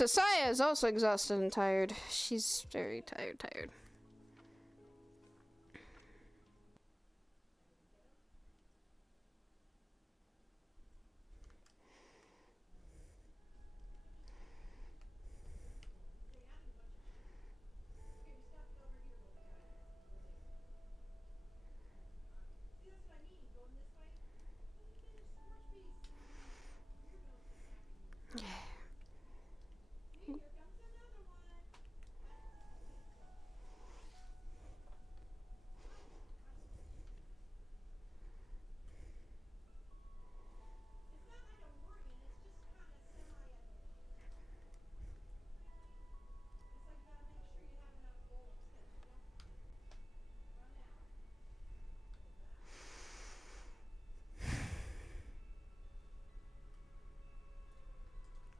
So Saya is also exhausted and tired. She's very tired.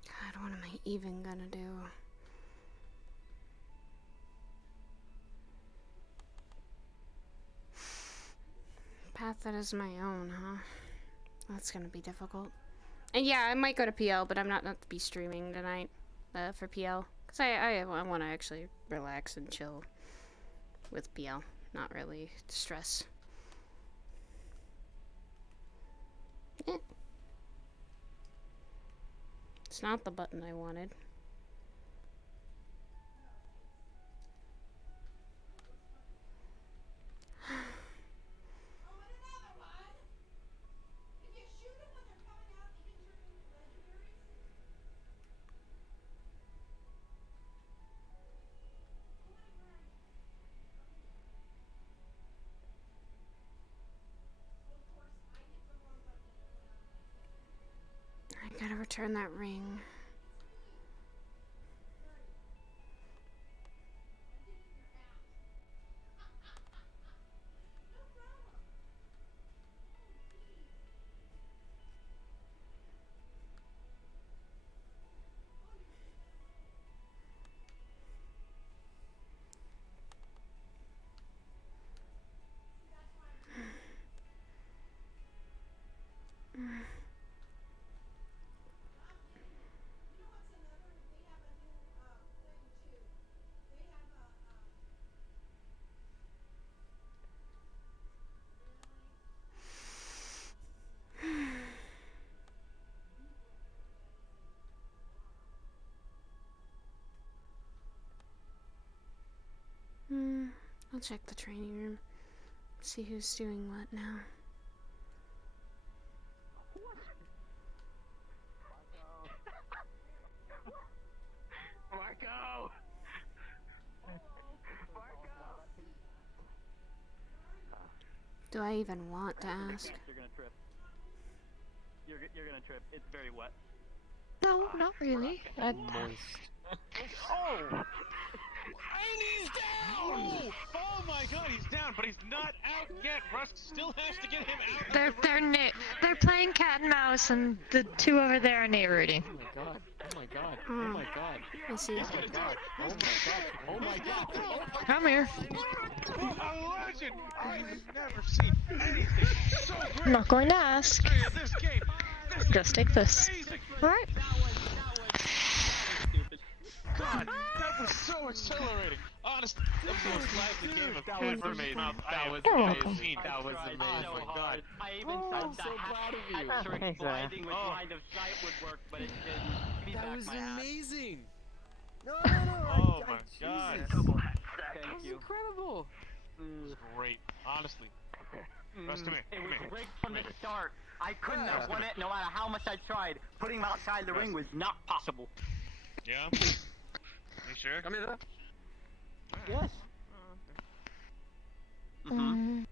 God, what am I even gonna do? Path that is my own, huh? That's gonna be difficult. And yeah, I might go to PL, but I'm not to be streaming tonight for PL. Because I want to actually relax and chill with PL. Not really stress. Eh. It's not the button I wanted. I gotta return that ring. I'll check the training room. See who's doing what now. Marco! Do I even want to ask? You're gonna trip. You're gonna trip. It's very wet. No, not really. Oh! And he's down! Oh my god, he's down, but he's not out yet. Rusk still has to get him out. They're playing cat and mouse, and the two over there are neighboring. Oh my god. Oh my god. I see. Oh my god. Oh my god. Oh my god. Come here. What a legend! I've never seen anything so great. I'm not going to ask. This game. Just take this. Alright. God, that was so exhilarating. Honestly, that was the most lively game I've ever made. That was amazing. That was amazing. Oh my god. I even I'm thought so proud of you. that trick blinding with line of sight would work, but it didn't. That was amazing. No. Oh my god. Thank you. Incredible. It was great. Honestly. Russ, come here. It Come was here. rigged from the start. I couldn't have won it no matter how much I tried. Putting him outside the ring was not possible. Yeah? You sure? Come here. Yes. Mm-hmm.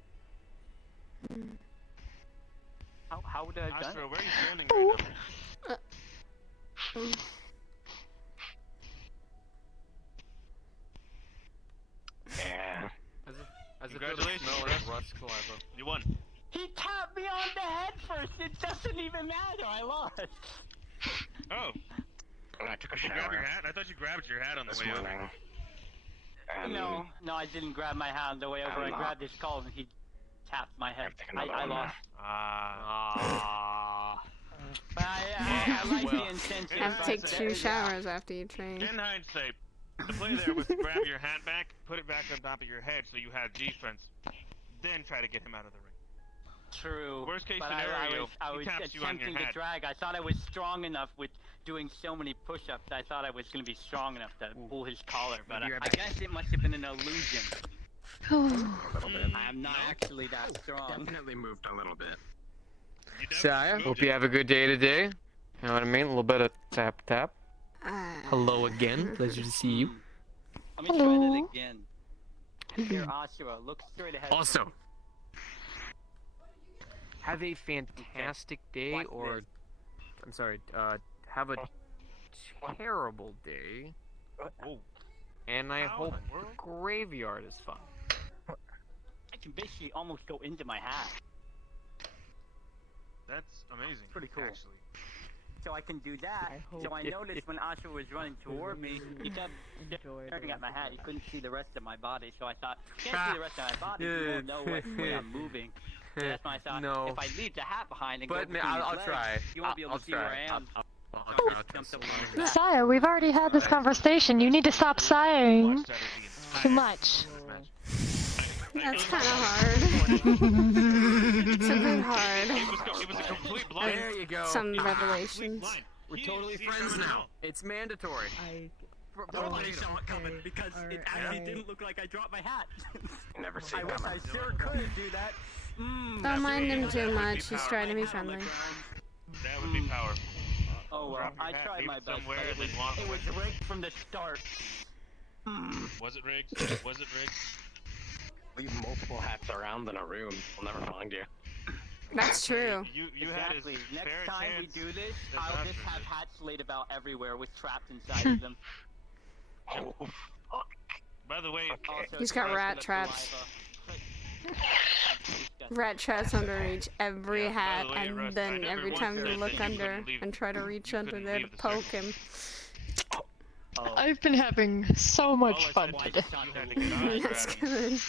How would I have done Astro, it? where are you standing right now? Yeah. As Congratulations, Russ. You won. He tapped me on the head first. It doesn't even matter. I lost. Oh. I took a Did you grab your hat? I thought you grabbed your hat on the way over. No, I didn't grab my hat on the way over. I grabbed his calls and he tapped my head. I lost. But I like the intention. Have to take but, 2 yeah. showers after you train. In hindsight, the play there was to grab your hat back, put it back on top of your head so you had defense, then try to get him out of the ring. True. Worst case but scenario, I he was taps you on your attempting to head. drag. I thought I was strong enough with doing so many push-ups. I thought I was going to be strong enough to pull his collar, but I guess it must have been an illusion. I'm not actually that strong. Definitely moved a little bit. Saya, Hope you have a good day today. You know what I mean? A little bit of tap tap. Hello again. Pleasure to see you. Let me try that again. Here, Ashura, look straight ahead. Also, have a fantastic day, or I'm sorry, have a terrible day. Oh. And I How in hope the world? the graveyard is fun. I can basically almost go into my hat. That's amazing. Pretty cool. Actually. So I can do that. So I noticed when Ashura was running toward me, he kept staring at my hat. He couldn't see the rest of my body. So I thought, can't see the rest of my body. You won't know what way I'm moving. So that's when I thought, No. if I leave the hat behind and go But between I'll his try. legs, you won't be able I'll to see where try. I am. I'll Jump try. up on his back. Saya, we've already had this conversation. You need to stop sighing Watch that as the too entire much. That's kind of hard. It's a bit hard. It was a complete blind. There you go. Some It was a complete revelations. blind. We're He totally didn't see friends coming at now. all. It's mandatory. Nobody saw it coming because it actually didn't look like I dropped my hat. Never see I wish I sure could do that. Don't mind him too much. He's trying to be friendly. That would be powerful. Oh well, Drop your I hat, tried leave my it best, somewhere, but and then walk it was away. rigged from the start. Was it rigged? Was it rigged? Leave multiple hats around in a room. We'll never find you. That's true. You had Exactly. as Next fair a time we chance do this, as I'll us just to have do. hats laid about everywhere with trapped inside of them. Oh, fuck. By the way, Also, He's got to rat the traps. saliva. Rat traps under each every Yeah, by hat, the way, and Russ, I then never every once time you said look that you couldn't under leave- and try to reach you under couldn't there to leave the poke circle. him. Oh, I've been having so much all I fun said was today. you had to get out of That's gravity. good.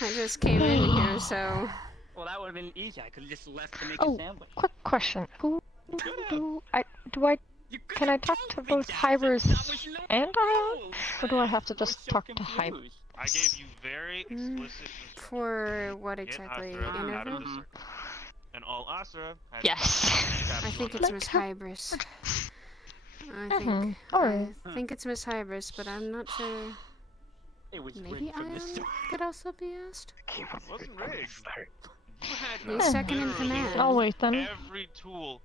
I just came in here, so well, that would have been easy. I could have just left to make Oh, a sandwich. quick question. Who do I You can I talk to both Hybris and Ion? Or do I have to We're just so talk to Hybris? confused. I gave you very explicit instructions. for what Get exactly? Asura out of Interview? the circle. And all Asura has Yes. I think it's Miss Hybris. Alright. I think it's Miss Hybris, but I'm not sure. It was Maybe rigged from the Ion start. could also be asked. It wasn't rigged. You had He's second in literally command. I'll wait then. every tool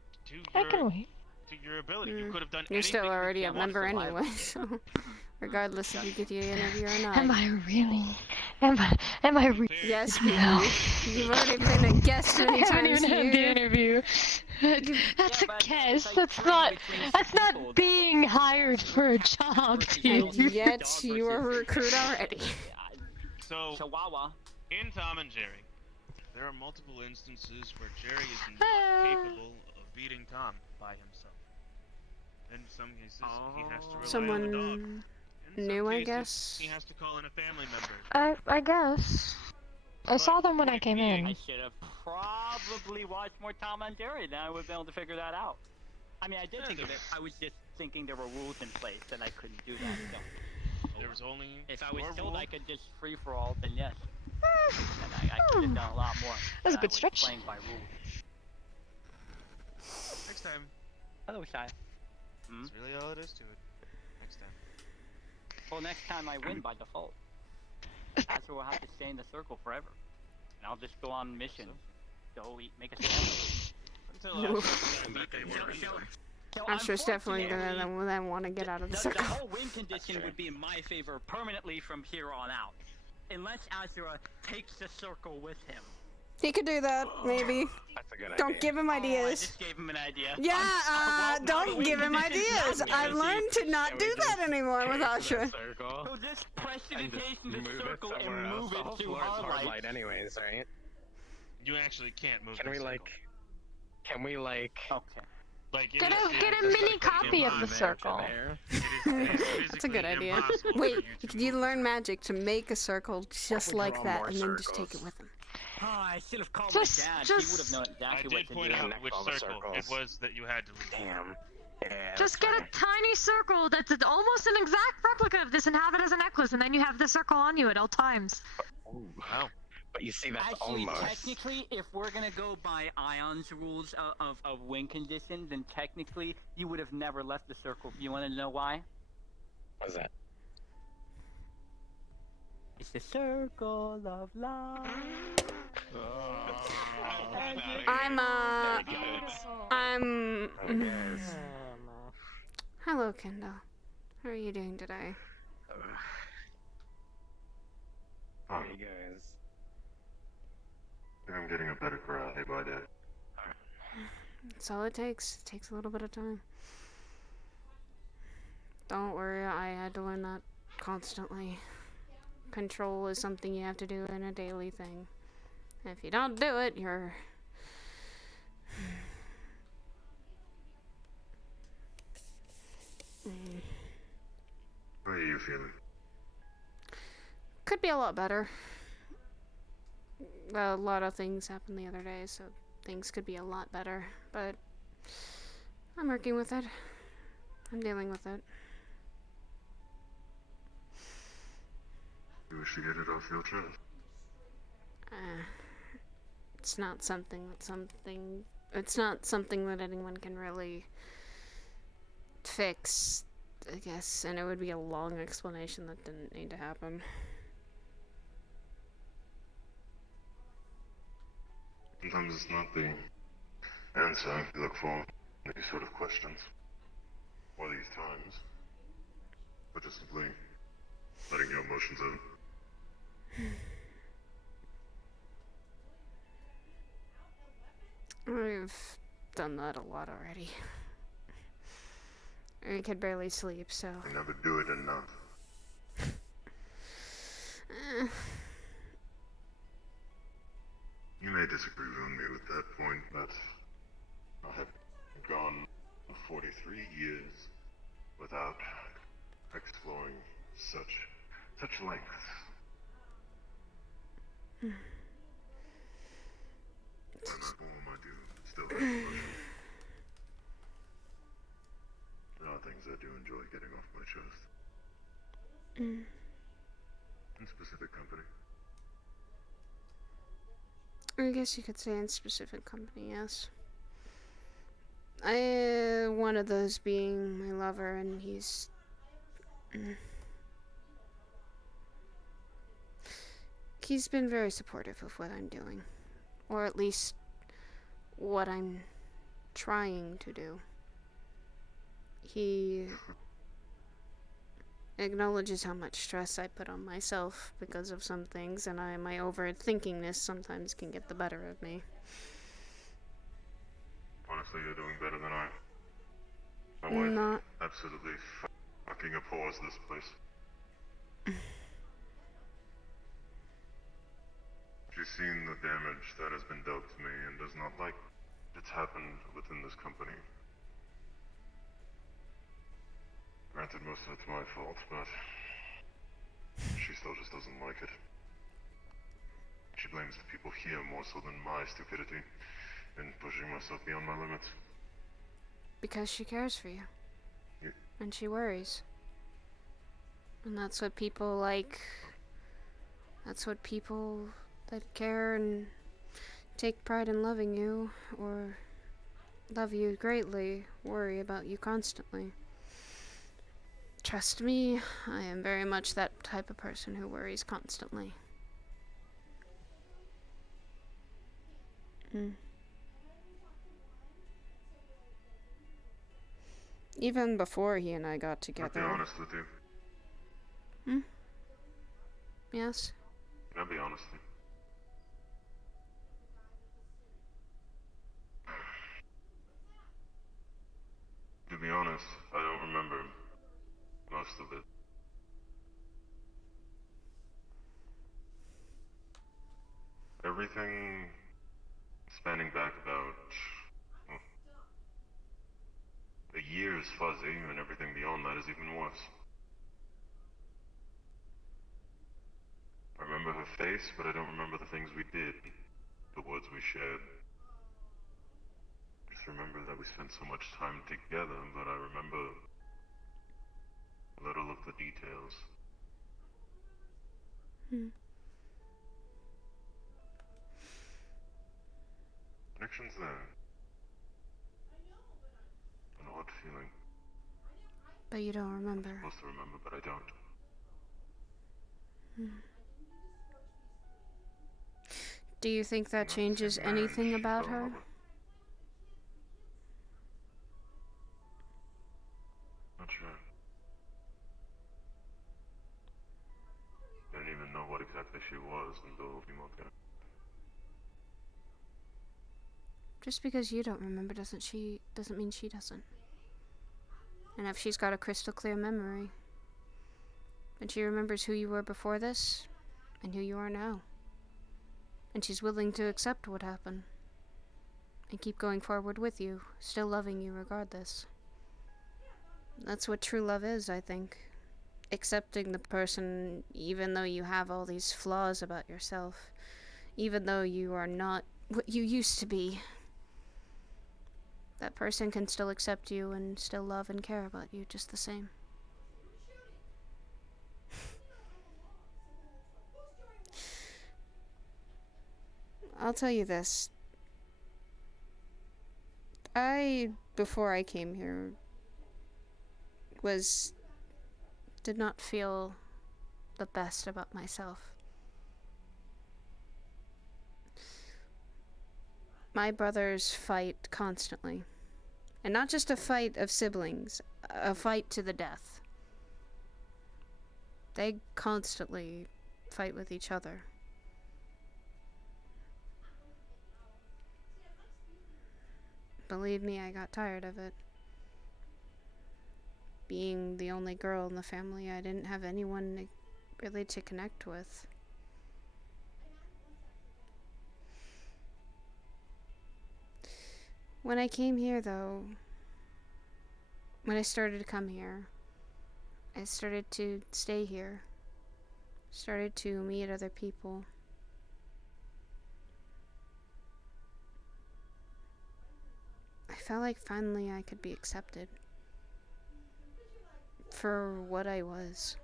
I can wait. to your ability. You could have done You're anything. still already a you wanted. member anyway, so regardless if you get the interview or not. Am I really? Am I really? Yes, No. you've already been a guest I many haven't times even had the here. interview. That's Yeah, a but guess. it's like That's trading not. between That's people, not though. being hired for a job, And dude. yet you are a recruit already. So, Chihuahua. in Tom and Jerry, there are multiple instances where Jerry is not capable of beating Tom by himself. In some cases, he has to rely on the dog. Someone In some new, I cases, guess. He has to call in a family member. I guess. I saw them when I came I in. should have probably watched more Tom and Jerry, then I would be able to figure that out. I mean, I did think of it. I was just thinking there were rules in place and I couldn't do that. So. There was only If I was four told I rules. could just free for all, then yes. And I could have done a lot more. That's a but I good was stretch. Playing by rules. Next time. Hello, Shy. That's really all it is to it. Next time. Well, next time I win by default. That's where we'll have to stay in the circle forever. And I'll just go on missions. Go eat, make a sandwich. Until Oof. So I'm sure it's definitely unfortunately, gonna then want to get out of the The circle. whole win condition would be in my favor permanently from here on out. Unless Azura takes the circle with him. He could do that, maybe. That's a good Don't idea. give him Oh, I ideas. just gave him an idea. Yeah, Well, now the don't win give him condition's ideas. not I've easy. learned to not Can do we that just anymore with carry to the Ashra. circle So just press the and just vacation to move it circle and somewhere else. move The it whole to floor is hard hard light. light anyways, right? You actually can't move. Can the we circle. can we Okay. Like it Get is- a yeah, get a it's mini like copy of impossible. the circle. There. It is That's a good physically idea. impossible for Wait, you to you move learn magic to make a circle just We'll like draw that, more and then just take it circles. with him. Oh, I should have called Just- my dad. just- He would have known I exactly did what to point do. out Connect which all the circle it circles. was that you had to leave. Damn. Yeah, Just that's get a fine. tiny circle that's almost an exact replica of this and have it as a necklace, and then you have the circle on you at all times. Ooh. Wow. But you see, that's Actually, almost. technically, if we're gonna go by Ion's rules of win condition, then technically you would have never left the circle. You want to know why? What's that? It's the circle of life. Yes. Hello, Kendall. How are you doing today? Oh, you guys. I'm getting a better grasp day by day. That's all it takes. It takes a little bit of time. Don't worry, I had to learn that constantly. Control is something you have to do in a daily thing. If you don't do it, you're... How are you feeling? Could be a lot better. A lot of things happened the other day, so things could be a lot better. But I'm working with it. I'm dealing with it. You wish to get it off your chest. It's not something it's not something that anyone can really fix, I guess, and it would be a long explanation that didn't need to happen. Sometimes it's not the answer you look for in these sort of questions, or these times, but just simply letting your emotions out. I've done that a lot already. I could barely sleep, so... I never do it enough. You may disagree with me with that point, but I have gone 43 years without exploring such lengths. I'm not all I do still has emotion. There are things I do enjoy getting off my chest. In specific company. I guess you could say in specific company, yes. One of those being my lover, and he's... He's been very supportive of what I'm doing. Or at least what I'm trying to do. He acknowledges how much stress I put on myself because of some things, and my overthinkingness sometimes can get the better of me. Honestly, you're doing better than I. My wife Not... absolutely fucking abhors this place. She's seen the damage that has been dealt to me and does not like it's happened within this company. Granted, most of it's my fault, but she still just doesn't like it. She blames the people here more so than my stupidity in pushing myself beyond my limits. Because she cares for you. Yeah. And she worries. And that's what people like. That's what people that care and take pride in loving you, or love you greatly, worry about you constantly. Trust me, I am very much that type of person who worries constantly. Even before he and I got I'll be together. honest with you. Yes? I'll be honest with you. To be honest, I don't remember most of it. Everything spanning back about a year is fuzzy, and everything beyond that is even worse. I remember her face, but I don't remember the things we did. the words we shared. Just remember that we spent so much time together, but I remember little of the details. Connection's there. An odd feeling. But you don't remember. I'm supposed to remember, but I don't. Do you think that Not the changes same man anything she about fell in her? love with. Not sure. Didn't even know what exactly she was until a few months ago. Just because you don't remember doesn't mean she doesn't. And if she's got a crystal clear memory, and she remembers who you were before this, and who you are now, and she's willing to accept what happened, and keep going forward with you, still loving you regardless. That's what true love is, I think. Accepting the person even though you have all these flaws about yourself, even though you are not what you used to be. That person can still accept you and still love and care about you just the same. I'll tell you this. Before I came here, did not feel the best about myself. My brothers fight constantly. And not just a fight of siblings, a fight to the death. They constantly fight with each other. Believe me, I got tired of it. Being the only girl in the family, I didn't have anyone really to connect with. When I came here, though, when I started to come here, I started to stay here, started to meet other people. I felt like finally I could be accepted for what I was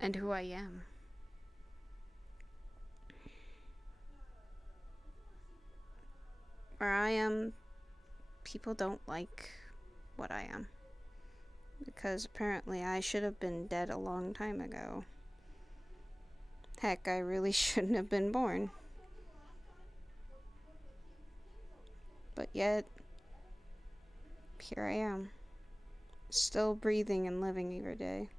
and who I am. Where I am, people don't like what I am. Because apparently I should have been dead a long time ago. Heck, I really shouldn't have been born. But yet, here I am. Still breathing and living every day.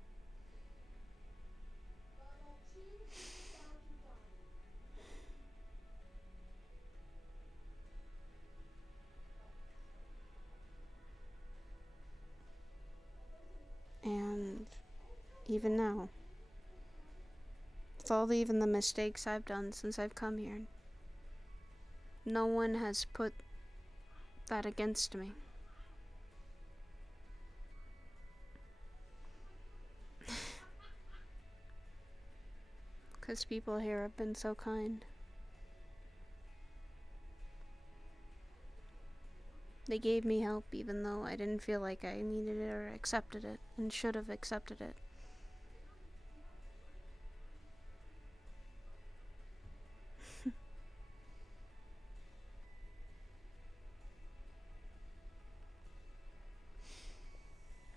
And even now, with even the mistakes I've done since I've come here, no one has put that against me. Because people here have been so kind. They gave me help even though I didn't feel like I needed it or accepted it and should have accepted it.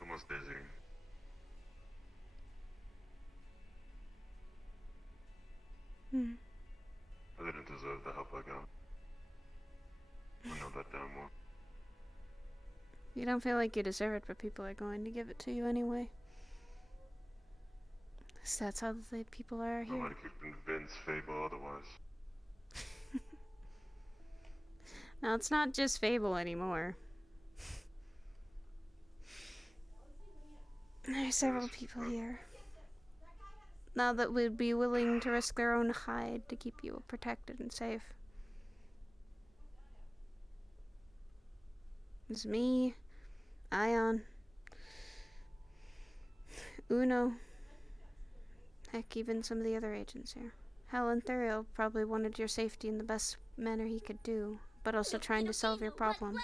Almost dizzy. I didn't deserve the help I got. I know that damn well. You don't feel like you deserve it, but people are going to give it to you anyway. So that's how the people are here. Nobody could convince Fable otherwise. Now, it's not just Fable anymore. There's several people here now that would be willing to risk their own hide to keep you protected and safe. It's me, Ion, Uno, heck, even some of the other agents here. Hell, and Thuriel probably wanted your safety in the best manner he could do, but also trying to solve your problem.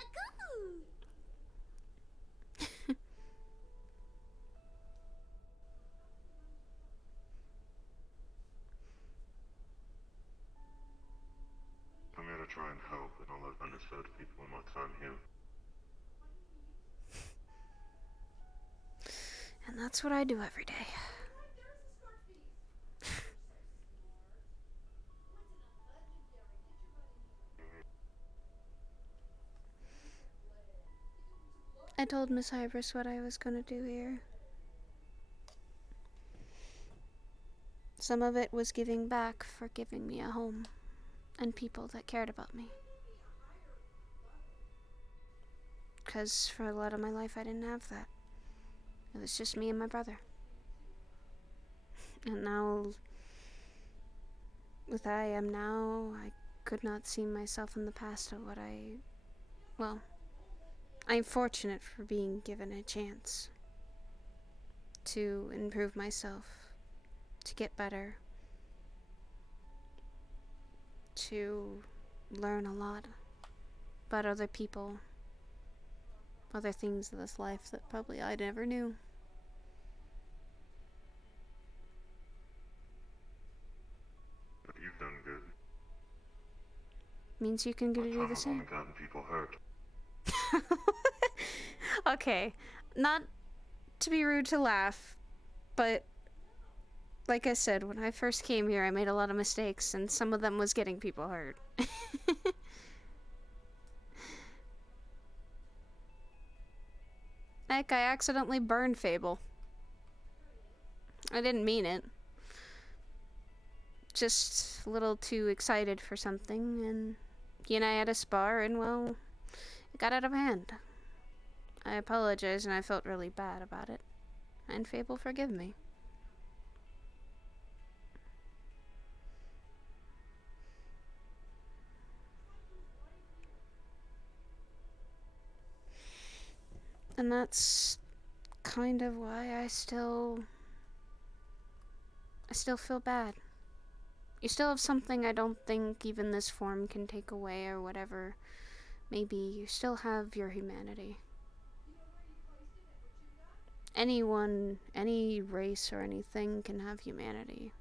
I'm here to try and help, and I'll have underserved people in my time here. And that's what I do every day. I told Miss Hybris what I was gonna do here. Some of it was giving back for giving me a home and people that cared about me. Because for a lot of my life I didn't have that. It was just me and my brother. And now, with I am now, I could not see myself in the past of what well, I'm fortunate for being given a chance to improve myself, to get better, to learn a lot about other people, other things in this life that probably I never knew. But you've done good. Means you can do the I've same. only gotten people hurt. Okay, not to be rude to laugh, but like I said, when I first came here, I made a lot of mistakes, and some of them was getting people hurt. Heck, I accidentally burned Fable. I didn't mean it. Just a little too excited for something, and he and I had a spar, and well, it got out of hand. I apologized, and I felt really bad about it. And Fable, forgive me. And that's kind of why I still feel bad. You still have something I don't think even this form can take away or whatever. Maybe you still have your humanity. Anyone, any race or anything can have humanity,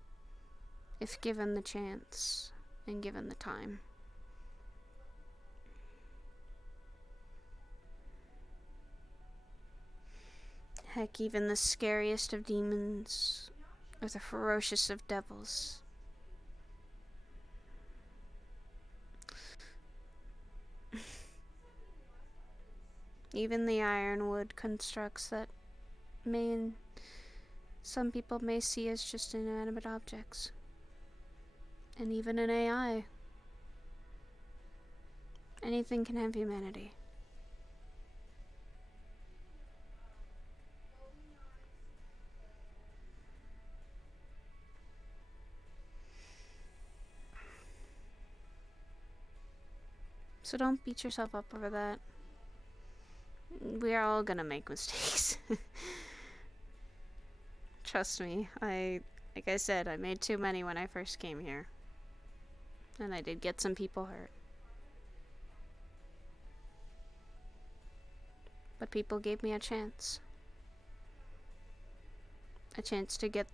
if given the chance and given the time. Heck, even the scariest of demons, or the ferocious of devils. Even the ironwood constructs that some people may see as just inanimate objects. And even an AI. Anything can have humanity. So don't beat yourself up over that. We're all gonna make mistakes. Trust me, like I said, I made too many when I first came here. And I did get some people hurt. But people gave me a chance. A chance to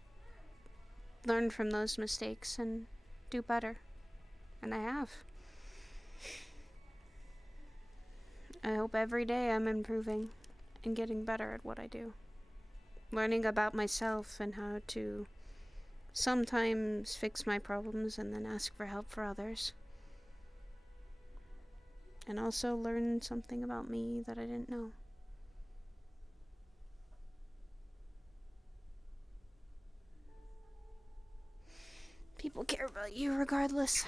learn from those mistakes and do better. And I have. I hope every day I'm improving and getting better at what I do. Learning about myself and how to sometimes fix my problems and then ask for help for others. And also learn something about me that I didn't know. People care about you regardless.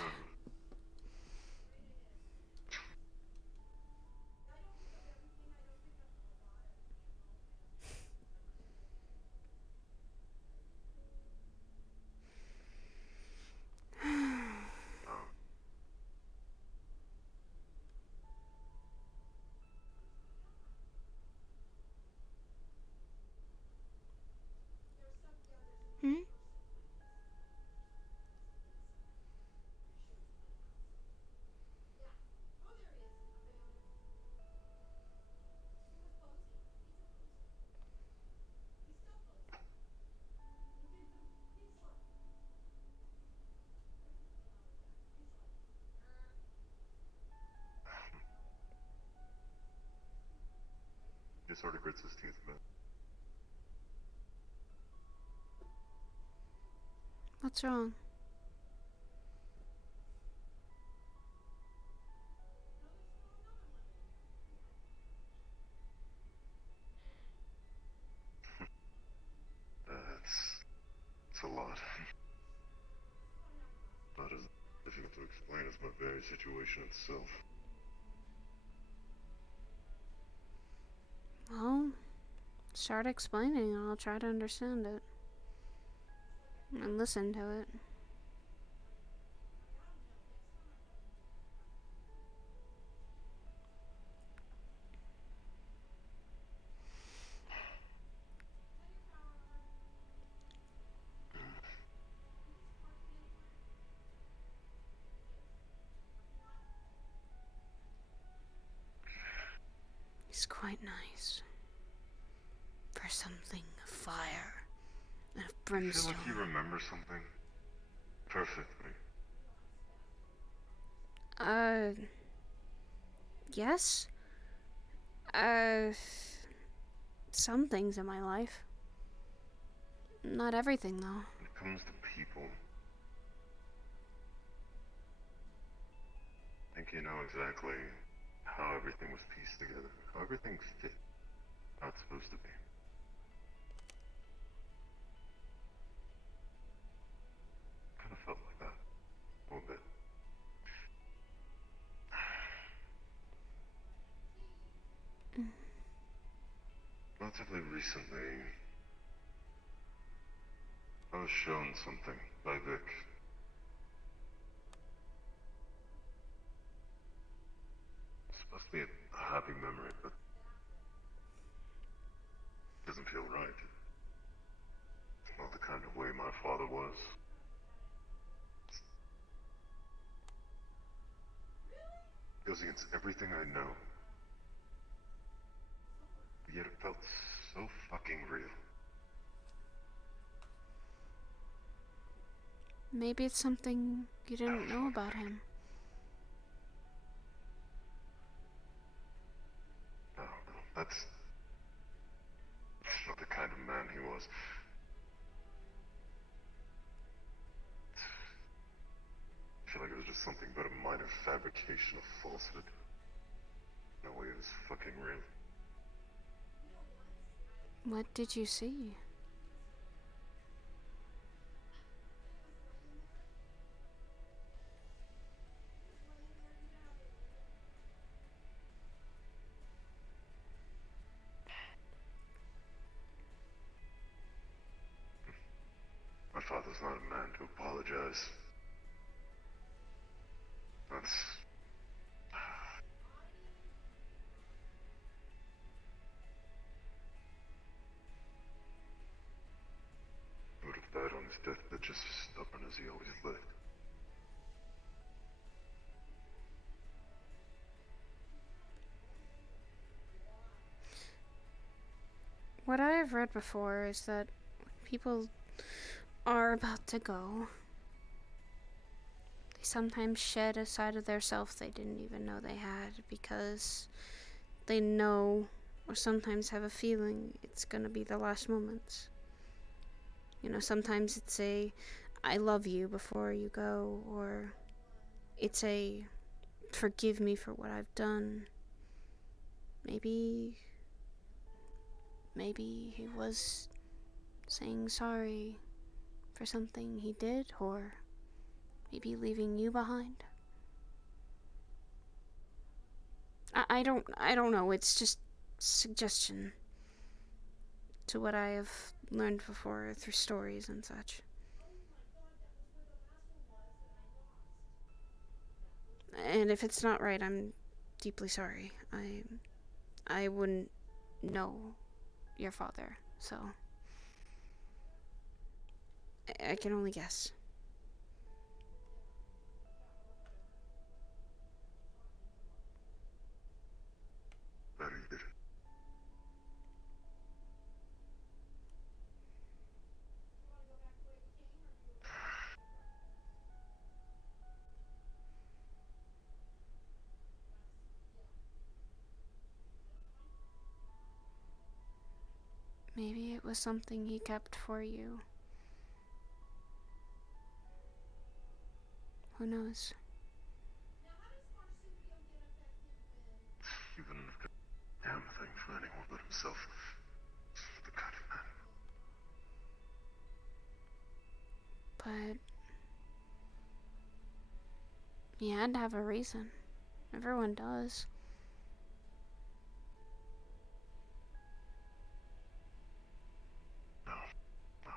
Hmm? sort of grits his teeth a bit. What's wrong? It's a lot. Not as difficult to explain as my very situation itself. Well, start explaining and I'll try to understand it. And listen to it. He's quite nice. For something of fire and of I feel brimstone. like you remember something perfectly. Yes? Some things in my life. Not everything, though. When it comes to people, I think you know exactly how everything was pieced together, how everything fit how it's supposed to be. Kind of felt like that a little bit. Relatively recently, I was shown something by Vic. It's supposed to be a happy memory, but it doesn't feel right. It's not the kind of way my father was. It goes against everything I know. But yet it felt so fucking real. Maybe it's something you didn't know about him. No, that's not the kind of man he was. I feel like it was just something but a minor fabrication of falsehood. No way it was fucking real. What did you see? My father's not a man to apologize. That's... He would have died on his deathbed just as stubborn as he always lived. What I have read before is that when people are about to go, they sometimes shed a side of their self they didn't even know they had because they know or sometimes have a feeling it's gonna be the last moments. You know, sometimes it's a I love you before you go, or it's a forgive me for what I've done. Maybe he was saying sorry for something he did, or maybe leaving you behind. I don't know, it's just suggestion to what I have learned before through stories and such. And if it's not right, I'm deeply sorry. I wouldn't know your father, so I can only guess. That he did. Maybe it was something he kept for you. Who knows? He wouldn't have got a damn thing for anyone but himself. The kind of man. But he had to have a reason. Everyone does. No. No.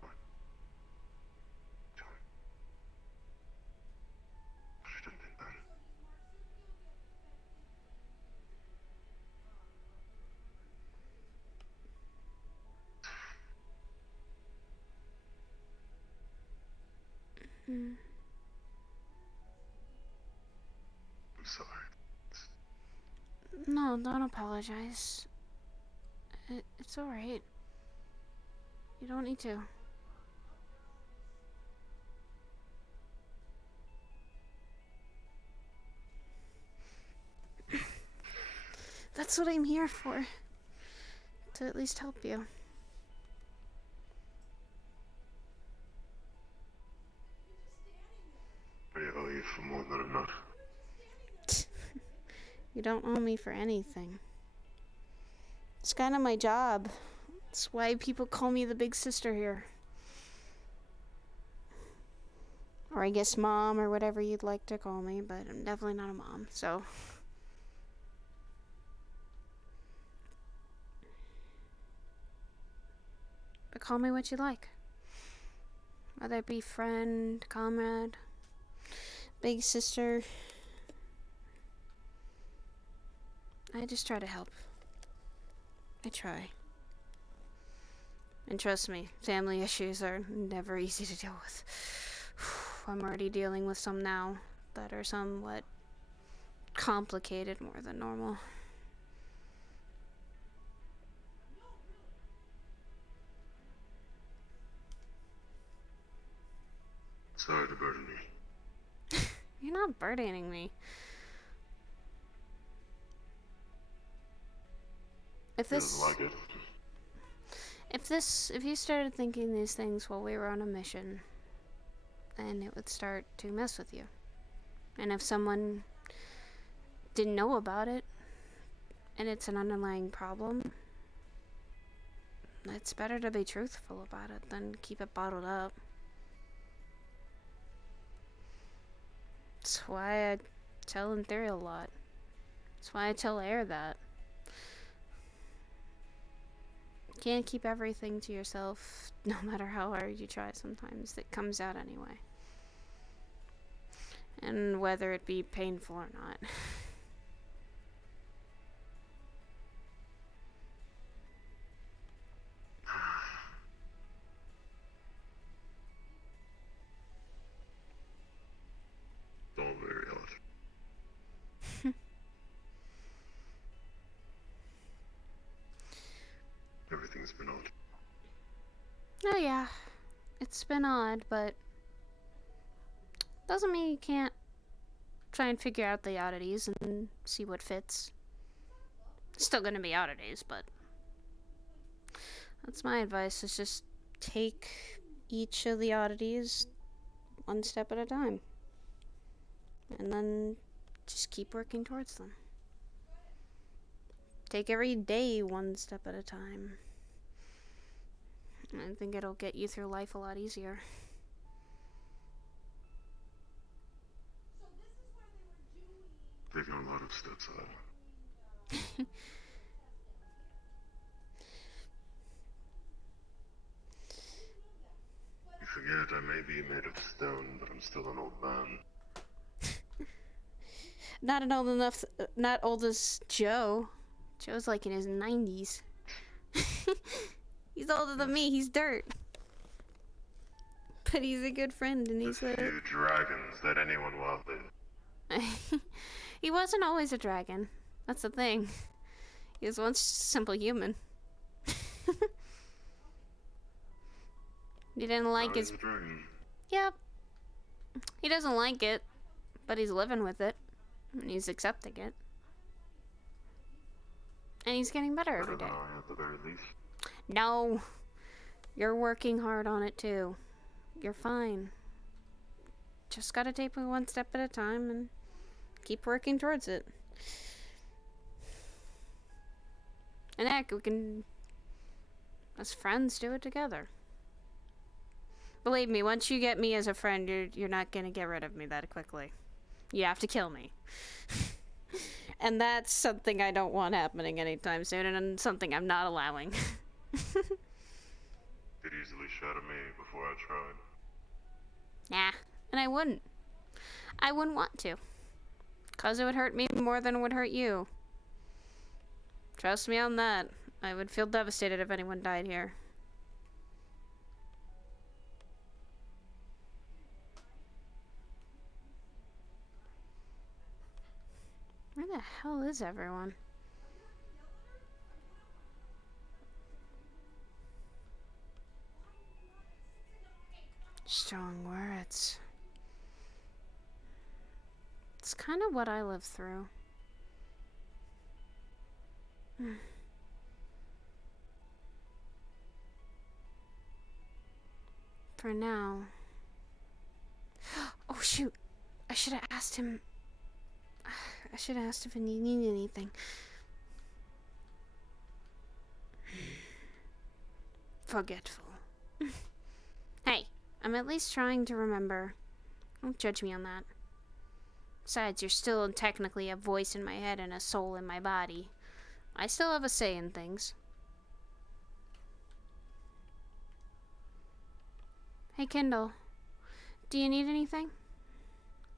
What? Tell me. She didn't think that. Mm. I'm sorry. No, don't apologize. It's alright. You don't need to. That's what I'm here for. To at least help you. I owe you for more than enough. You don't owe me for anything. It's kind of my job. That's why people call me the big sister here. Or I guess mom, or whatever you'd like to call me, but I'm definitely not a mom, so. But call me what you like. Whether it be friend, comrade, big sister. I just try to help. I try. And trust me, family issues are never easy to deal with. I'm already dealing with some now that are somewhat complicated more than normal. Sorry to burden you. You're not burdening me. If He doesn't like it. if you started thinking these things while we were on a mission, then it would start to mess with you. And if someone didn't know about it, and it's an underlying problem, it's better to be truthful about it than keep it bottled up. That's why I tell Ethereal a lot. That's why I tell Air that. You can't keep everything to yourself, no matter how hard you try sometimes. It comes out anyway. And whether it be painful or not. It's all very odd. Everything's been odd. Oh yeah, it's been odd, but doesn't mean you can't try and figure out the oddities and see what fits. Still gonna be oddities, but that's my advice, is just take each of the oddities one step at a time. And then just keep working towards them. Take every day one step at a time. I think it'll get you through life a lot easier. Taking a lot of steps out. You forget I may be made of stone, but I'm still an old man. Not old as Joe. Joe's like in his 90s. He's older than me, he's dirt. But he's a good friend, and he's The few dragons that anyone will outlive. He wasn't always a dragon. That's the thing. He was once just a simple human. He didn't like Now his... he's a dragon. Yep. He doesn't like it, but he's living with it. And he's accepting it. And he's getting better every Better day. than I, at the very least. No. You're working hard on it too. You're fine. Just gotta take it one step at a time and keep working towards it. And heck, we can, as friends, do it together. Believe me, once you get me as a friend, you're not gonna get rid of me that quickly. You have to kill me. And that's something I don't want happening anytime soon, and something I'm not allowing. Could easily shatter me before I tried. Nah, and I wouldn't. I wouldn't want to. 'Cause it would hurt me more than it would hurt you. Trust me on that. I would feel devastated if anyone died here. Where the hell is everyone? Strong words. It's kind of what I live through. For now. Oh shoot! I should have asked him. I should have asked if he needed anything. Forgetful. Hey, I'm at least trying to remember. Don't judge me on that. Besides, you're still technically a voice in my head and a soul in my body. I still have a say in things. Hey, Kindle. Do you need anything?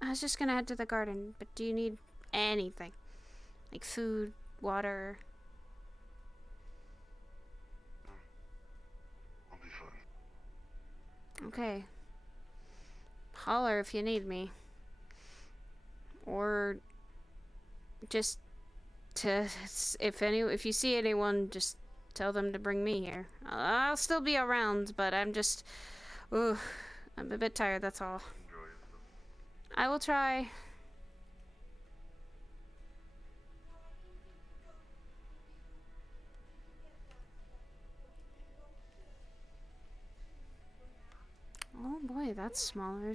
I was just gonna head to the garden, but do you need anything? Like food, water? I'll be fine. Okay. Holler if you need me. Or just to, if you see anyone, just tell them to bring me here. I'll still be around, but I'm just, I'm a bit tired, that's all. Enjoy yourself. I will try. Oh boy, that's smaller.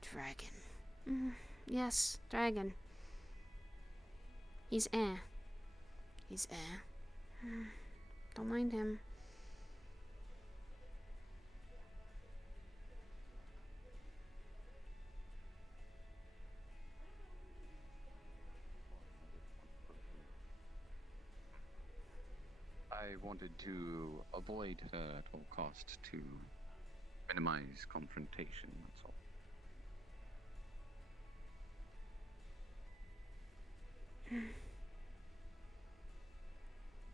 Dragon. Yes, dragon. He's He's Don't mind him. I wanted to avoid her at all costs to minimize confrontation, that's all.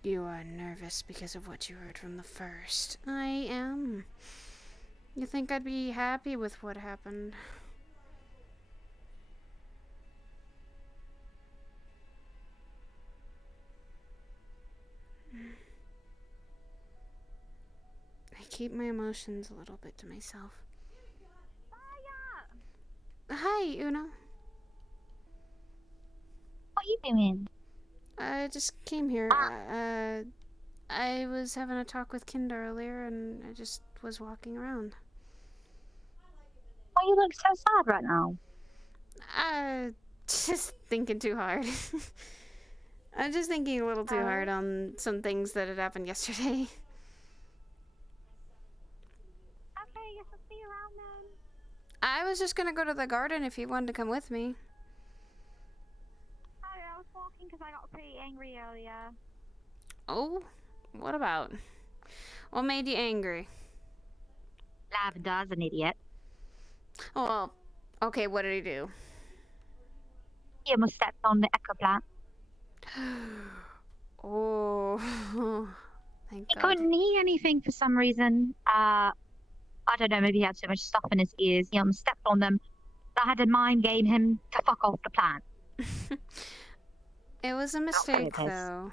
You are nervous because of what you heard from the first. I am. You think I'd be happy with what happened? I keep my emotions a little bit to myself. Hi, Uno. What you doing? I just came here. I was having a talk with Kind earlier, and I just was walking around. Why you look so sad right now? Just thinking too hard. I'm just thinking a little too hard on some things that had happened yesterday. Okay, guess I'll see you around then. I was just gonna go to the garden if you wanted to come with me. I was walking because I got pretty angry earlier. Oh? What about? What made you angry? Lavender's an idiot. Oh, well, okay, what did he do? He almost stepped on the echo plant. Oh, thank He God. couldn't hear anything for some reason. I don't know, maybe he had so much stuff in his ears. He almost stepped on them. I had to mind game him to fuck off the plant. It was a mistake, though.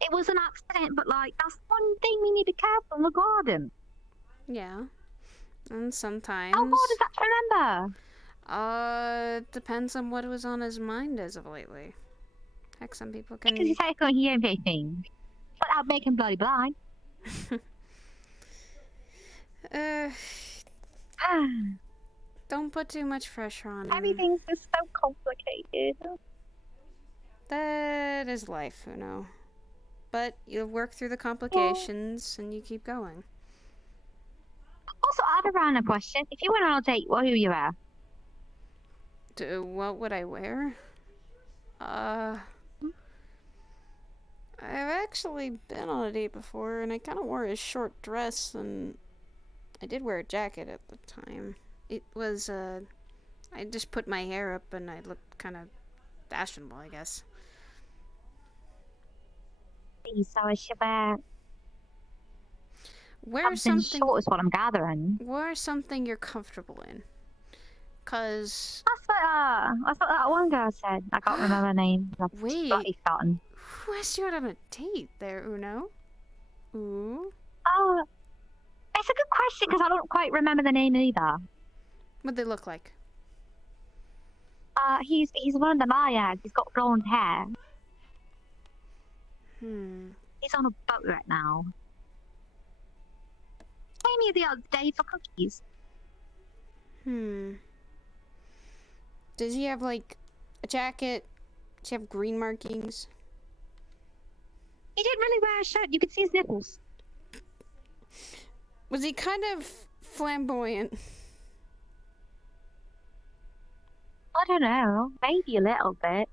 It was an accident, but like, that's one thing we need to careful in the garden. Yeah. And sometimes. How hard is that to remember? Depends on what was on his mind as of lately. Heck, some people can. Because you say I can't hear anything. But I'll make him bloody blind. uh, don't put too much pressure on him. Everything's just so complicated. That is life, Uno. But you work through the complications and you keep going. Also, I have a random question. If you went on a date, what would you wear? What would I wear? I've actually been on a date before, and I kind of wore a short dress, and I did wear a jacket at the time. It was, I just put my hair up, and I looked kind of fashionable, I guess. So I should wear something short is what I'm gathering. Wear something you're comfortable in. Cause that's what that one girl said. I can't remember her name. Wait. Forgotten. Who asked you out on a date there, Uno? Ooh. Oh, it's a good question because I don't quite remember the name either. What'd they look like? He's one of the Mayas. He's got blonde hair. He's on a boat right now. Came here the other day for cookies. Does he have, like, a jacket? Does he have green markings? He didn't really wear a shirt. You could see his nipples. Was he kind of flamboyant? I don't know. Maybe a little bit.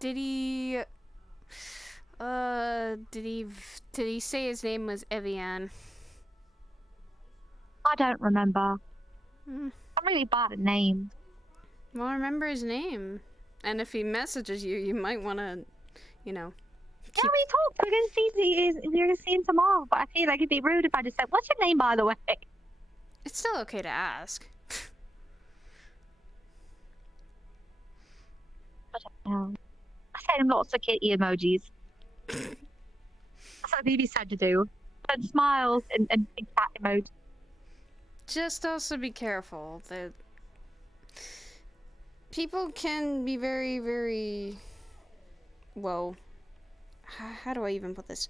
Did he say his name was Evian? I don't remember. I'm really bad at names. Well, remember his name. And if he messages you, you might want to, you know. Yeah, we talked. We're gonna see him tomorrow. But I feel like it'd be rude if I just said, "What's your name, by the way?" It's still okay to ask. I don't know. I sent him lots of kitty emojis. That's what Bibi said to do. And smiles and cat emojis. Just also be careful that people can be very, very, well, how do I even put this?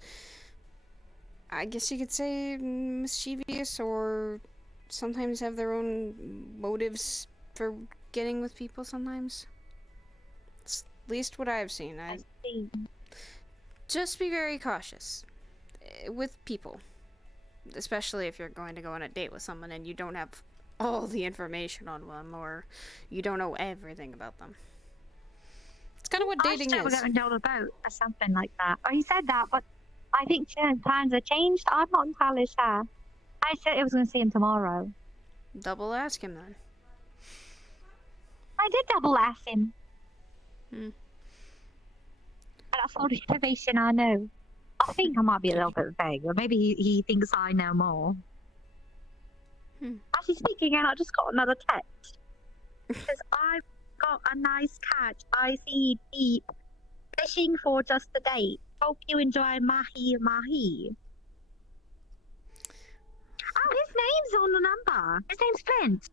I guess you could say mischievous, or sometimes have their own motives for getting with people sometimes. It's at least what I've seen. Just be very cautious with people. Especially if you're going to go on a date with someone and you don't have all the information on them, or you don't know everything about them. It's kind of what dating is. We're going down a boat or something like that. Oh, he said that, but I think plans have changed. I'm not entirely sure. I said I was going to see him tomorrow. Double ask him then. I did double ask him. That's all the information I know. I think I might be a little bit vague, or maybe he thinks I know more. Actually speaking, and I just got another text. It says, I've got a nice catch. I see deep. Fishing for just a date. Hope you enjoy mahi mahi. Oh, his name's on the number. His name's Flint.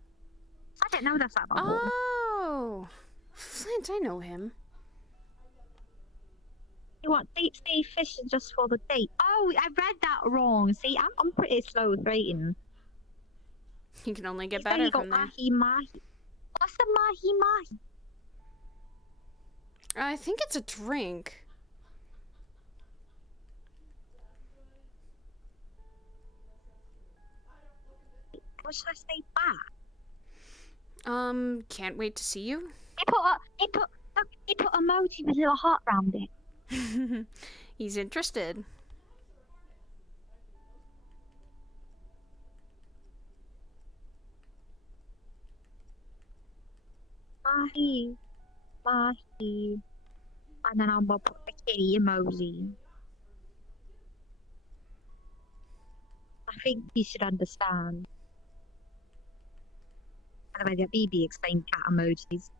I didn't know that's that bubble. Oh, Flint, I know him. You want deep sea fishing just for the date? Oh, I read that wrong. See, I'm pretty slow with rating. You can only get better from there. Mahi mahi. What's the mahi mahi? I think it's a drink. What should I say back? Can't wait to see you. He put emoji with a little heart around it. He's interested. Mahi, mahi, and then I'm gonna put the kitty emoji. I think he should understand. By the way, that BB explained cat emojis.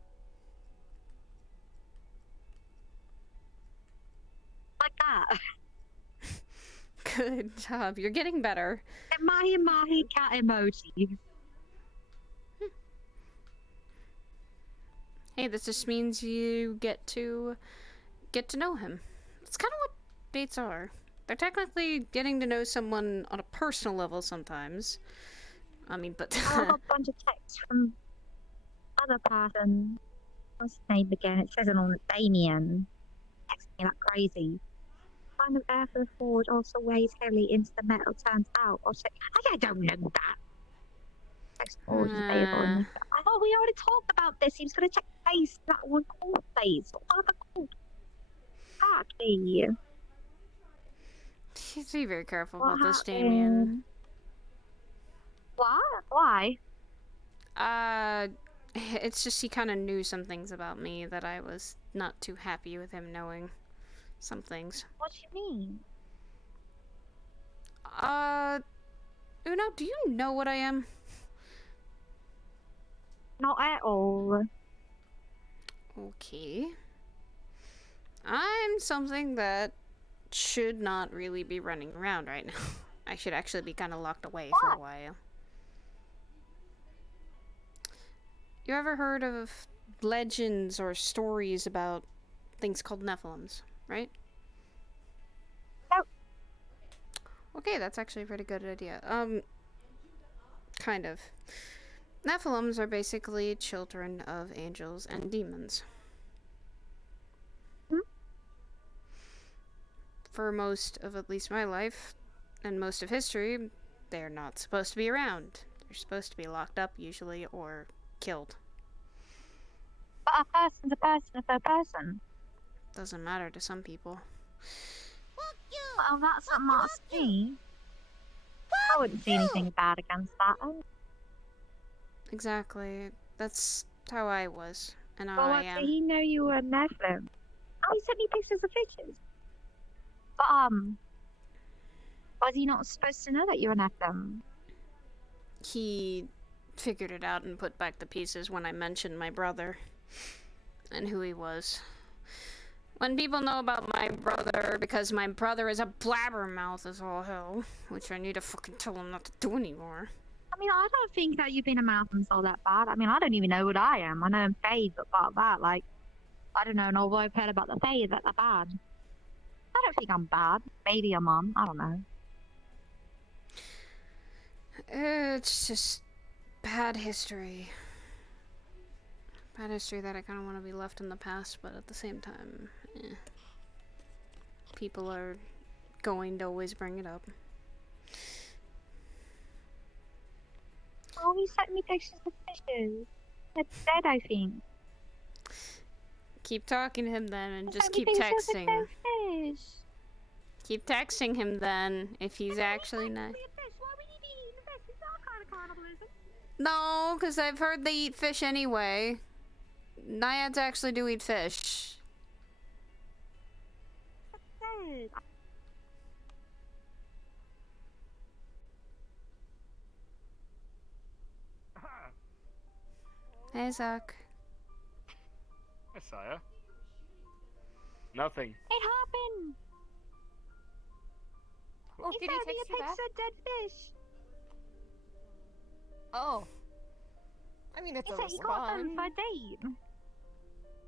Like that. Good job. You're getting better. Mahi mahi cat emoji. Hey, this just means you get to know him. It's kind of what dates are. They're technically getting to know someone on a personal level sometimes. I mean, but I got a bunch of texts from other person. What's his name again? It says it on Damien. Texting me like crazy. Kind of air for the forge also weighs heavily into the metal turns out. Or say, I don't know that. Text forge is available in the... I thought we already talked about this. He was going to check the face. That one called face. What other called? Exactly. be very careful What about this, happened? Damien. What? Why? It's just he kind of knew some things about me that I was not too happy with him knowing some things. What do you mean? Uno, do you know what I am? Not at all. Okay. I'm something that should not really be running around right now. I should actually be kind of locked away for a while. You ever heard of legends or stories about things called Nephilims, right? Nope. Okay, that's actually a pretty good idea. Kind of. Nephilims are basically children of angels and demons. For most of at least my life, and most of history, they're not supposed to be around. They're supposed to be locked up, usually, or killed. But a person's a person if they're a person. Doesn't matter to some people. Well, that's not me. I wouldn't see anything bad against that. Exactly. That's how I was, and how Well, I what, am. did he know you were a Nephilim? Oh, he sent me pictures of fishes. But, was he not supposed to know that you're a Nephilim? He figured it out and put back the pieces when I mentioned my brother and who he was. When people know about my brother, because my brother is a blabbermouth as all hell, which I need to fucking tell him not to do anymore. I mean, I don't think that you've been a Malcolm's all that bad. I mean, I don't even know what I am. I know I'm Faye, but about that, like, I don't know, and although I've heard about the Faye, that they're bad. I don't think I'm bad. Maybe I'm on. I don't know. It's just bad history. Bad history that I kind of want to be left in the past, but at the same time, people are going to always bring it up. Oh, he sent me pictures of fishes. They're dead, I think. Keep talking to him then, and He just sent me keep pictures of texting. dead fish. Keep texting him then, if he's actually nice. Why would he be eating fish? Is that kind of cannibalism? No, because I've heard they eat fish anyway. Naiads actually do eat fish. Dead. Hey, Zach. Hi, Saya. Nothing. It happened. Oh, He did he sent me text a you picture back? of dead fish. Oh. I mean, it's He a said he got them response. for a date.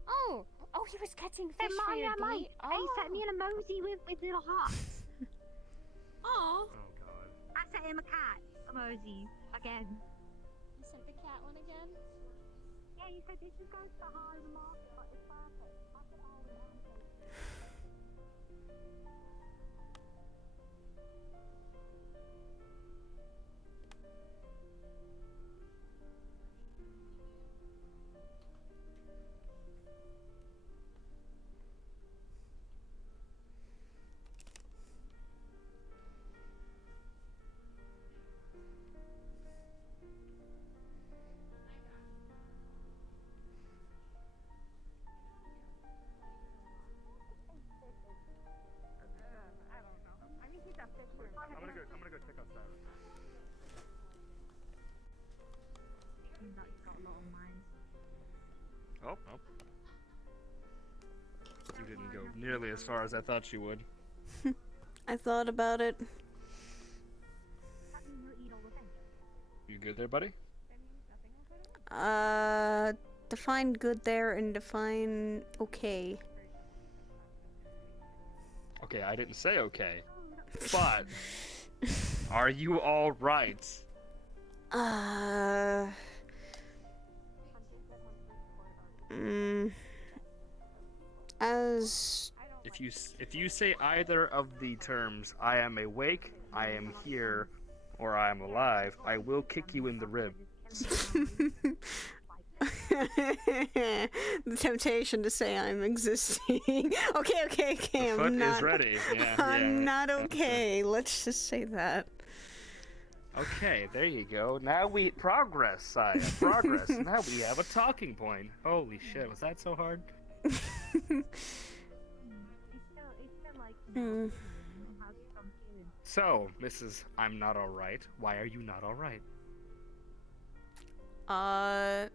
Oh. Oh, he was catching fish Then for your my date. and he sent me an emoji with little hearts. Oh. Oh god. I sent him a cat emoji again. You sent the cat one again? Yeah, you said this just goes to the high market, but it's perfect. I said, oh, we I'm gonna go check out Sarah. Oh. You didn't go nearly as far as I thought you would. I thought about it. You good there, buddy? Define good there and define okay. Okay, I didn't say okay. But are you all right? As If you say either of the terms, I am awake, I am here, or I am alive, I will kick you in the rib. the temptation to say I'm existing. okay. The foot is ready. Yeah, I'm not okay. Let's just say that. Okay, there you go. Now progress, Saya. Progress. Now we have a talking point. Holy shit, was that so hard? So, Mrs. I'm not alright. Why are you not alright? How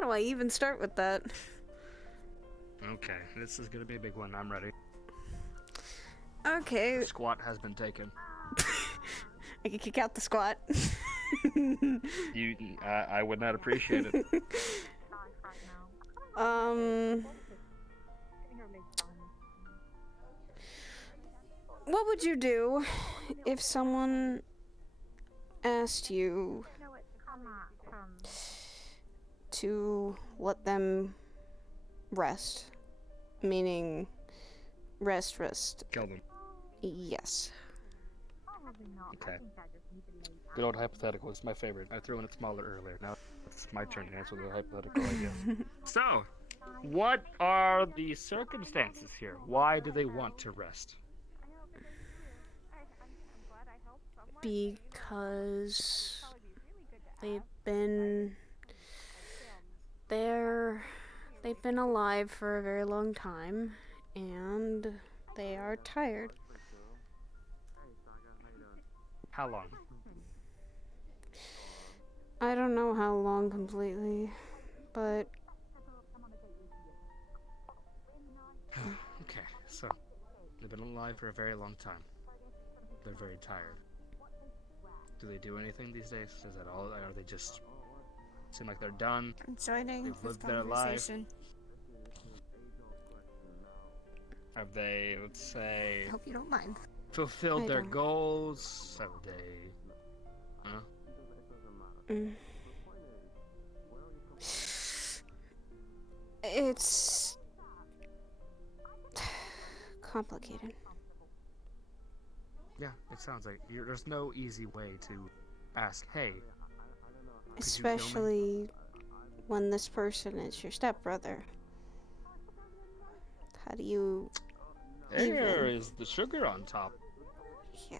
do I even start with that? Okay, this is gonna be a big one. I'm ready. Okay. The squat has been taken. I can kick out the squat. I would not appreciate it. What would you do if someone asked you to let them rest? Meaning, rest. Kill them. Yes. Okay. Good old hypothetical. It's my favorite. I threw in a smaller earlier. Now it's my turn to answer the hypothetical, I guess. So, what are the circumstances here? Why do they want to rest? Because they've been alive for a very long time, and they are tired. How long? I don't know how long completely, but Okay, so they've been alive for a very long time. They're very tired. Do they do anything these days? Is that all? Or are they just seem like they're done? Joining They've this lived their life. conversation. Have they, let's say, Hope you don't mind. fulfilled I their don't. goals? Have they? Huh? It's complicated. Yeah, it sounds like there's no easy way to ask, hey, Especially when this person is your stepbrother. How do you there is the sugar on top. Yeah.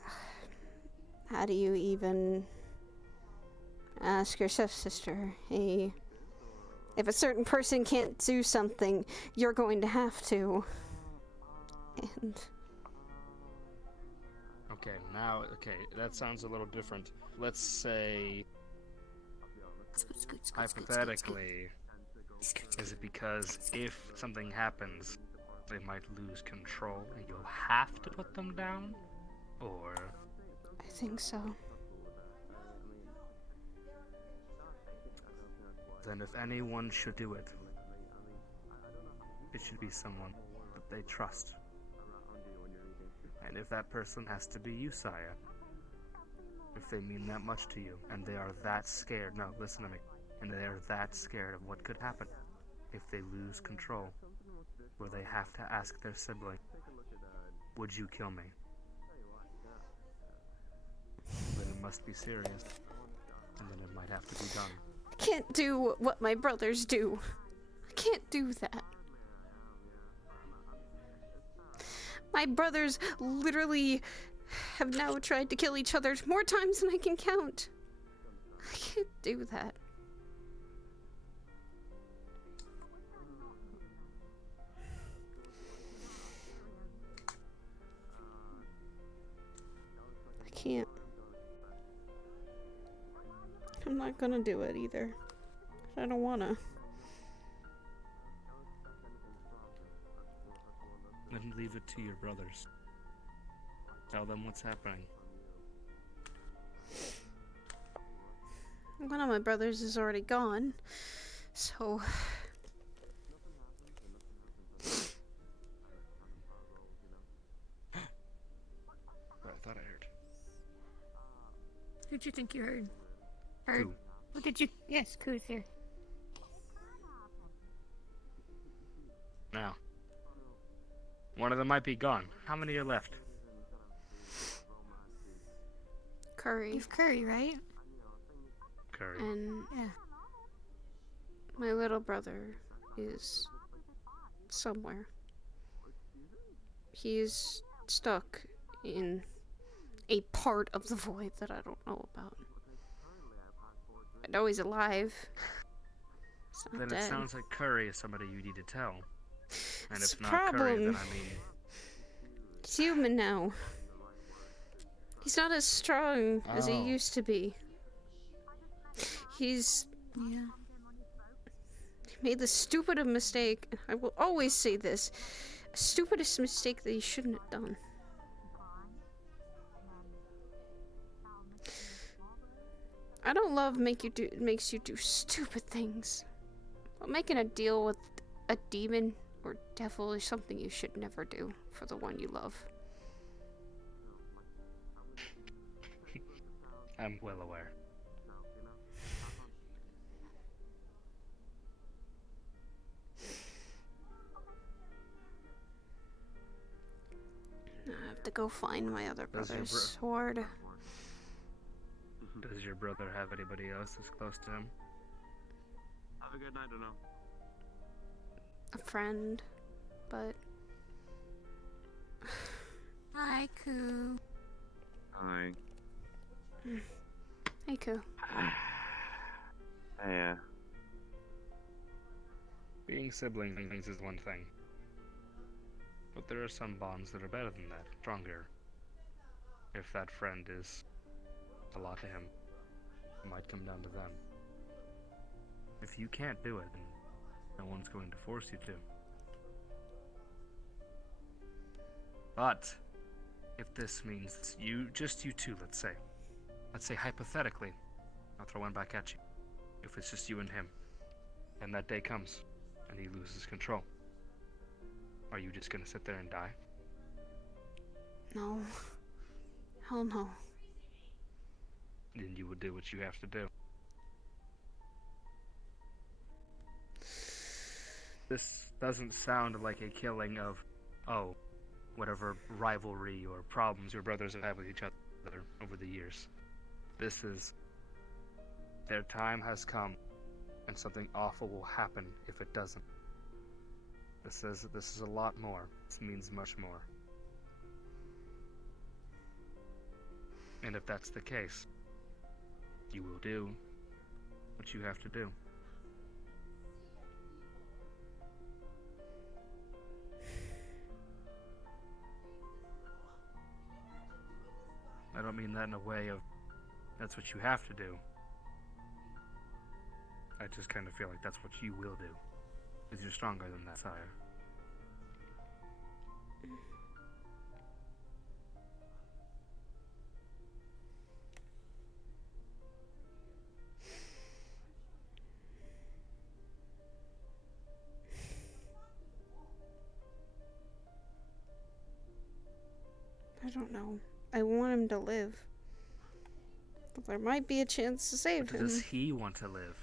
How do you even ask your stepsister, hey, if a certain person can't do something, you're going to have to. And Okay, that sounds a little different. Let's say, hypothetically, is it because if something happens, they might lose control and you'll have to put them down? Or... I think so. Then if anyone should do it, it should be someone that they trust. And if that person has to be you, Saya, if they mean that much to you, and they are that scared, no, listen to me, and they are that scared of what could happen if they lose control, where they have to ask their sibling, would you kill me? Then it must be serious, and then it might have to be done. I can't do what my brothers do. I can't do that. My brothers literally have now tried to kill each other more times than I can count. I can't do that. I can't. I'm not gonna do it either. I don't wanna. Then leave it to your brothers. Tell them what's happening. One of my brothers is already gone, so... I thought I heard. Who'd you think you heard? Heard? Who? What did you? Yes, Koo's here. Now. One of them might be gone. How many are left? Curry. You've Curry, right? Curry. And Yeah. my little brother is somewhere. He's stuck in a part of the void that I don't know about. I know he's alive. He's not Then dead. it sounds like Curry is somebody you need to tell. And That's if the not Curry, problem. then I mean... He's human now. He's not as strong as he Oh. used to be. He's... Yeah. He made the stupidest mistake, and I will always say this, stupidest mistake that he shouldn't have done. I don't love makes you do stupid things. But making a deal with a demon or devil is something you should never do for the one you love. I'm well aware. I have to go find my other Does your brother's bro- sword. Does your brother have anybody else that's close to him? Have a good night, I know. A friend, but Hi, Koo. Hi. hey, Koo. Yeah. Being siblings is one thing. But there are some bonds that are better than that, stronger. If that friend is a lot to him, it might come down to them. If you can't do it, then no one's going to force you to. But if this means it's just you two, let's say hypothetically, I'll throw one back at you. If it's just you and him, and that day comes, and he loses control, are you just gonna sit there and die? No. Hell no. Then you would do what you have to do. This doesn't sound like a killing of, whatever rivalry or problems your brothers have had with each other over the years. This is, their time has come, and something awful will happen if it doesn't. This is a lot more. This means much more. And if that's the case, you will do what you have to do. I don't mean that in a way of, that's what you have to do. I just kind of feel like that's what you will do. Because you're stronger than that, sire. I don't know. I want him to live. But there might be a chance to save But him. does he want to live?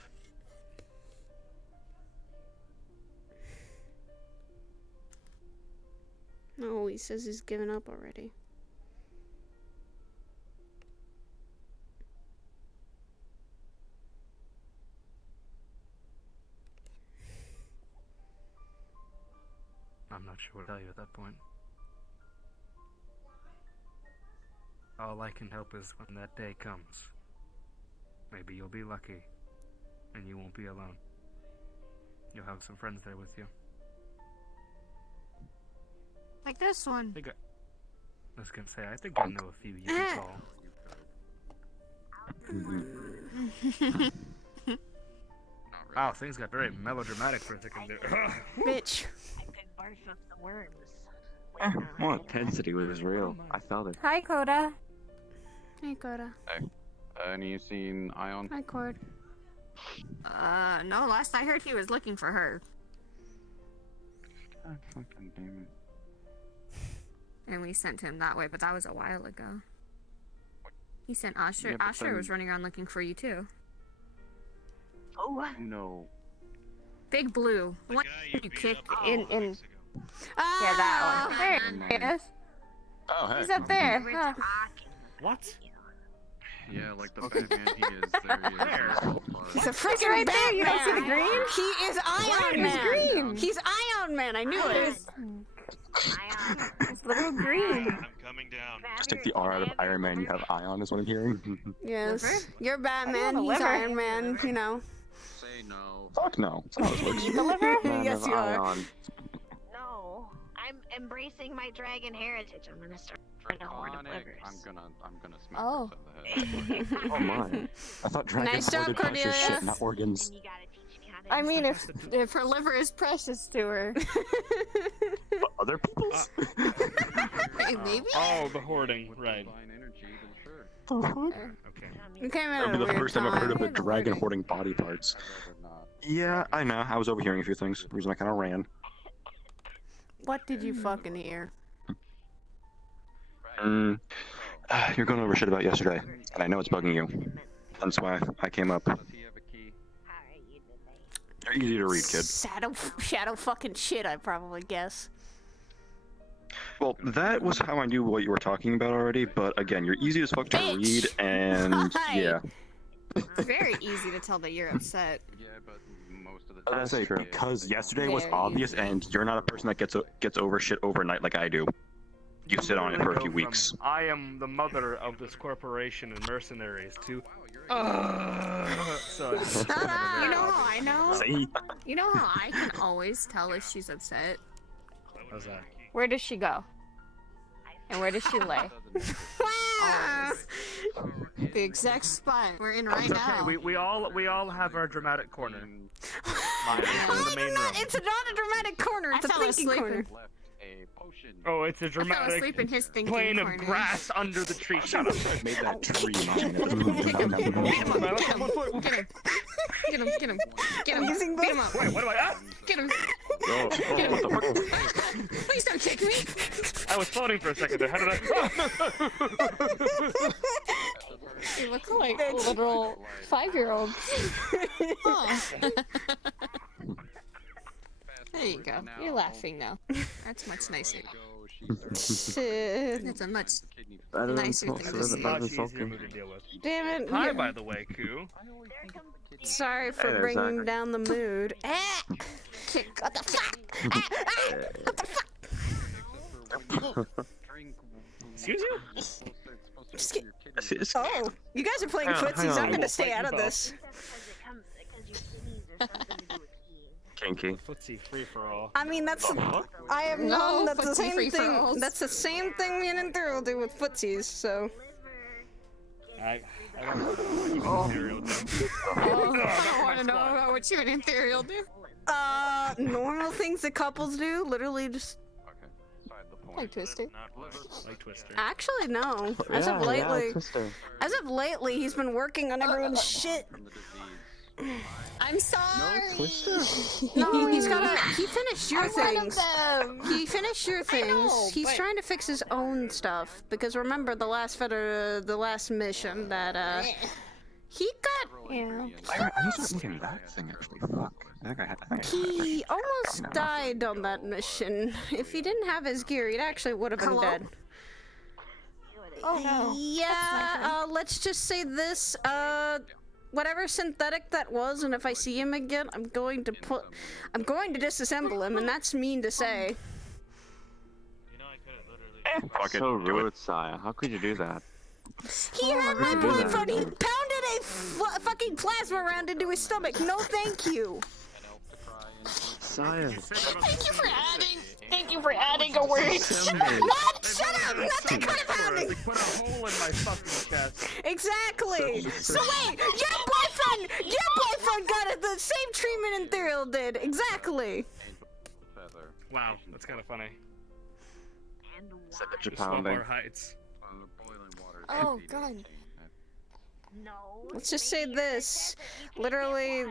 No, he says he's given up already. I'm not sure what to tell you at that point. All I can hope is when that day comes, maybe you'll be lucky, and you won't be alone. You'll have some friends there with you. Like this one. I was gonna say, I think I know a few you can call. Wow, things got very melodramatic for a second there. Bitch. I could barf up the worms. More intensity was real. I felt it. Hi, Coda. Hey, Coda. Hey. And you seen Ion? Hi, Cord. No, last I heard he was looking for her. God fucking damn it. And we sent him that way, but that was a while ago. He sent Asher. Yeah, but Asher then- was running around looking for you too. Oh, No. Big Blue. The What guy you beat kicked up a couple in- weeks ago. Yeah, that one. There Oh, he is. Oh, hey. He's up there. Huh. What? Yeah, like the Batman he is. There he is. Where? He's a He's freaking right there. You don't see the Batman. green? He is Ion He's Man. green. He's Ion Man. I knew it. It's little green. I'm coming down. Just take the R out of Iron Man, you have Ion, is what I'm hearing. Yes. You're Batman. I want a He's liver. Iron Man. You know. Say no. Fuck no. That's not how this works. The liver? Man Yes, of you are. Ion. no. I'm embracing my dragon heritage. I'm gonna start trying to hoard Draconic. livers. I'm gonna smack Oh. her upside the head. Oh my. I thought dragons Nice job, hoarded precious Cordelia. shit, not organs. And you gotta teach me how to I do mean, something. if her liver is precious to her. But other people's? Hey, maybe? Oh, the hoarding, right. Divine energy to sure. The fuck? Okay. You came That'll at be a the weird first time I've heard of a time. dragon hoarding body parts. I'd rather not. Yeah, I know. I was overhearing a few things. The reason I kind of ran. What did you fucking hear? You're going over shit about yesterday, and I know it's bugging you. That's why I came up. Does he have a key? Alright, you did that. You're easy to read, kid. Shadow fucking shit, I probably guess. Well, that was how I knew what you were talking about already, but again, you're easy as fuck to Bitch. read, and Hi. yeah. It's very easy to tell that you're upset. Yeah, but most of the I time. was gonna say, true. because yesterday was Very obvious, and you're not a person that gets over shit overnight like I do. You sit on it for a Go few from, weeks. I am the mother of this corporation and mercenaries to. So it's You know how I know? See? You know how I can always tell if she's upset? How's that? Where does she go? And where does she lay? The exact spot we're in right It's okay. now. We all have our dramatic corner. Mine is in the main room. It's not a dramatic corner, it's I a fell thinking asleep corner. Left a potion. Oh, it's a I fell dramatic asleep in his thinking plane corner. of grass under the tree. Shut up. Made that tree mine. Get him, get him, get him, get him, get him, using beat him up, Wait, what do I? get him, Oh, get him. what the fuck? Please don't kick me. I was floating for a second there. How did I? You look like literal 5-year-olds. Huh. There you go. You're laughing now. That's much nicer. Shit. That's a much Better than nicer thing to This is say. much easier mood to deal with. Damn it. Hi, by the way, Koo. Sorry for Hey there, bringing Zach. down the mood. Ah! Kick. What the fuck? Ah, ah! What the fuck? Excuse you? Oh, you guys are playing Hang on, footsies. hang I'm on. gonna stay out of Both. this. Kinky. Footsie free for all. I mean, that's. I have No, known that's the footsie same thing. free-for-alls. That's the same thing me and Ethereal do with footsies. So. I don't know. Cereal do. I don't want to know about what you and Ethereal do. Normal things that couples do. Literally just. Okay, side the point. Like Twister. Like Twister. Actually, no. As of lately. As of lately, he's been working on everyone's shit. From the disease. I'm sorry. No, he's gotta. He finished your I'm one of things. them. He finished your things. know, He's but- trying to fix his own stuff because remember the last mission that he got. Yeah. I need to start looking at that thing, actually. Fuck. I think I had He almost died on that mission. If he didn't have his gear, he'd actually would have been Hello? dead. Oh no. Yeah. Let's just say this. Whatever synthetic that was, and if I see him again, I'm going to disassemble him, and that's mean to say. You know, I could have literally. Fuck it. So Do it. rude, Saya. How could you do that? He heard my do point that. phone. He pounded a fucking plasma round into his stomach. No, thank you. Saya. Thank you for adding. Thank you for adding a word. What? Shut up! Not that kind of pounding. They put a hole in my fucking chest. Exactly. So wait, your boyfriend got it the same treatment Ethereal did. Exactly. Feather. Wow, that's kind of funny. Signature Just love pounding. our heights. Oh god. Let's just say this. Literally,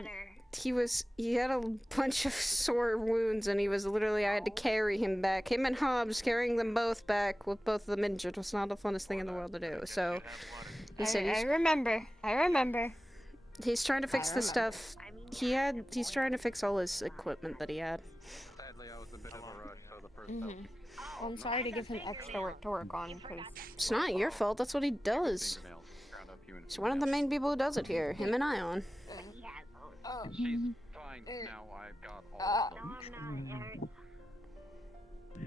he had a bunch of sore wounds, and he was literally, I had to carry him back. Him and Hobbs, carrying them both back with both of them injured was not the funnest thing in the world to do. So, he said I remember. I remember. he's trying to fix the stuff. He's trying to fix all his equipment that he had. Sadly, I was a bit of a rush, so the first Mhm. Well, I'm sorry to give him extra work to work on, because... It's not your fault, that's what he does. He's one of the main people who does it here, him and Ion. She's fine now. I've got all of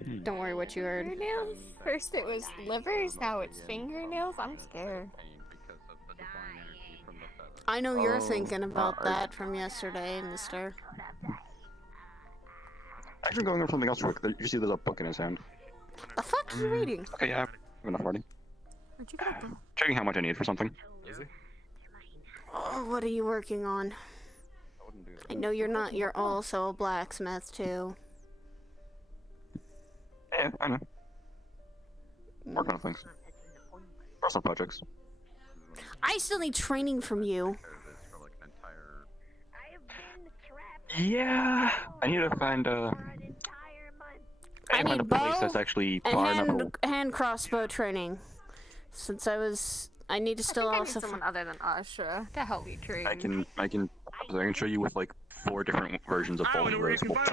them. Don't worry what you heard. Fingernails? First it was livers, now it's fingernails? I'm scared. Because of the divine energy from the feather. I know you're thinking about that from yesterday, mister. Actually, going over something else real quick. You see there's a book in his hand. The fuck are you reading? Okay, yeah, I have enough already. Where'd you get that? Checking how much I need for something. Is he? Oh, what are you working on? I know you're also a blacksmith too. Yeah, I know. Working on things. Personal projects. I still need training from you. Yeah, I need to find I find a need place bow that's actually and far enough. hand crossbow training. Since I need to still I need also. someone other than Asha to help me train. I can show you with like 4 different versions of both. 2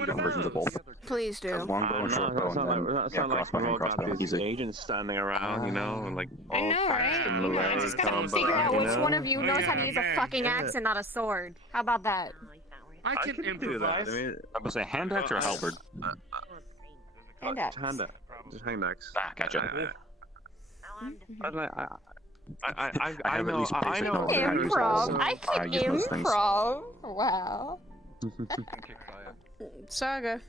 different versions of both. Please do. Longbow and shortbow, and then crossbow and crossbow. Easy. Agents standing around, you know, and like I all know, fast right? and You know, melee I just gotta combat, figure out you which know? one of you knows how to use a fucking axe and not a sword. How about that? I can do that. I improvise. mean, I'm gonna say hand axe or halberd. Hand axe. just hand axe. Ah, gotcha. I have at know. least I basic know. knowledge of Improv. so I can use those things. improv. Wow. Saga.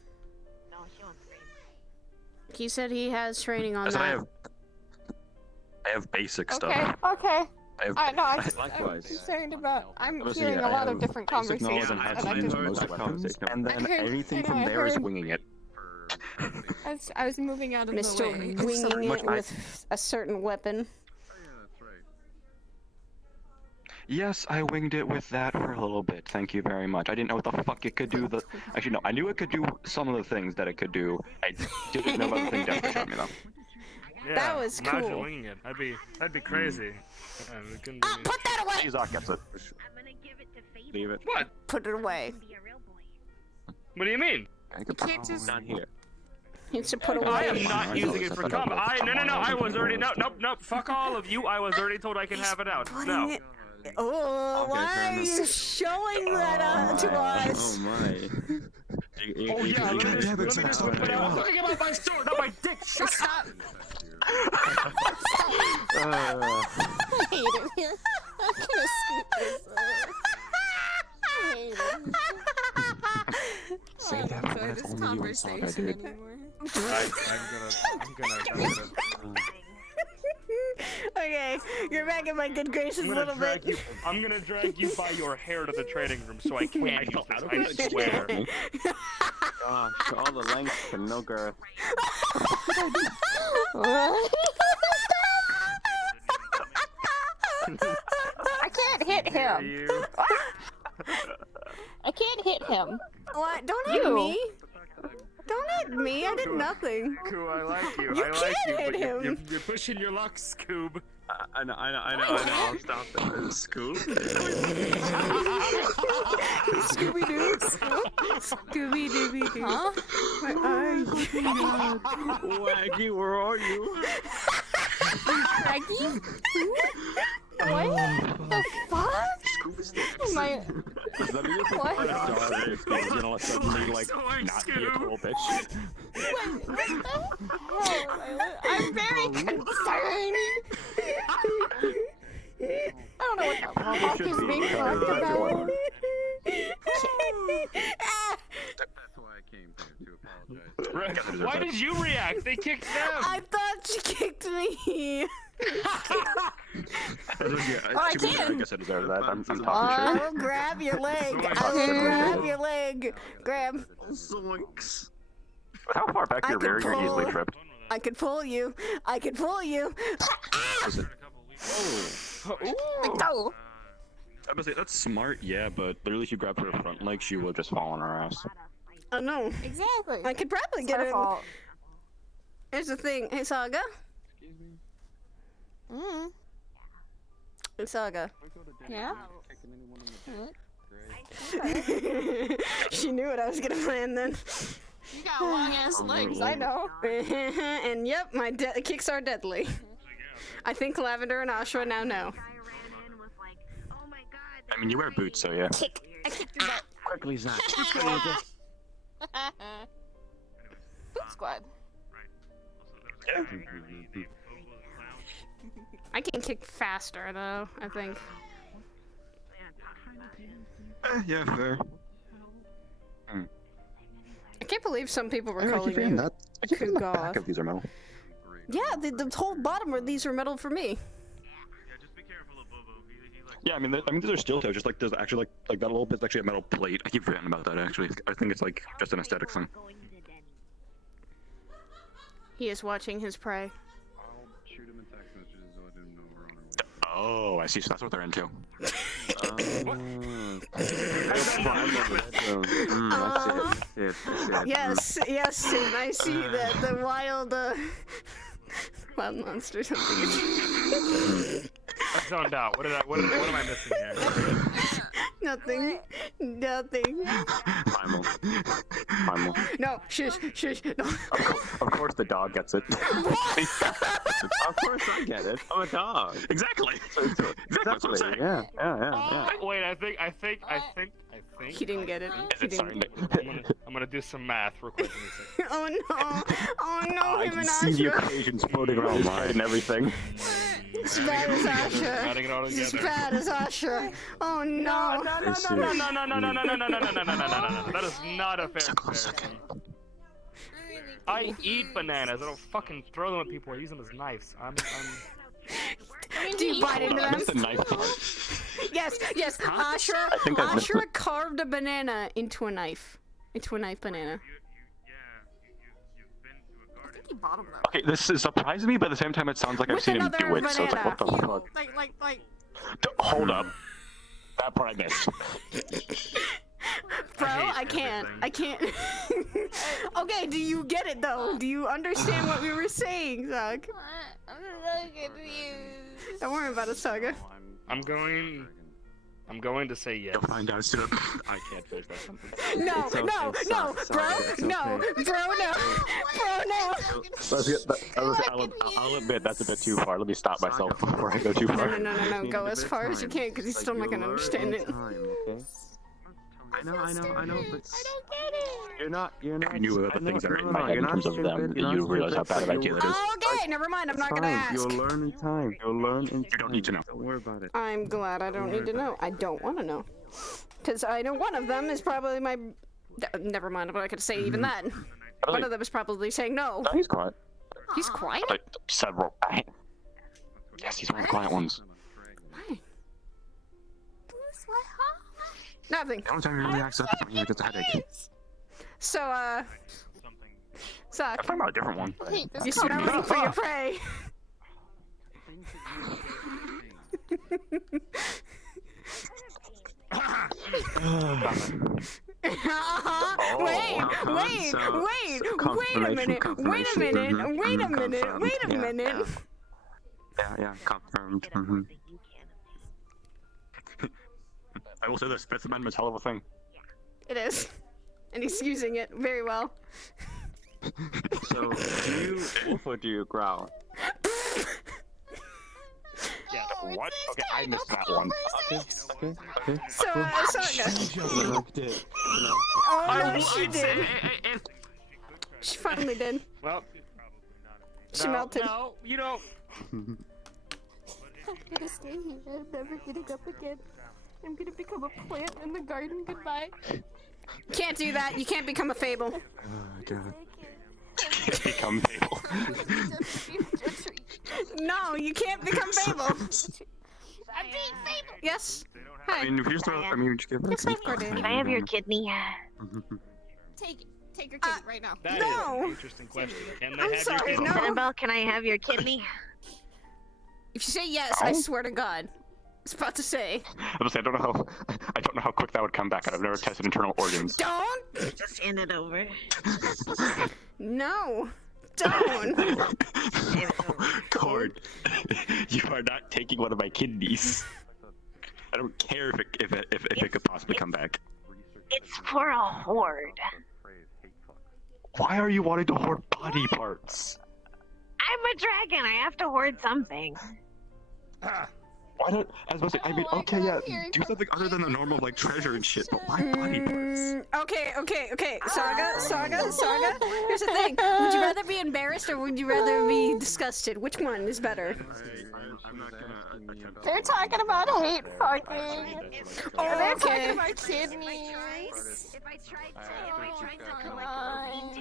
He said he has training on I said that. I have basic Okay. stuff. Okay. I have, No, I'm Likewise. concerned about. I'm Obviously, hearing I a lot of have different basic knowledge conversations, on how and to I use just. most weapons, and then I heard- everything I know, from I there is heard- winging it. I was moving out of Mr. the way. Winging much it with a certain weapon. Yes, I winged it with that for a little bit. Thank you very much. I didn't know what the fuck it could do. Actually, no, I knew it could do some of the things that it could do. I didn't know about the thing Death showed me though. Yeah, That was imagine cool. winging it. That'd be crazy. Yeah, we couldn't do Put that away! Izak gets it. Leave it. What? Put it away. What do you mean? You can't just. Down here. You should put away. I am not using it for combat. No. I was already nope. Fuck all of you. I was already told I can have it out. No. It... Oh, why are you showing that to us? Oh my. Oh yeah, let me just whip it out. I'm talking about my sword, not my dick. Shut up. I hate it here. I'm gonna scoot this I hate it. Say that Enjoy with this only you and Saga, conversation dude. anymore. I'm gonna Okay, you're back in my good gracious a little bit. I'm gonna drag you by your hair to the training room so I can't use this, I swear. Gosh, all the length and no girth. I can't hit him. I can't hit him. What? Don't hit me. Don't hit me. I did nothing. Cool, I like you. You I like can't you, hit but him. you're pushing your luck, Scoob. I know. Stop it. Scoop. Scooby Doo. Scooby Dooby Doo. Huh? Where are you? Waggy, where are you? Maggie? What the fuck? Am I... Does that mean you're What? gonna let suddenly like Sorry, not be a total bitch? What the hell? I'm very concerned. I don't know what the fuck is being talked about. That's why I came here, to apologize. Why did you react? They kicked them. I thought you kicked me. I can. I guess I deserve that. I'm talking I shit. will grab your leg. I will grab your leg. Grab. Zoinks. With how far back I your can rear, you're easily pull. tripped. I could fool you. I could fool you. Oh. I was say that's smart, yeah, but literally if you grab her front leg, she will just fall on her ass. Oh no. Exactly. I could probably get her it. fault. Here's the thing. Hey, Saga. Hey, Saga. Yeah? She knew what I was gonna plan then. You got long ass legs. I know. And yep, my kicks are deadly. I think Lavender and Ashra now know. I mean, you wear boots, so yeah. Kick. I kicked your butt. Quickly, Zach. Boot squad. I can kick faster though, I think. Yeah, fair. I can't believe some people were I calling keep reading you that. I keep reading the back Kugoth. of these are metal. Yeah, the whole bottom of these are metal for me. Yeah, I mean, these are steel toes. Just like there's actually like that little bit's actually a metal plate. I keep forgetting about that. Actually, I think it's like just an aesthetic thing. He is watching his prey. Oh, I see. So that's what they're into. Yes, yes, Sid, I see that the wild monster something. I zoned out. What am I missing here? Nothing. Primal. No, shush. No. Of course the dog gets it. Of course I get it. I'm a dog. Exactly. Exactly. That's what I'm saying. Yeah. Wait, I think. He didn't get it. I'm gonna do some math real quick. Oh no, I him can and see the Ashra. equations floating around his head and everything. As bad as Adding it all Ashra. As together. bad as Ashra. Oh no. No. That is not a fair comparison. I eat bananas. I don't fucking throw them at people. I use them as knives. Do you bite into them? That's the knife part. Yes. Ashra carved a banana into a knife. Into a knife banana. Okay, this is surprising me, but at the same time, it sounds like I've With seen him another do it. So it's like, what the banana. fuck? Like. Hold up. That part I missed. Bro, I can't. Okay, do you get it though? Do you understand what we were saying, Zach? I'm so confused. Don't worry about it, Saga. I'm going to say yes. You'll find out soon. I can't finish that sentence. No, bro, no. I'll admit that's a bit too far. Let me stop myself before I go too far. No. Go as far as you can, because he's still not gonna understand it. I know, but I don't get it. you're not. If you knew about the things that are in my head in terms of them, you realize how bad of an idea that is. Okay, never mind. I'm not gonna ask. You'll learn in time. You don't need to know. Don't worry about it. I'm glad I don't need to know. I don't want to know. Because I know one of them is probably my... Never mind, I'm not going to say even that. One of them is probably saying no. No, he's quiet. He's quiet? Several. Yes, he's one of the quiet ones. Why? Nothing. The only time he really acts up is when he gets a headache. So, Suck. I'm talking about a different one. You scrambling for your prey. Wait a minute. Yeah, confirmed. I will say this, Fifth Amendment's hell of a thing. It is. And he's using it very well. So, do you wolf or do you growl? Yeah, what? Okay, I missed that one. Okay. So, Saga. Oh, no, she did. She finally did. Well, She melted. No, you don't. I'm gonna stay here. I'm never getting up again. I'm gonna become a plant in the garden. Goodbye. Can't do that. You can't become a fable. Oh, God. Become fable. No, you can't become fable. I'm being fable. Yes. Hi. I mean, if you just throw, just give her Yes, of course. Can I have your kidney? Take it. take your kidney right now. That is No. an interesting question. Can they I'm have sorry, your no. kidney? Annabelle, can I have your kidney? If you say yes, I swear to God. I was about to say. I was saying, I don't know how quick that would come back. I've never tested internal organs. Don't! Just hand it over. No. Don't. Cord, you are not taking one of my kidneys. I don't care if it could possibly come back. It's for a horde. Why are you wanting to hoard body parts? I'm a dragon. I have to hoard something. Why don't? I was about to say, I mean, okay, yeah, do something other than the normal like treasure and shit. But why body parts? Okay. Saga. Here's the thing. Would you rather be embarrassed or would you rather be disgusted? Which one is better? I'm not gonna. They're talking about hate fucking. Oh, They're okay. talking about kidneys. If I tried to collect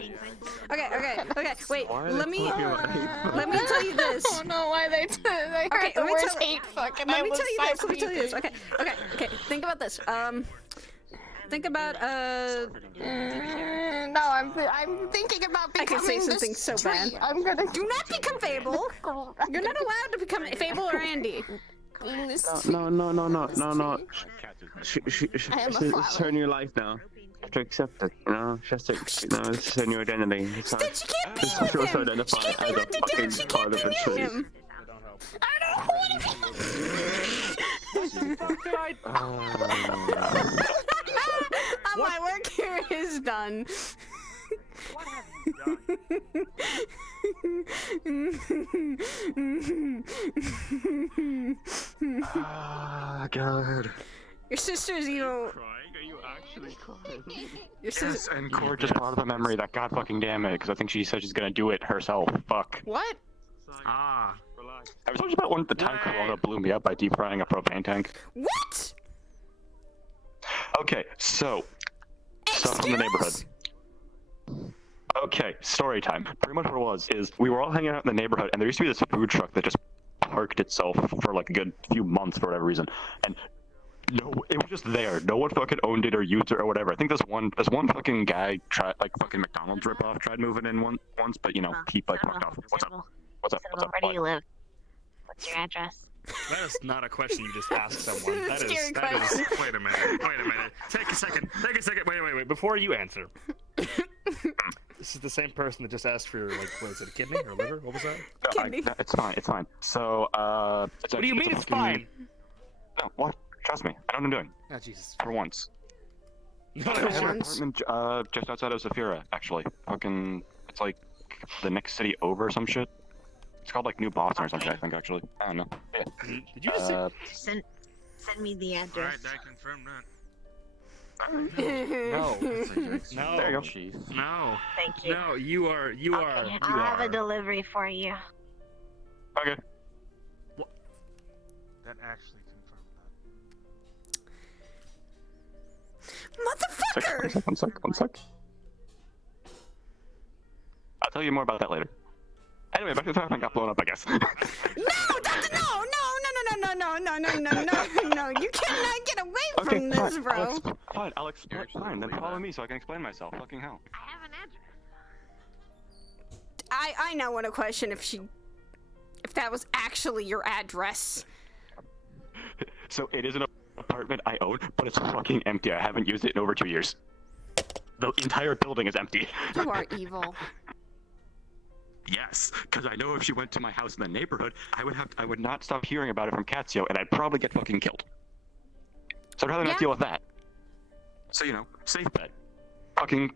Okay. Wait. Why are Let they me talking about tell you this. I don't know why they heard Okay, the let me word tell- hate fucking. Let me tell you this. Okay. Think about this. Think about No, I'm thinking about I becoming could say this something so bad. tree. I'm gonna Do not become Fable. You're not allowed to become Fable or Andy. No. She I am a it's flower. her new life now. She has to accept it, you know? She has to, it's her new identity. It's Then she can't be She with was him. identified She can't be as a with the fucking dude. She part can't of be a near tree. him. I don't want to. My work here is done. What have you Ah, God. Your sister's, you know. Crying? Are you actually crying? Your sister. Yes, and Cord just brought up a memory that God fucking damn it, because I think she said she's gonna do it herself. Fuck. What? Ah. Relax. I was talking about when the time Corona blew me up by deep frying a propane tank. What? Okay, so stuff from the neighborhood. Okay, story time. Pretty much what it was is we were all hanging out in the neighborhood, and there used to be this food truck that just parked itself for like a good few months for whatever reason, and no, it was just there. No one fucking owned it or used it or whatever. I think this one fucking guy tried, like fucking McDonald's ripoff, tried moving in once, but you know he like fucked off. What's up? What's up? What's up? Where do you live? What's your address? That is not a question you just asked someone. That Scary is. question. Wait a minute. Take a second. Wait. Before you answer. This is the same person that just asked for your, like, what is it, a kidney or liver? What was that? Kidney. It's fine. So, What do you mean it's fine? No, what? Trust me, I know what I'm doing. Oh, Jesus. For once. No, I have an once. apartment just outside of Zafira, actually. Fucking, it's like the next city over or some shit. It's called like New Boston or something, I think, actually. I don't know. Yeah. Did you just say? Send me the address. Alright, I confirm that. No. No. There you go. Chief. No. Thank you. No, you are. Okay, I'll have a delivery for you. Okay. That actually confirmed Motherfucker! One sec. I'll tell you more about that later. Anyway, back to the time I got blown up, I guess. No, Doctor, no! You cannot get away from this, bro. I'll explain. Fine, then follow me so I can explain myself. Fucking hell. I have an address. I now want to question if that was actually your address. So it is an apartment I own, but it's fucking empty. I haven't used it in over 2 years. The entire building is empty. You are evil. Yes, because I know if she went to my house in the neighborhood, I would not stop hearing about it from Katsio, and I'd probably get fucking killed. So I'd rather not deal with that. So, you know, safe bet. Fucking,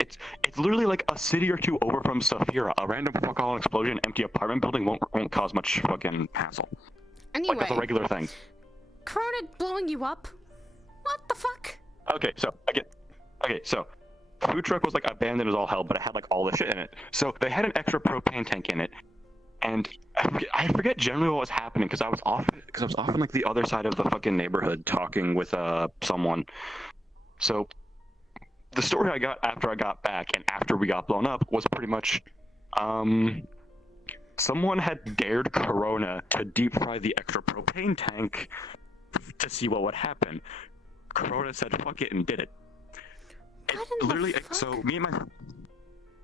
it's literally like a city or two over from Saphira. A random fuck all explosion, empty apartment building won't cause much fucking hassle. Anyway. Like, that's a regular thing. Corona blowing you up? What the fuck? Okay, so food truck was like abandoned as all hell, but it had like all this shit in it. So they had an extra propane tank in it, and I forget generally what was happening because I was off on like the other side of the fucking neighborhood talking with someone. So the story I got after I got back and after we got blown up was pretty much someone had dared Corona to deep fry the extra propane tank to see what would happen. Corona said fuck it and did it. Literally, so me and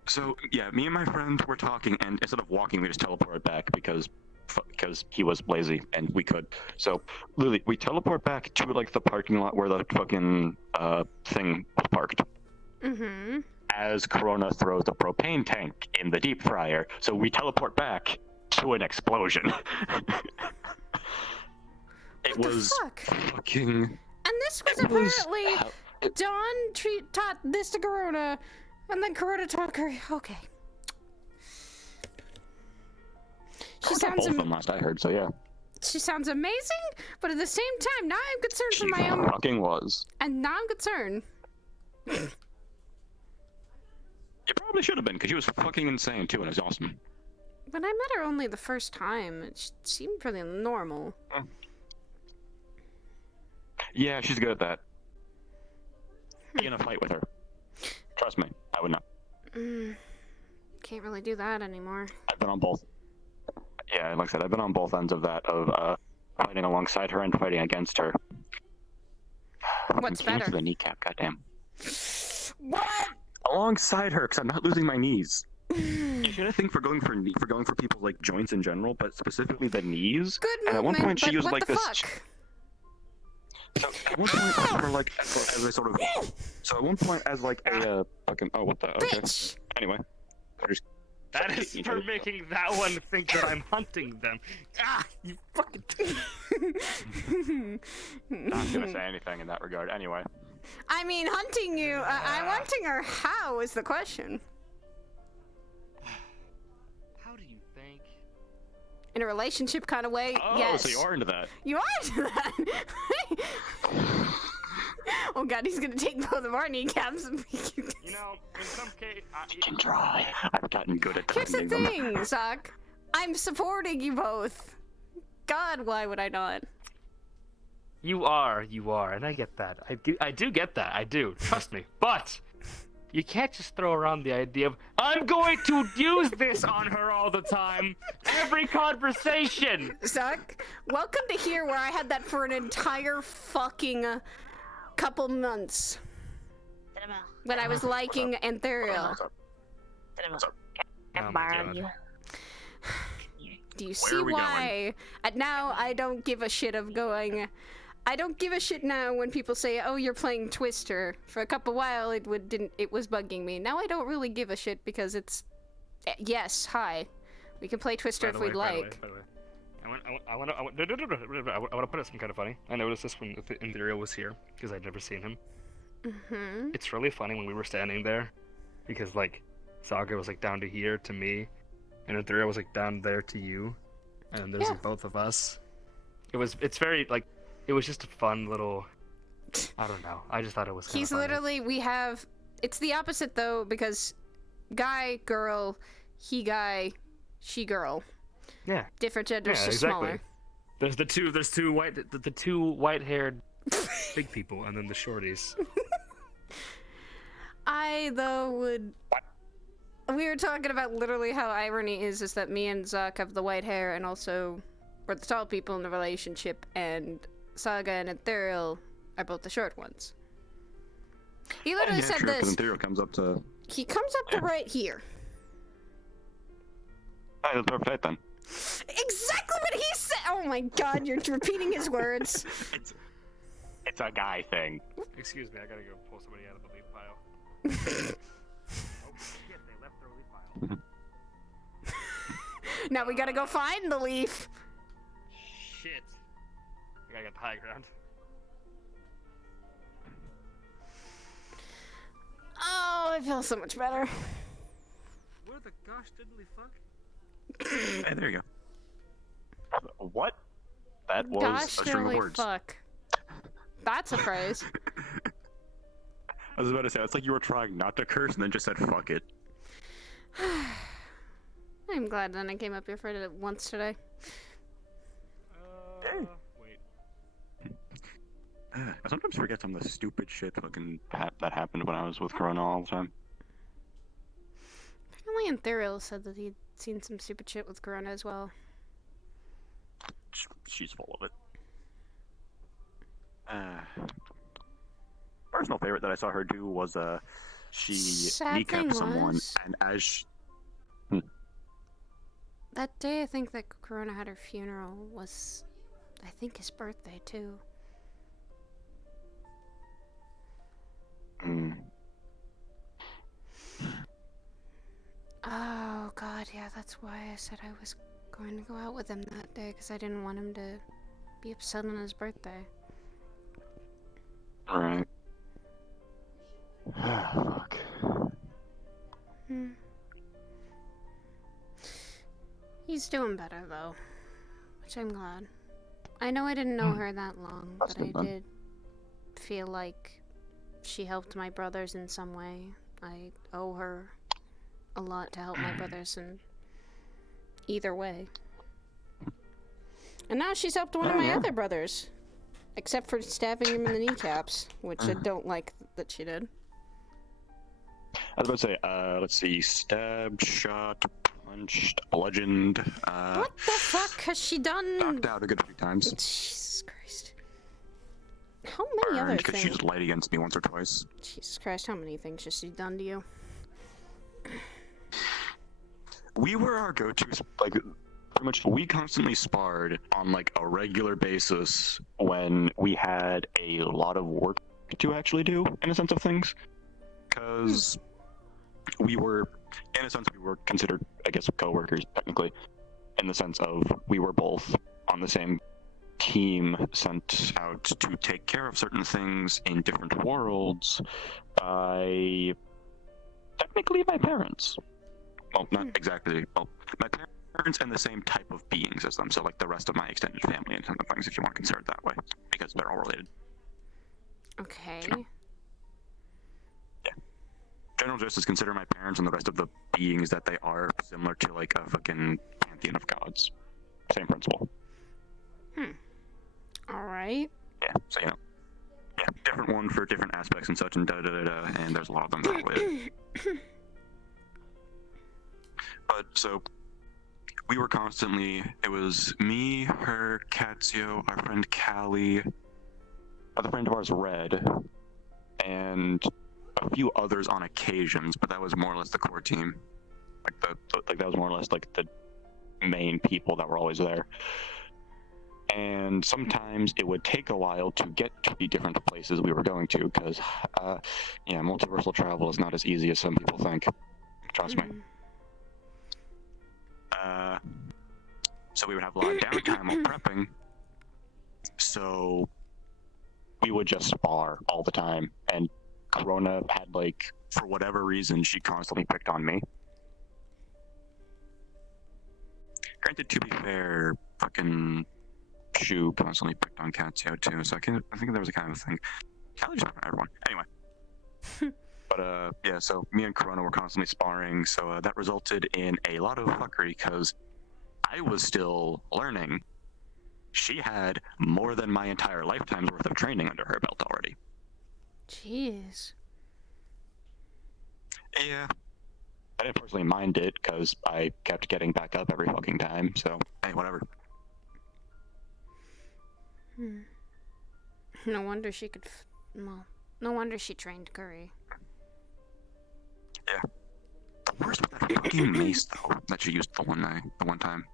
So yeah, me and my friend were talking, and instead of walking, we just teleported back because he was lazy and we could. So literally, we teleport back to like the parking lot where the fucking thing was parked. Mm-hmm. As Corona throws the propane tank in the deep fryer, so we teleport back to an explosion. It was fucking. And this was apparently Dawn taught this to Corona, and then Corona taught her. Okay. She sounds both of them last I heard, so yeah. She sounds amazing, but at the same time, now I'm concerned for my own. Fucking was. And now I'm concerned. It probably should have been, because she was fucking insane too, and it was awesome. When I met her only the first time, it seemed pretty normal. Yeah, she's good at that. Be in a fight with her. Trust me, I would not. Can't really do that anymore. I've been on both. Yeah, like I said, I've been on both ends of that, of fighting alongside her and fighting against her. What's Came better? to the kneecap, goddamn. What? Alongside her, because I'm not losing my knees. You should, I think, for going for people's like joints in general, but specifically the knees. Good and movement, at one point she but used what like the this. fuck? So at one point, for like as a sort of. So at one point, as like a fucking. Oh, what the? Okay. Bitch. Anyway. That is for making that one think that I'm hunting them. Ah, you fucking. Not gonna say anything in that regard. Anyway. I mean, hunting you. I'm hunting her. How is the question? How do you think? In a relationship kind of way? Oh, yes. so you are into that. You are into that. Oh god, he's gonna take both of our kneecaps and make you. You know, in some case, You can try. I've gotten good at Here's the defending them. thing, Zach. I'm supporting you both. God, why would I not? you are, and I get that. I do get that. I do. Trust me. But you can't just throw around the idea of I'm going to use this on her all the time, every conversation. Zach, welcome to here where I had that for an entire fucking couple months. When I was liking Anthuriel. Oh my God. Do you see why? And now I don't give a shit of going. I don't give a shit now when people say, "Oh, you're playing Twister." For a couple while, it was bugging me. Now I don't really give a shit because it's. Yes, hi. We can play Twister if we'd like. By the way, I want to put it some kind of funny. I noticed this when Ethereal was here because I'd never seen him. Mm-hmm. It's really funny when we were standing there, because like Saga was like down to here to me, and Ethereal was like down there to you, and there's like both of us. It's very like, it was just a fun little. I don't know. I just thought it was. He's funny. literally It's the opposite though because, guy girl, he guy, she girl. Yeah. Different genders, Yeah, just exactly. smaller. There's the two white-haired big people, and then the shorties. I though would. We were talking about literally how irony is that me and Zuck have the white hair, and also we're the tall people in the relationship, and Saga and Ethereal are both the short ones. He literally said true, 'cause this. Ethereal comes up to. He comes up to right here. Hey, that's perfect then. Exactly what he said. Oh my God, you're repeating his words. It's a guy thing. Excuse me, I gotta go pull somebody out of the leaf pile. Oh shit, they left their leaf pile. Now we gotta go find the leaf. Shit. I gotta get the high ground. Oh, I feel so much better. Where the gosh diddly fuck? Hey, there you go. What? That was Gosh, a string of holy words. fuck. That's a phrase. I was about to say, it's like you were trying not to curse and then just said fuck it. I'm glad that I came up here for it once today. Wait. I sometimes forget some of the stupid shit fucking that happened when I was with Corona all the time. Apparently Ethereal said that he'd seen some stupid shit with Corona as well. She's full of it. Personal favorite that I saw her do was she Sad thing kneecapped someone, was- and as she, That day, I think that Corona had her funeral was, I think, his birthday too. Oh God, yeah, that's why I said I was going to go out with him that day, because I didn't want him to be upset on his birthday. Alright. Fuck. He's doing better though, which I'm glad. I know I didn't know her that long, That's but I good then. did feel like she helped my brothers in some way. I owe her a lot to help my brothers in either way. And now she's helped one of my other brothers. Except for stabbing him in the kneecaps, which I don't like that she did. I was about to say, let's see, stabbed, shot, punched, bludgeoned, What the fuck has she done? knocked out a good few times. Jesus Christ. How many other Burned because she things? just lied against me once or twice. Jesus Christ, how many things has she done to you? We were our go-tos, like, pretty much, we constantly sparred on, like, a regular basis when we had a lot of work to actually do, in a sense of things. Because we were, in a sense, we were considered, I guess, co-workers, technically, in the sense of we were both on the same team sent out to take care of certain things in different worlds by, technically, my parents. Well, not exactly. Well, my parents and the same type of beings as them, so like the rest of my extended family and some of the things, if you want to consider it that way, because they're all related. Okay. Yeah. General Justice consider my parents and the rest of the beings that they are similar to like a fucking pantheon of gods. Same principle. Alright. Yeah, so you know. Yeah, different one for different aspects and such and da-da-da-da, and there's a lot of them that are related. But so we were constantly, it was me, her, Katsio, our friend Callie, other friend of ours, Red, and a few others on occasions, but that was more or less the core team. Like that was more or less like the main people that were always there. And sometimes it would take a while to get to the different places we were going to, because yeah, multiversal travel is not as easy as some people think. Trust me. So we would have a lot of downtime while prepping. So we would just spar all the time. And Corona had, like, for whatever reason, she constantly picked on me. Granted, to be fair, fucking Shu constantly picked on Katsio too. So I think there was a kind of thing. Callie just picked on everyone. Anyway. But yeah, so me and Corona were constantly sparring, so that resulted in a lot of fuckery, because I was still learning. She had more than my entire lifetime's worth of training under her belt already. Jeez. Yeah. I didn't personally mind it, because I kept getting back up every fucking time, so, hey, whatever. No wonder she could, well, no wonder she trained Curry. Yeah. The worst was that fucking mace, though, that she used the one time.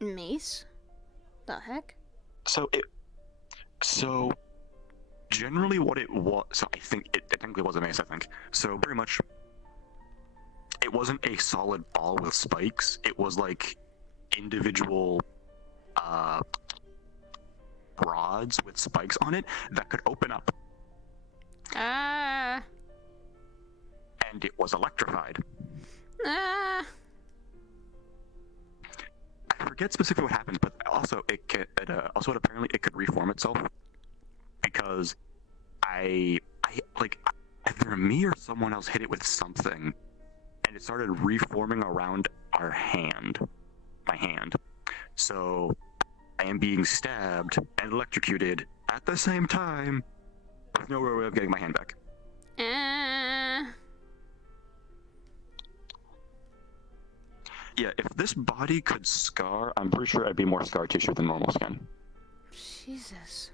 Mace? The heck? So generally what it was, so I think it technically was a mace, I think. So very much, it wasn't a solid ball with spikes. It was like individual rods with spikes on it that could open up. And it was electrified. I forget specifically what happens, but also also apparently it could reform itself, because either me or someone else hit it with something, and it started reforming around my hand. So I am being stabbed and electrocuted at the same time, with no real way of getting my hand back. Yeah, if this body could scar, I'm pretty sure I'd be more scar tissue than normal skin. Jesus.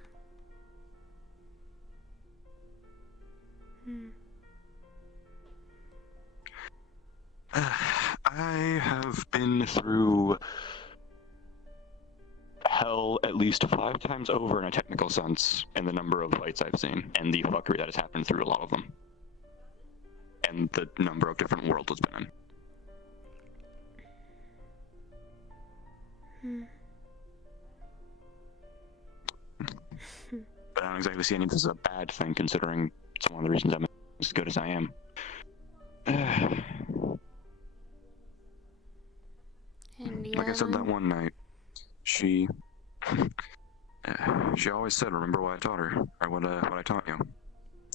I have been through hell at least 5 times over in a technical sense in the number of fights I've seen, and the fuckery that has happened through a lot of them. And the number of different worlds it's been in. But I don't exactly see any of this as a bad thing, considering it's one of the reasons I'm as good as I am. And like I said that one night, she always said, "Remember what I taught her, or what I taught you,"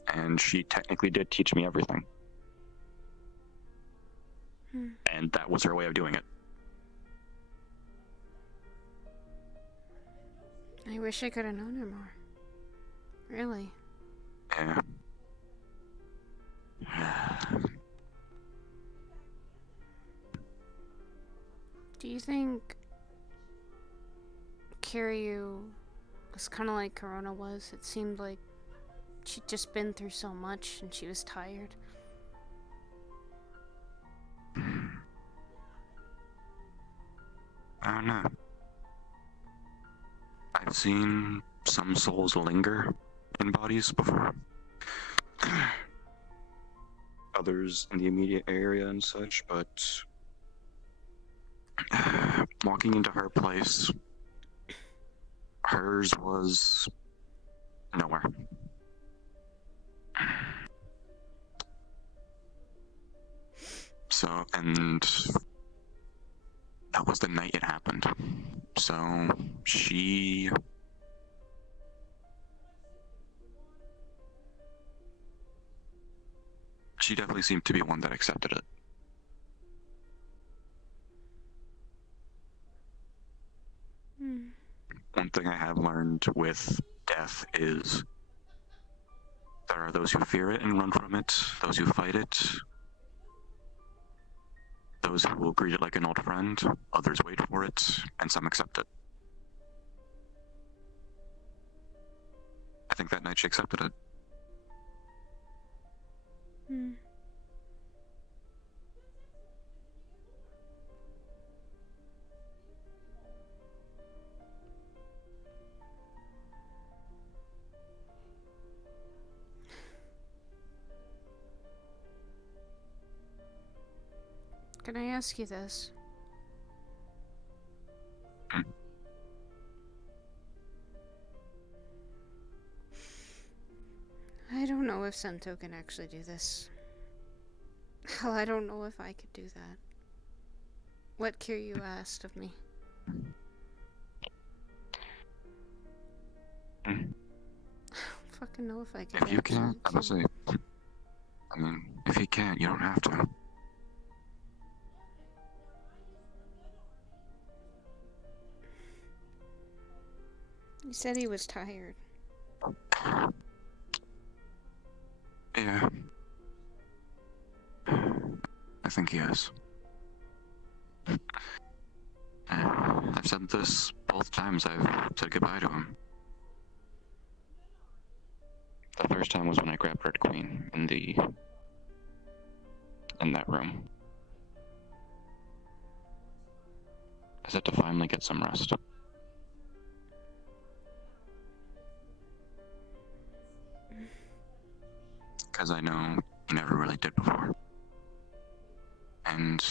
and she technically did teach me everything. And that was her way of doing it. I wish I could have known her more. Really. Yeah. Do you think Kiryu was kind of like Corona was? It seemed like she'd just been through so much and she was tired. I don't know. I've seen some souls linger in bodies before. Others in the immediate area and such, but walking into her place, hers was nowhere. So, and that was the night it happened. So, she definitely seemed to be one that accepted it. One thing I have learned with death is there are those who fear it and run from it, those who fight it, those who will greet it like an old friend, others wait for it, and some accept it. I think that night she accepted it. Can I ask you this? I don't know if Sento can actually do this. Hell, I don't know if I could do that. What Kiryu asked of me. I don't fucking know if I can. If you can't, I must say, I mean, if you can't, you don't have to. He said he was tired. Yeah. I think he is. I've said this both times I've said goodbye to him. The first time was when I grabbed Red Queen in that room. I said to finally get some rest. Because I know he never really did before. And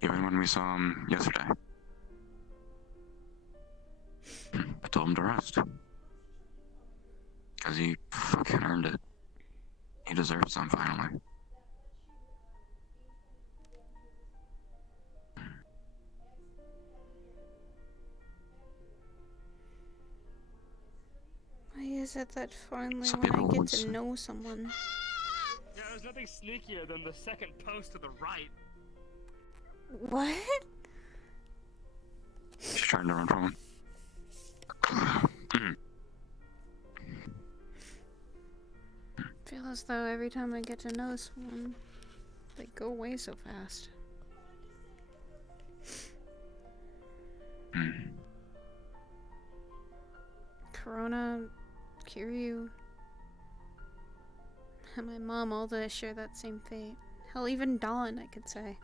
even when we saw him yesterday, I told him to rest. Because he fucking earned it. He deserves some finally. Why is it that finally Some when I people get would to say- know someone... Yeah, there's nothing sneakier than the second post to the right. What? She's trying to run from him. Feel as though every time I get to know someone, they go away so fast. Corona, Kiryu, and my mom all share that same fate. Hell, even Dawn, I could say.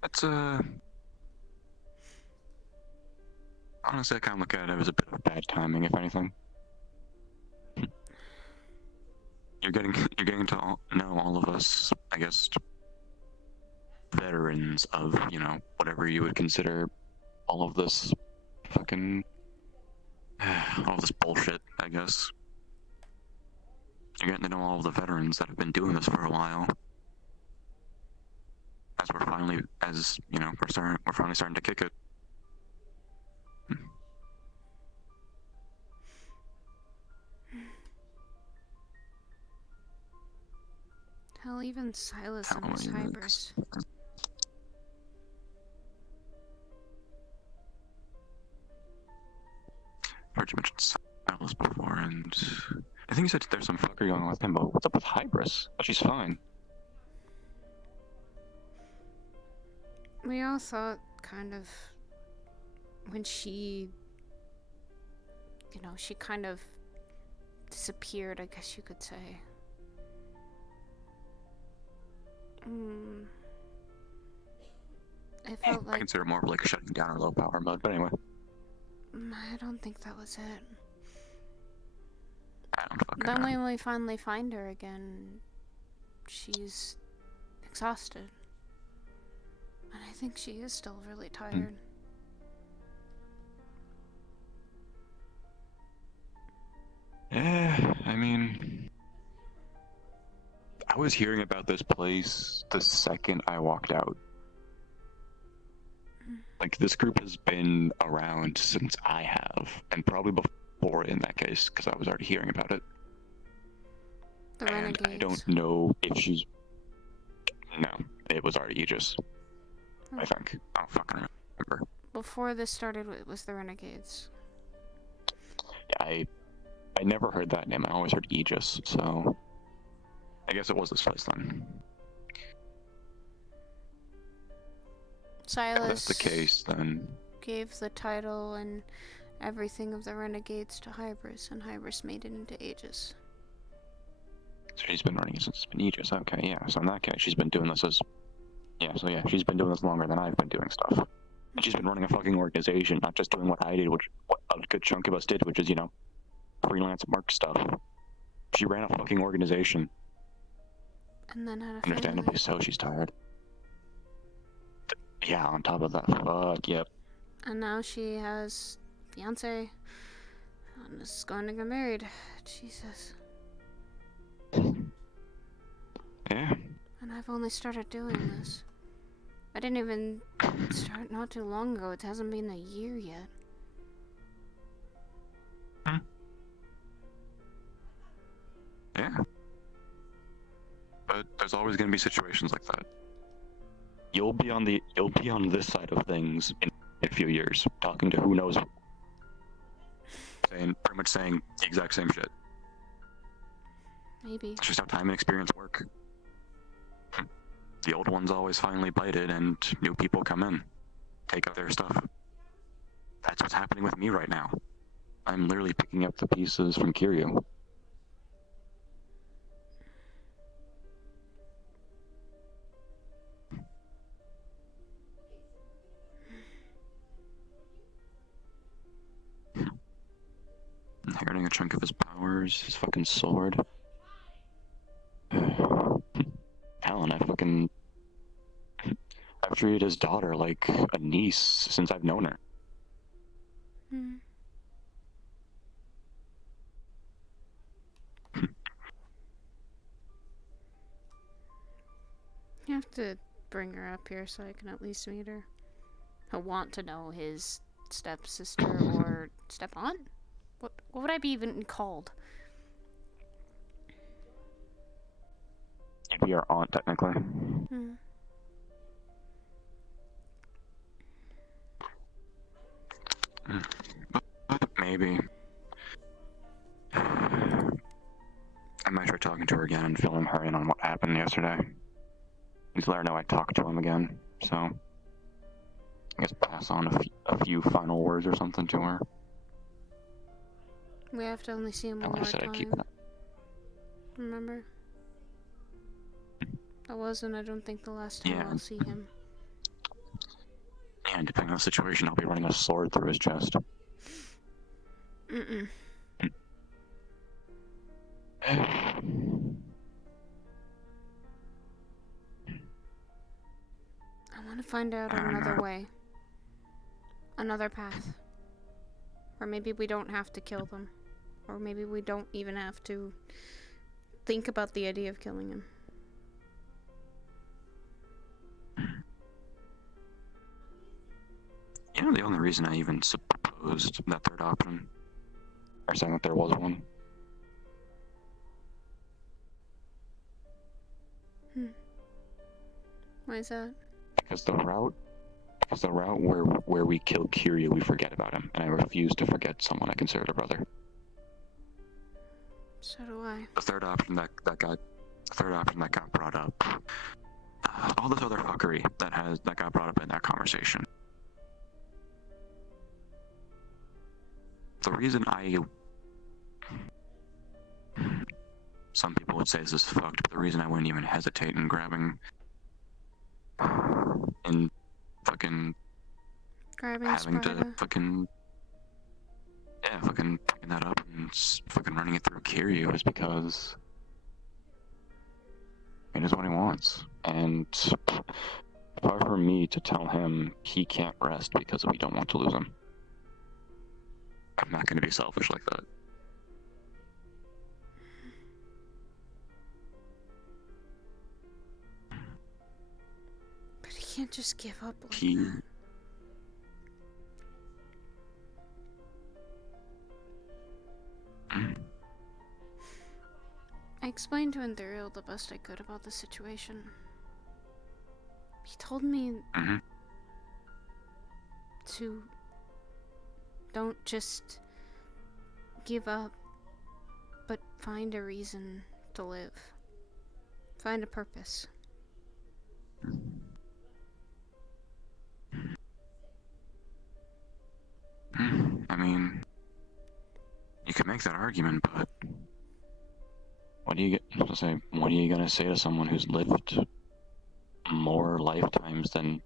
That's honestly, I kind of look at it as a bit of bad timing, if anything. You're getting to know all of us, I guess, veterans of, you know, whatever you would consider all of this fucking all of this bullshit, I guess. You're getting to know all of the veterans that have been doing this for a while. As we're finally, as you know, we're finally starting to kick it. Hell, even Silas and his hybris. Heard you mention Silas before, and I think you said there's some fucker going on with him, but what's up with Hybris? Oh, she's fine. We all thought, kind of, when she, you know, she kind of disappeared, I guess you could say. It felt like... I consider it more of like a shutting down or low power mode, but anyway. I don't think that was it. I don't fucking Then know. when we finally find her again, she's exhausted. And I think she is still really tired. Yeah, I mean... I was hearing about this place the second I walked out. Like, this group has been around since I have, and probably before in that case, because I was already hearing about it. The and Renegades. I don't know if she's... No, it was already Aegis. I think. I don't fucking remember. Before this started, it was the Renegades. Yeah, I never heard that name. I always heard Aegis, so... I guess it was this place then. Silas If that's the case, then... gave the title and everything of the Renegades to Hybris, and Hybris made it into Aegis. So she's been running it since it's been Aegis. Okay, yeah. So in that case, she's been doing this as... Yeah, so yeah, she's been doing this longer than I've been doing stuff. And she's been running a fucking organization, not just doing what I did, which what a good chunk of us did, which is, you know, freelance mark stuff. She ran a fucking organization. And then had a Understandably so, she's tired. Yeah, on top of that, fuck, yep. And now she has fiance and is going to get married. Jesus. Yeah. And I've only started doing this. I didn't even start not too long ago. It hasn't been a year yet. Yeah. But there's always going to be situations like that. You'll be on this side of things in a few years, talking to who knows, pretty much saying the exact same shit. Maybe. It's just how time and experience work. The old ones always finally bite it, and new people come in, take up their stuff. That's what's happening with me right now. I'm literally picking up the pieces from Kiryu. Inheriting a chunk of his powers, his fucking sword. Alan, I've treated his daughter like a niece since I've known her. You have to bring her up here so I can at least meet her. I want to know his stepsister or step-aunt? What would I be even called? You'd be our aunt, technically. Maybe. I might try talking to her again and filling her in on what happened yesterday. Just let her know I talked to him again, so guess pass on a few final words or something to her. We have to only see him one Like I more said, I'd keep time. that. Remember? That wasn't, I don't think, the last time Yeah. I'll see him. And depending on the situation, I'll be running a sword through his chest. Mm-mm. I want to find out another way. Another path. Or maybe we don't have to kill them. Or maybe we don't even have to think about the idea of killing him. You know, the only reason I even supposed that third option, or saying that there was one, Why is that? because the route where we kill Kiryu, we forget about him, and I refuse to forget someone I considered a brother. So do I. The third option that got brought up, all this other fuckery that got brought up in that conversation. The reason some people would say this is fucked, but the reason I wouldn't even hesitate in grabbing and fucking having to fucking picking that up and fucking running it through Kiryu is because it is what he wants. And far from me to tell him he can't rest because we don't want to lose him. I'm not going to be selfish like that. But he can't just give up like He... that. I explained to Sidriel the best I could about the situation. He told me to don't just give up, but find a reason to live. Find a purpose. I mean, you could make that argument, but what are you gonna say to someone who's lived more lifetimes than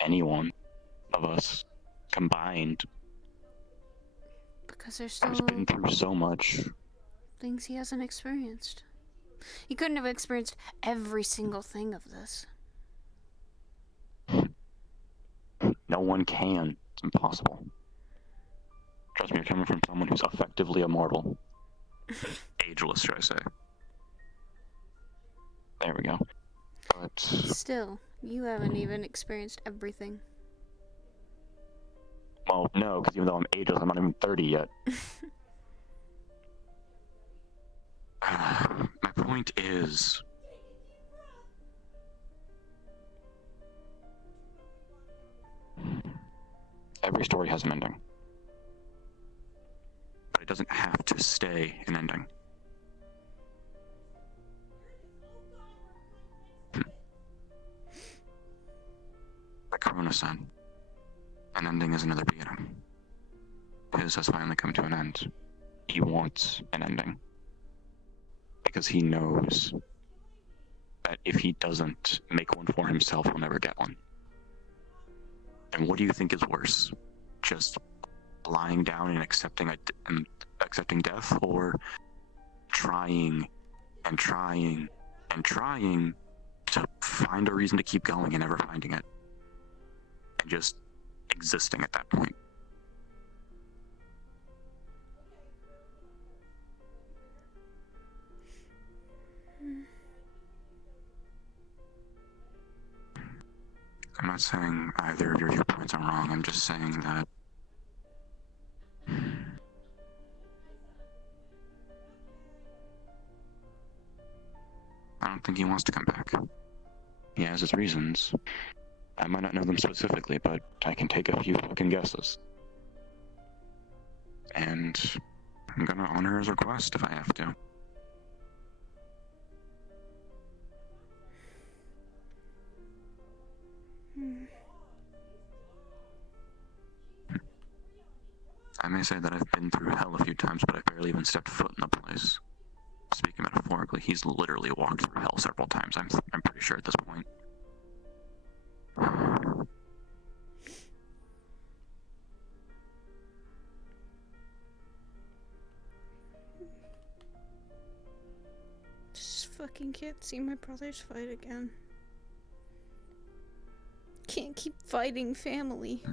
any one of us combined? Because there's still Has been through so much. things he hasn't experienced. He couldn't have experienced every single thing of this. No one can. It's impossible. Trust me, you're coming from someone who's effectively immortal. Ageless, should I say. There we go. But... Still, you haven't even experienced everything. Well, no, because even though I'm ageless, I'm not even 30 yet. My point is... every story has an ending. But it doesn't have to stay an ending. Like Corona said, an ending is another beginning. His has finally come to an end. He wants an ending. Because he knows that if he doesn't make one for himself, he'll never get one. And what do you think is worse? Just lying down and accepting death, or trying and trying and trying to find a reason to keep going and never finding it, and just existing at that point? I'm not saying either of your viewpoints are wrong. I'm just saying that I don't think he wants to come back. He has his reasons. I might not know them specifically, but I can take a few fucking guesses. And I'm gonna honor his request if I have to. I may say that I've been through hell a few times, but I've barely even stepped foot in the place. Speaking metaphorically, he's literally walked through hell several times. I'm pretty sure at this point. Just fucking can't see my brothers fight again. Can't keep fighting family.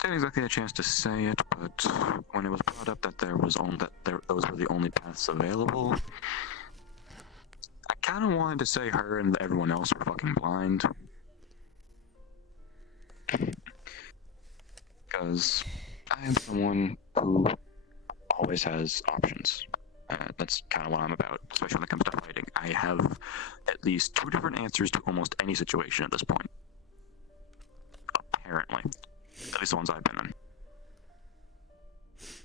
Didn't exactly get a chance to say it, but when it was brought up that those were the only paths available, I kind of wanted to say her and everyone else were fucking blind. Because I am someone who always has options. That's kind of what I'm about, especially when it comes to fighting. I have at least 2 different answers to almost any situation at this point. Apparently. At least the ones I've been in.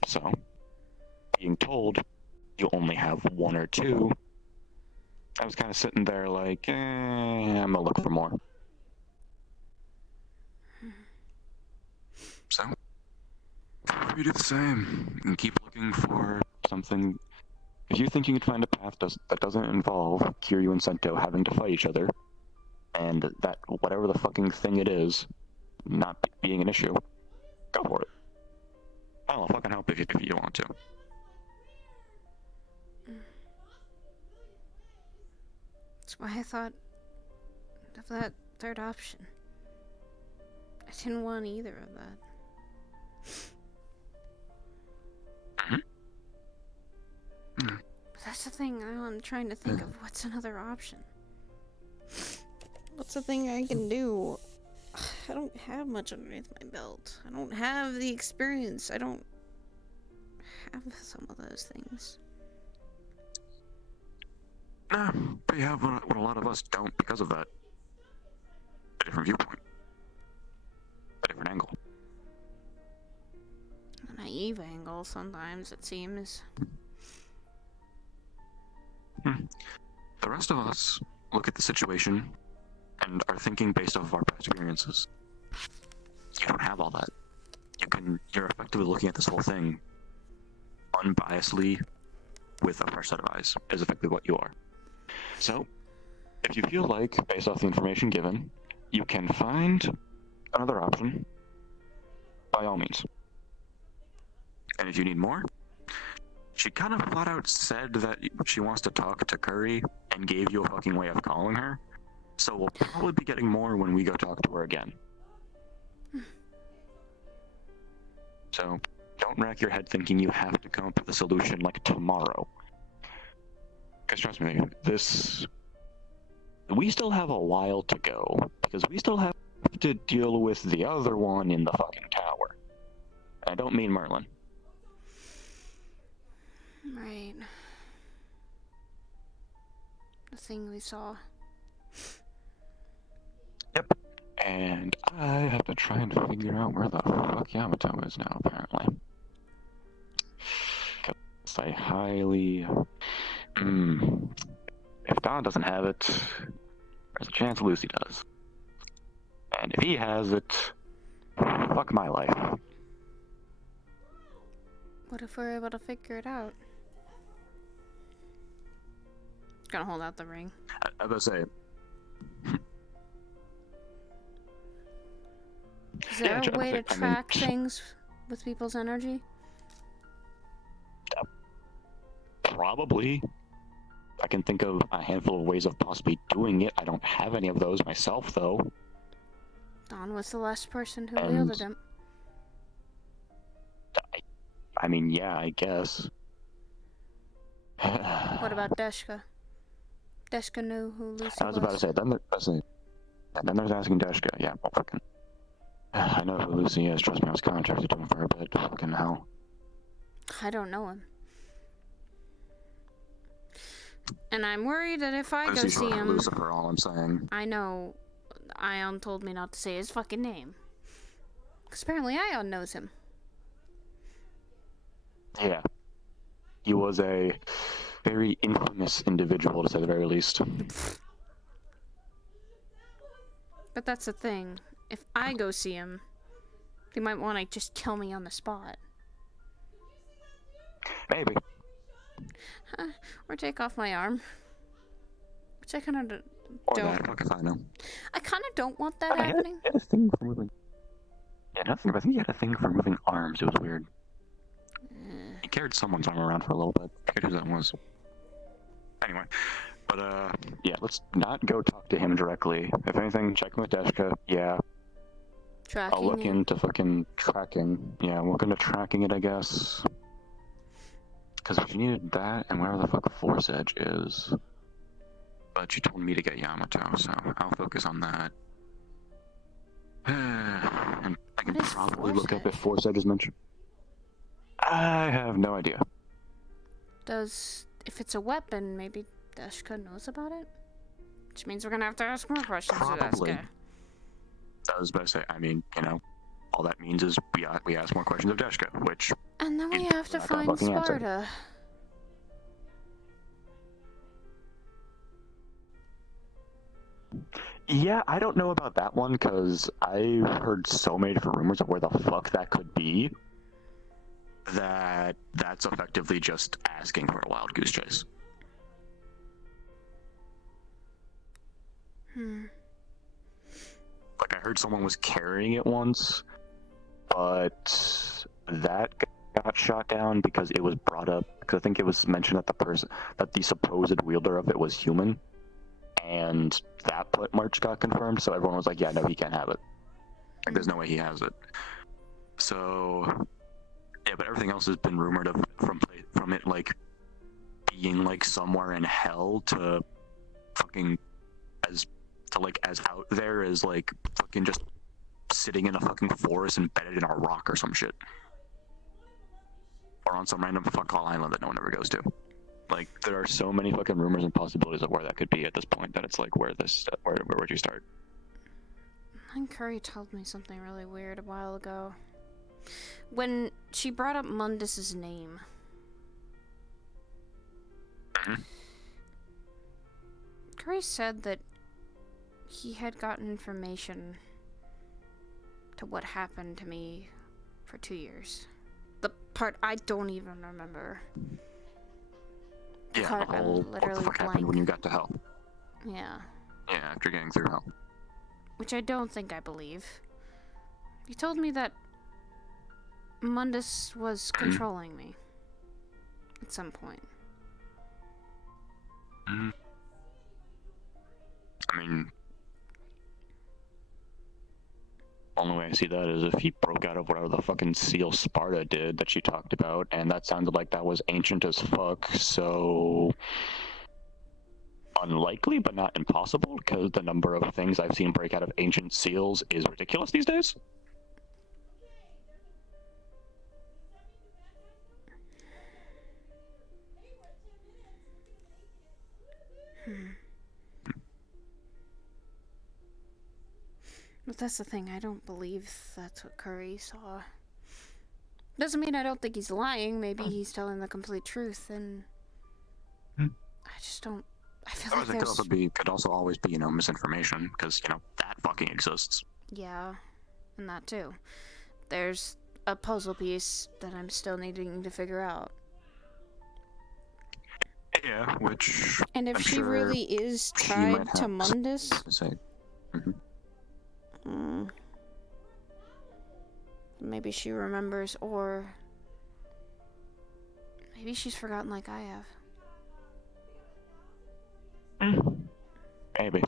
So, being told you only have 1 or 2, I was kind of sitting there like, I'm gonna look for more. So, you do the same. You can keep looking for something. If you think you can find a path that doesn't involve Kiryu and Sento having to fight each other, and that whatever the fucking thing it is, not being an issue, go for it. I'll fucking help if you want to. That's why I thought of that third option. I didn't want either of that. But that's the thing, I'm trying to think of what's another option. What's the thing I can do? I don't have much underneath my belt. I don't have the experience. I don't have some of those things. Nah, but you have what a lot of us don't because of that. A different viewpoint. A different angle. A naive angle sometimes, it seems. The rest of us look at the situation and are thinking based off of our past experiences. You don't have all that. You're effectively looking at this whole thing unbiasedly with a fresh set of eyes, is effectively what you are. So, if you feel like, based off the information given, you can find another option, by all means. And if you need more, she kind of flat out said that she wants to talk to Curry and gave you a fucking way of calling her. So we'll probably be getting more when we go talk to her again. So don't rack your head thinking you have to come up with a solution like tomorrow. Because trust me, we still have a while to go, because we still have to deal with the other one in the fucking tower. I don't mean Merlin. Right. The thing we saw. Yep. And I have to try and figure out where the fuck Yamato is now, apparently. Because I highly... If Don doesn't have it, there's a chance Lucy does. And if he has it, fuck my life. What if we're able to figure it out? Gonna hold out the ring. I was gonna say... Is there a way to track things with people's energy? Probably. I can think of a handful of ways of possibly doing it. I don't have any of those myself, though. Don was the last person who wielded him. I mean, yeah, I guess. What about Deshka? Deshka knew who Lucy was. I was about to say, then there's asking Deshka. Yeah, well, fucking... I know who Lucy is. Trust me, I was contracted to him for a bit. Fucking hell. I don't know him. And I'm worried that if I go Lucy's see him, Lucifer, all I'm saying. I know Ion told me not to say his fucking name. Because apparently Ion knows him. Yeah. He was a very infamous individual, to say the very least. But that's the thing. If I go see him, he might want to just kill me on the spot. Maybe. Or take off my arm. Which I kind of Or don't. that, fuck if I know. I kind of don't want that He happening. had a thing for moving. Yeah, nothing. I think he had a thing for moving arms. It was weird. He carried someone's arm around for a little bit. I forget who that was. Anyway, but yeah, let's not go talk to him directly. If anything, check with Deshka. Yeah. Tracking I'll look it. into fucking tracking. Yeah, we'll look into tracking it, I guess. Because if you needed that, and wherever the fuck Force Edge is. But you told me to get Yamato, so I'll focus on that. And I can probably look up if Force Edge is mentioned. I have no idea. If it's a weapon, maybe Deshka knows about it? Which means we're gonna have to ask more questions Probably. to Deshka. I was about to say, I mean, you know, all that means is we ask more questions of Deshka, which... And then we have to not gonna find fucking answer. Sparta. Yeah, I don't know about that one, because I've heard so many different rumors of where the fuck that could be, that that's effectively just asking for a wild goose chase. Like, I heard someone was carrying it once, but that got shot down because it was brought up, because I think it was mentioned that the supposed wielder of it was human, and that much got confirmed, so everyone was like, yeah, no, he can't have it. Like, there's no way he has it. So, yeah, but everything else has been rumored of from it, like, being, like, somewhere in hell to fucking as out there as, like, fucking just sitting in a fucking forest embedded in a rock or some shit. Or on some random fuck-all island that no one ever goes to. Like, there are so many fucking rumors and possibilities of where that could be at this point that it's like, where would you start? I think Curry told me something really weird a while ago. When she brought up Mundus's name. Curry said that he had gotten information to what happened to me for 2 years. The part I don't even remember. Yeah, the whole, what the fuck happened when you got to hell. Yeah. Yeah, after getting through hell. Which I don't think I believe. He told me that Mundus was controlling me. At some point. I mean... only way I see that is if he broke out of whatever the fucking seal Sparta did that she talked about, and that sounded like that was ancient as fuck, so... unlikely, but not impossible, because the number of things I've seen break out of ancient seals is ridiculous these days. But that's the thing, I don't believe that's what Curry saw. Doesn't mean I don't think he's lying, maybe he's telling the complete truth, and... I just don't... I feel like there's... could also always be, you know, misinformation, because, you know, that fucking exists. Yeah, and that too. There's a puzzle piece that I'm still needing to figure out. Yeah, which... And if she really is tied to Mundus... maybe she remembers, or... maybe she's forgotten like I have. Maybe.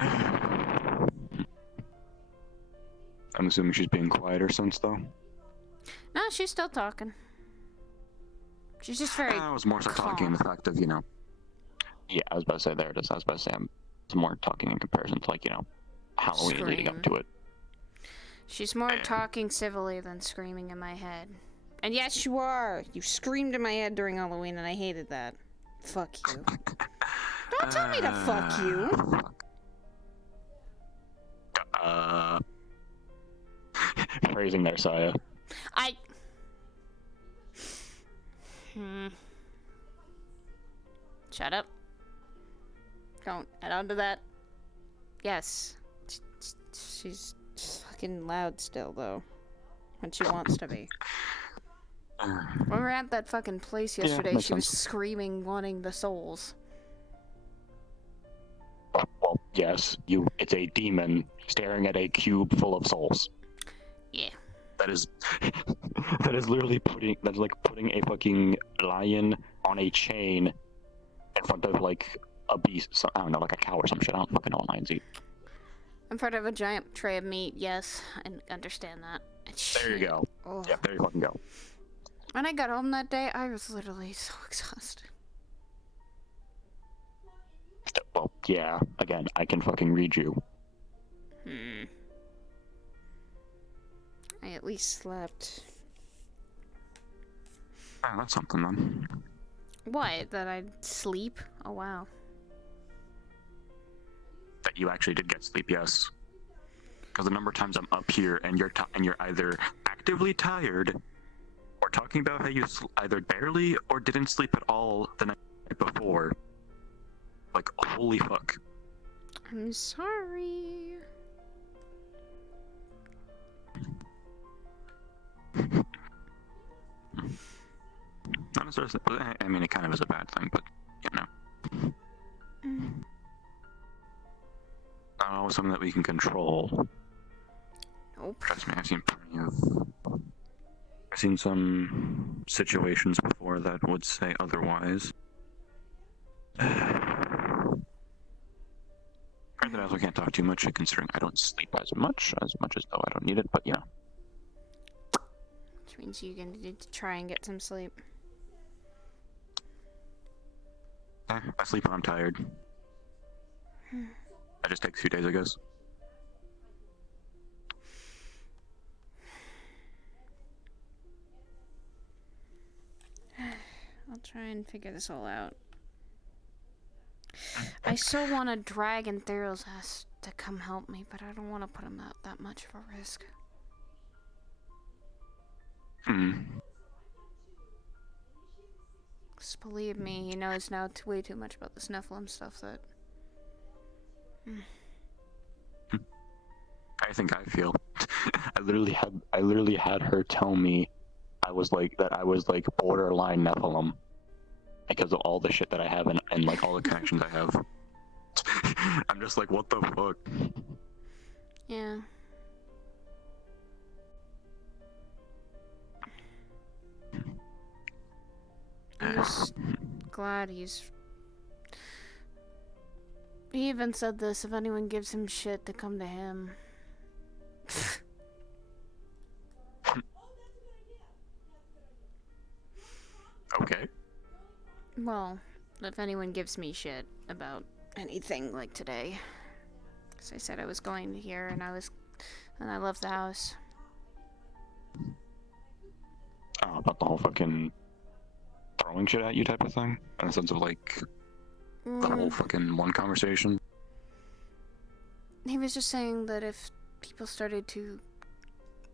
I'm assuming she's being quieter since, though? No, she's still talking. She's just very I was more so talking in the fact of, you know... Yeah, I was about to say, there it is. I was about to say, I'm more talking in comparison to, like, you know, Halloween leading up to it. She's more talking civilly than screaming in my head. And yes, you are! You screamed in my head during Halloween, and I hated that. Fuck you. Don't tell me to fuck you. Phrasing there, Saya. Shut up. Don't add on to that. Yes. She's fucking loud still, though. When she wants to be. When we were at that fucking place yesterday, makes she was sense. screaming, wanting the souls. Well, yes, it's a demon staring at a cube full of souls. Yeah. That is literally putting a fucking lion on a chain in front of like a beast. I don't know, like a cow or some shit. I don't fucking know what lions eat. In front of a giant tray of meat, yes, I understand that. There you go. Oh. Yeah, there you fucking go. When I got home that day, I was literally so exhausted. Well, yeah. Again, I can fucking read you. I at least slept. Ah, that's something then. What? That I'd sleep? Oh wow. That you actually did get sleep, yes. Because the number of times I'm up here and you're either actively tired, or talking about how you either barely or didn't sleep at all the night before. Like, holy fuck. I'm sorry. Not necessarily. I mean, it kind of is a bad thing, but you know. Not always something that we can control. Nope. Trust me, I've seen some situations before that would say otherwise. Granted, I also can't talk too much, considering I don't sleep as much as though I don't need it, but you know. Which means you're gonna need to try and get some sleep. I sleep when I'm tired. That just takes a few days, I guess. I'll try and figure this all out. I so want to drag Ethereal's ass to come help me, but I don't want to put him at that much of a risk. Just believe me, he knows now way too much about the Snifflem stuff that... I think I feel. I literally had her tell me I was like borderline Nephilim because of all the shit that I have and like all the connections I have. I'm just like, what the fuck? Yeah. I'm just glad he's... He even said this, if anyone gives him shit to come to him. Okay. Well, if anyone gives me shit about anything like today. Because I said I was going to here and I left the house. Oh, about the whole fucking throwing shit at you type of thing? In the sense of like the whole fucking one conversation? He was just saying that if people started to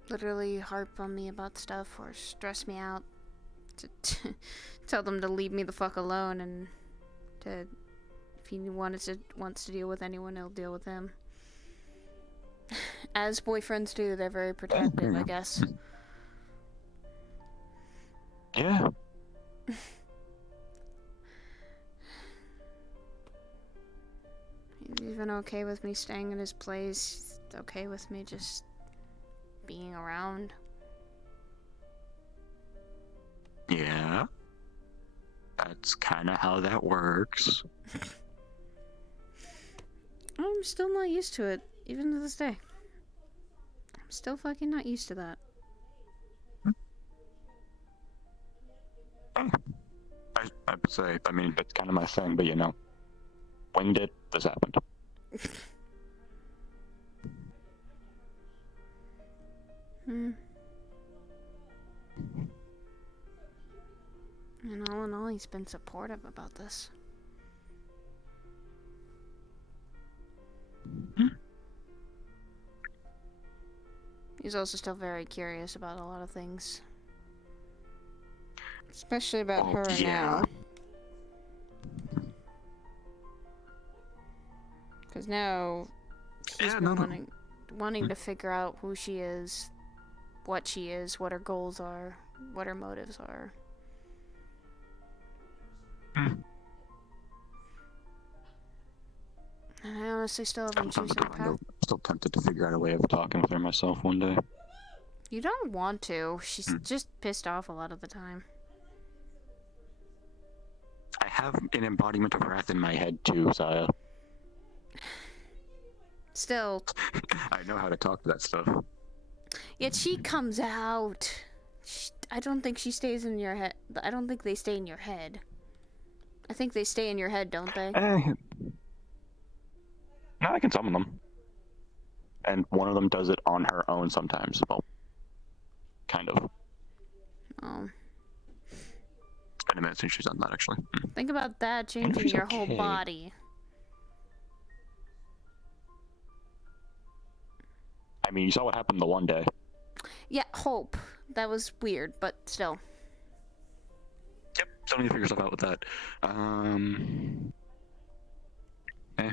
literally harp on me about stuff or stress me out, to tell them to leave me the fuck alone, and to, if he wants to deal with anyone, he'll deal with them. As boyfriends do, they're very protective, I guess. Yeah. He's even okay with me staying in his place. He's okay with me just being around. Yeah. That's kind of how that works. I'm still not used to it, even to this day. I'm still fucking not used to that. I would say, I mean, that's kind of my thing, but you know, when did this happen? And all in all, family's been supportive about this. He's also still very curious about a lot of things. Especially about her now. Because now she's been wanting to figure out who she is, what her goals are, what her motives are. And I honestly still haven't chosen a path. I'm still tempted to figure out a way of talking with her myself one day. You don't want to. She's just pissed off a lot of the time. I have an embodiment of wrath in my head too, Saya. Still. I know how to talk to that stuff. Yet she comes out. I don't think she stays in your head. I don't think they stay in your head. I think they stay in your head, don't they? No, I can summon them. And one of them does it on her own sometimes. Well, kind of. Oh. It's been a minute since she's done that, actually. Think about that changing your whole body. I mean, you saw what happened the one day. Yeah, hope. That was weird, but still. Yep, still need to figure stuff out with that. And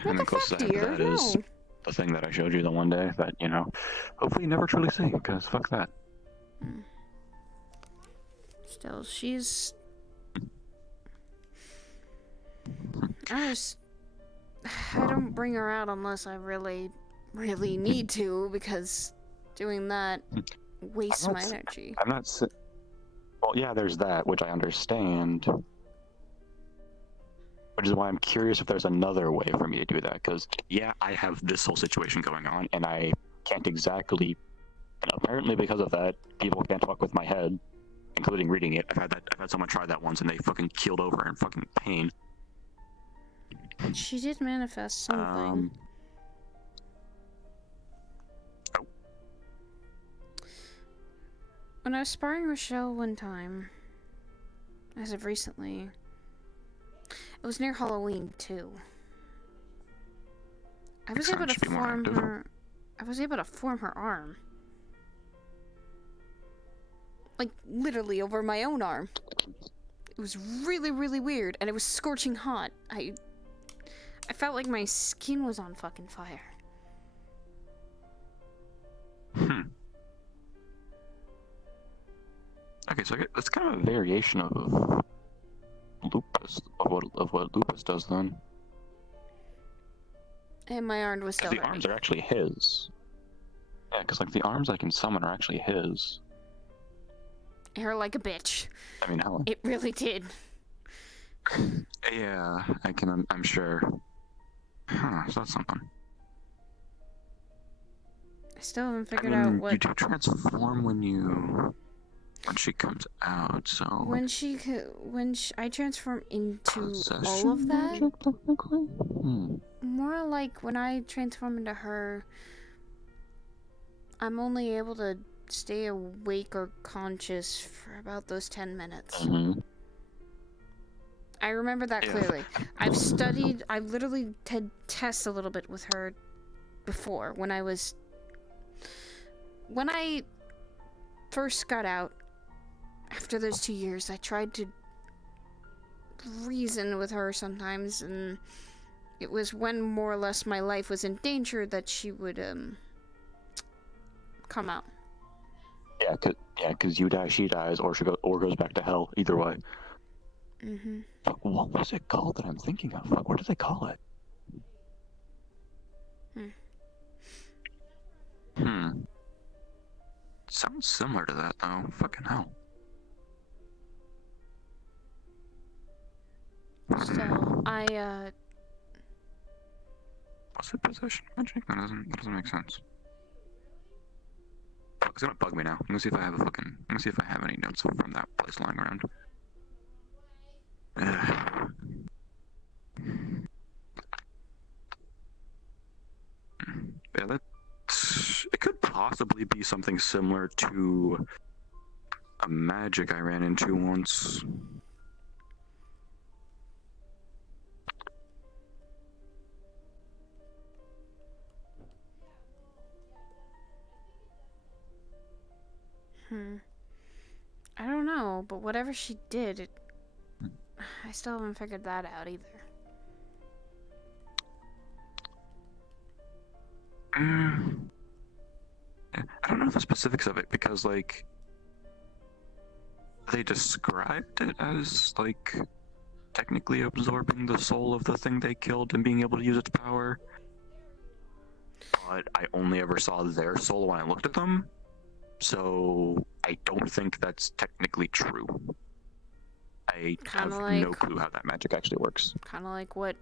What the closest I have to that is the thing that I showed you the one day that, you know, hopefully you never truly see, because fuck that. Still, she's... I don't bring her out unless I really need to, because doing that wastes my energy. I'm not... Well, yeah, there's that, which I understand. Which is why I'm curious if there's another way for me to do that, because, yeah, I have this whole situation going on, and I can't exactly... And apparently because of that, people can't fuck with my head, including reading it. I've had someone try that once, and they fucking keeled over in fucking pain. She did manifest something. When I was sparring Rochelle one time, as of recently, it was near Halloween too. I was able to form her. I was able to form her arm, like literally over my own arm. It was really, really weird, and it was scorching hot. I felt like my skin was on fucking fire. Okay, so that's kind of a variation of lupus, of what lupus does then. And my arm was still The arms are actually his. Yeah, because like the arms I can summon are actually his. It hurt like a bitch. I mean, hell. It really did. Yeah, I'm sure. Huh, so that's something. I still haven't figured out what... You do transform when she comes out, so... When I transform into all of that? More like when I transform into her, I'm only able to stay awake or conscious for about those 10 minutes. I remember that clearly. I've literally did tests a little bit with her before, when I first got out. After those 2 years, I tried to reason with her sometimes, and it was when more or less my life was in danger that she would, come out. Yeah, cause you die, she dies, or goes back to hell. Either way. Fuck, what was it called that I'm thinking of? Fuck, what did they call it? Sounds similar to that, though. Fucking hell. So, What's it, possession magic? That doesn't make sense. Fuck, it's gonna bug me now. I'm gonna see if I have any notes from that place lying around. Yeah, it could possibly be something similar to a magic I ran into once. I don't know, but whatever she did, I still haven't figured that out either. I don't know the specifics of it because, like, they described it as, like, technically absorbing the soul of the thing they killed and being able to use its power. But I only ever saw their soul when I looked at them, so I don't think that's technically true. I have no clue how that magic actually works. Kind of like what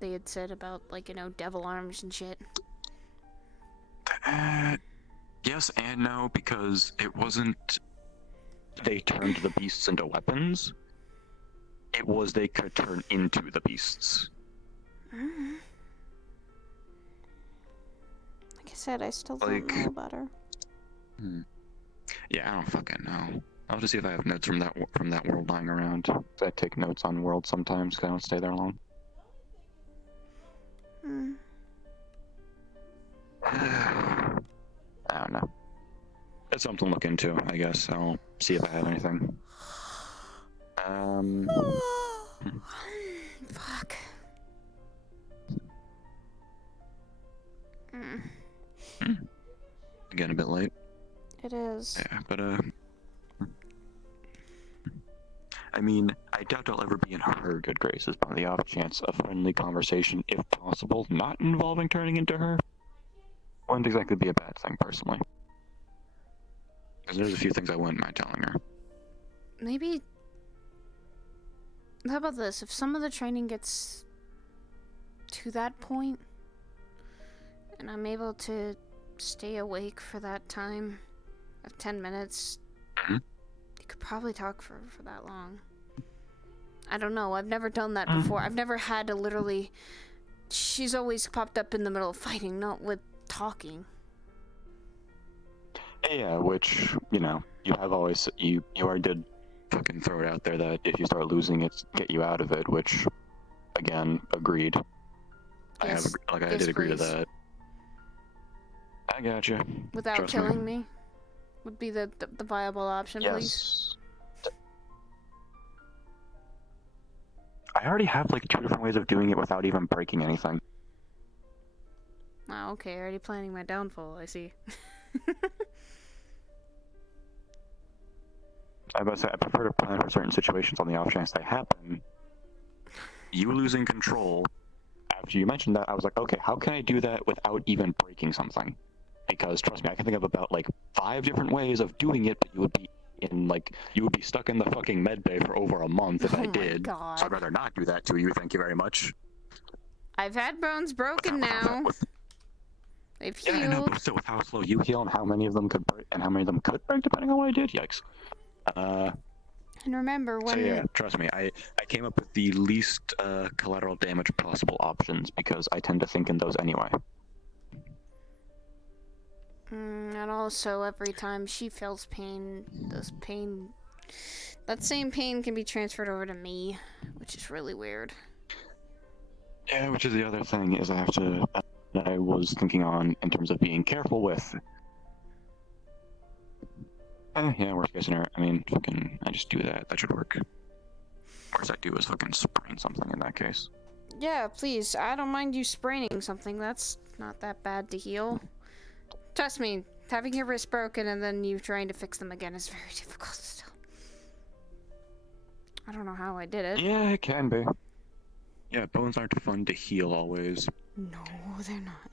they had said about, like, you know, devil arms and shit. Yes and no, because it wasn't they turned the beasts into weapons. It was they could turn into the beasts. Like I said, I still don't know about her. Yeah, I don't fucking know. I'll just see if I have notes from that world lying around. I take notes on worlds sometimes because I don't stay there long. I don't know. It's something to look into, I guess. I'll see if I have anything. Fuck. Getting a bit late. It is. Yeah, but I mean, I doubt I'll ever be in her good graces by the off chance a friendly conversation, if possible, not involving turning into her, wouldn't exactly be a bad thing, personally. Because there's a few things I wouldn't mind telling her. Maybe... How about this? If some of the training gets to that point, and I'm able to stay awake for that time of 10 minutes, you could probably talk for that long. I don't know. I've never done that before. I've never had to literally... She's always popped up in the middle of fighting, not with talking. Yeah, which, you know, you have always... You already did fucking throw it out there that if you start losing it, get you out of it, which, again, agreed. Yes. I did agree to that. I gotcha. Without Trust killing me? Would be the viable option, please? I already have like 2 different ways of doing it without even breaking anything. Oh, okay. Already planning my downfall, I see. I must say, I prefer to plan for certain situations on the off chance they happen. You losing control, after you mentioned that, I was like, okay, how can I do that without even breaking something? Because, trust me, I can think of about, like, 5 different ways of doing it, but you would be stuck in the fucking med bay for over a month if I did. God. So I'd rather not do that to you, thank you very much. I've had bones broken now. They've healed. Yeah, I know, but still, with how slow you heal and how many of them could break, and how many of them could break, depending on what I did, yikes. And remember when... So yeah, trust me, I came up with the least collateral damage possible options because I tend to think in those anyway. And also, every time she feels pain, that same pain can be transferred over to me, which is really weird. Yeah, which is the other thing is I have to, that I was thinking on in terms of being careful with. Yeah, worst case scenario, I mean, fucking, I just do that, that should work. Worst I do is fucking sprain something in that case. Yeah, please, I don't mind you spraining something, that's not that bad to heal. Trust me, having your wrist broken and then you trying to fix them again is very difficult still. I don't know how I did it. Yeah, it can be. Yeah, bones aren't fun to heal always. No, they're not.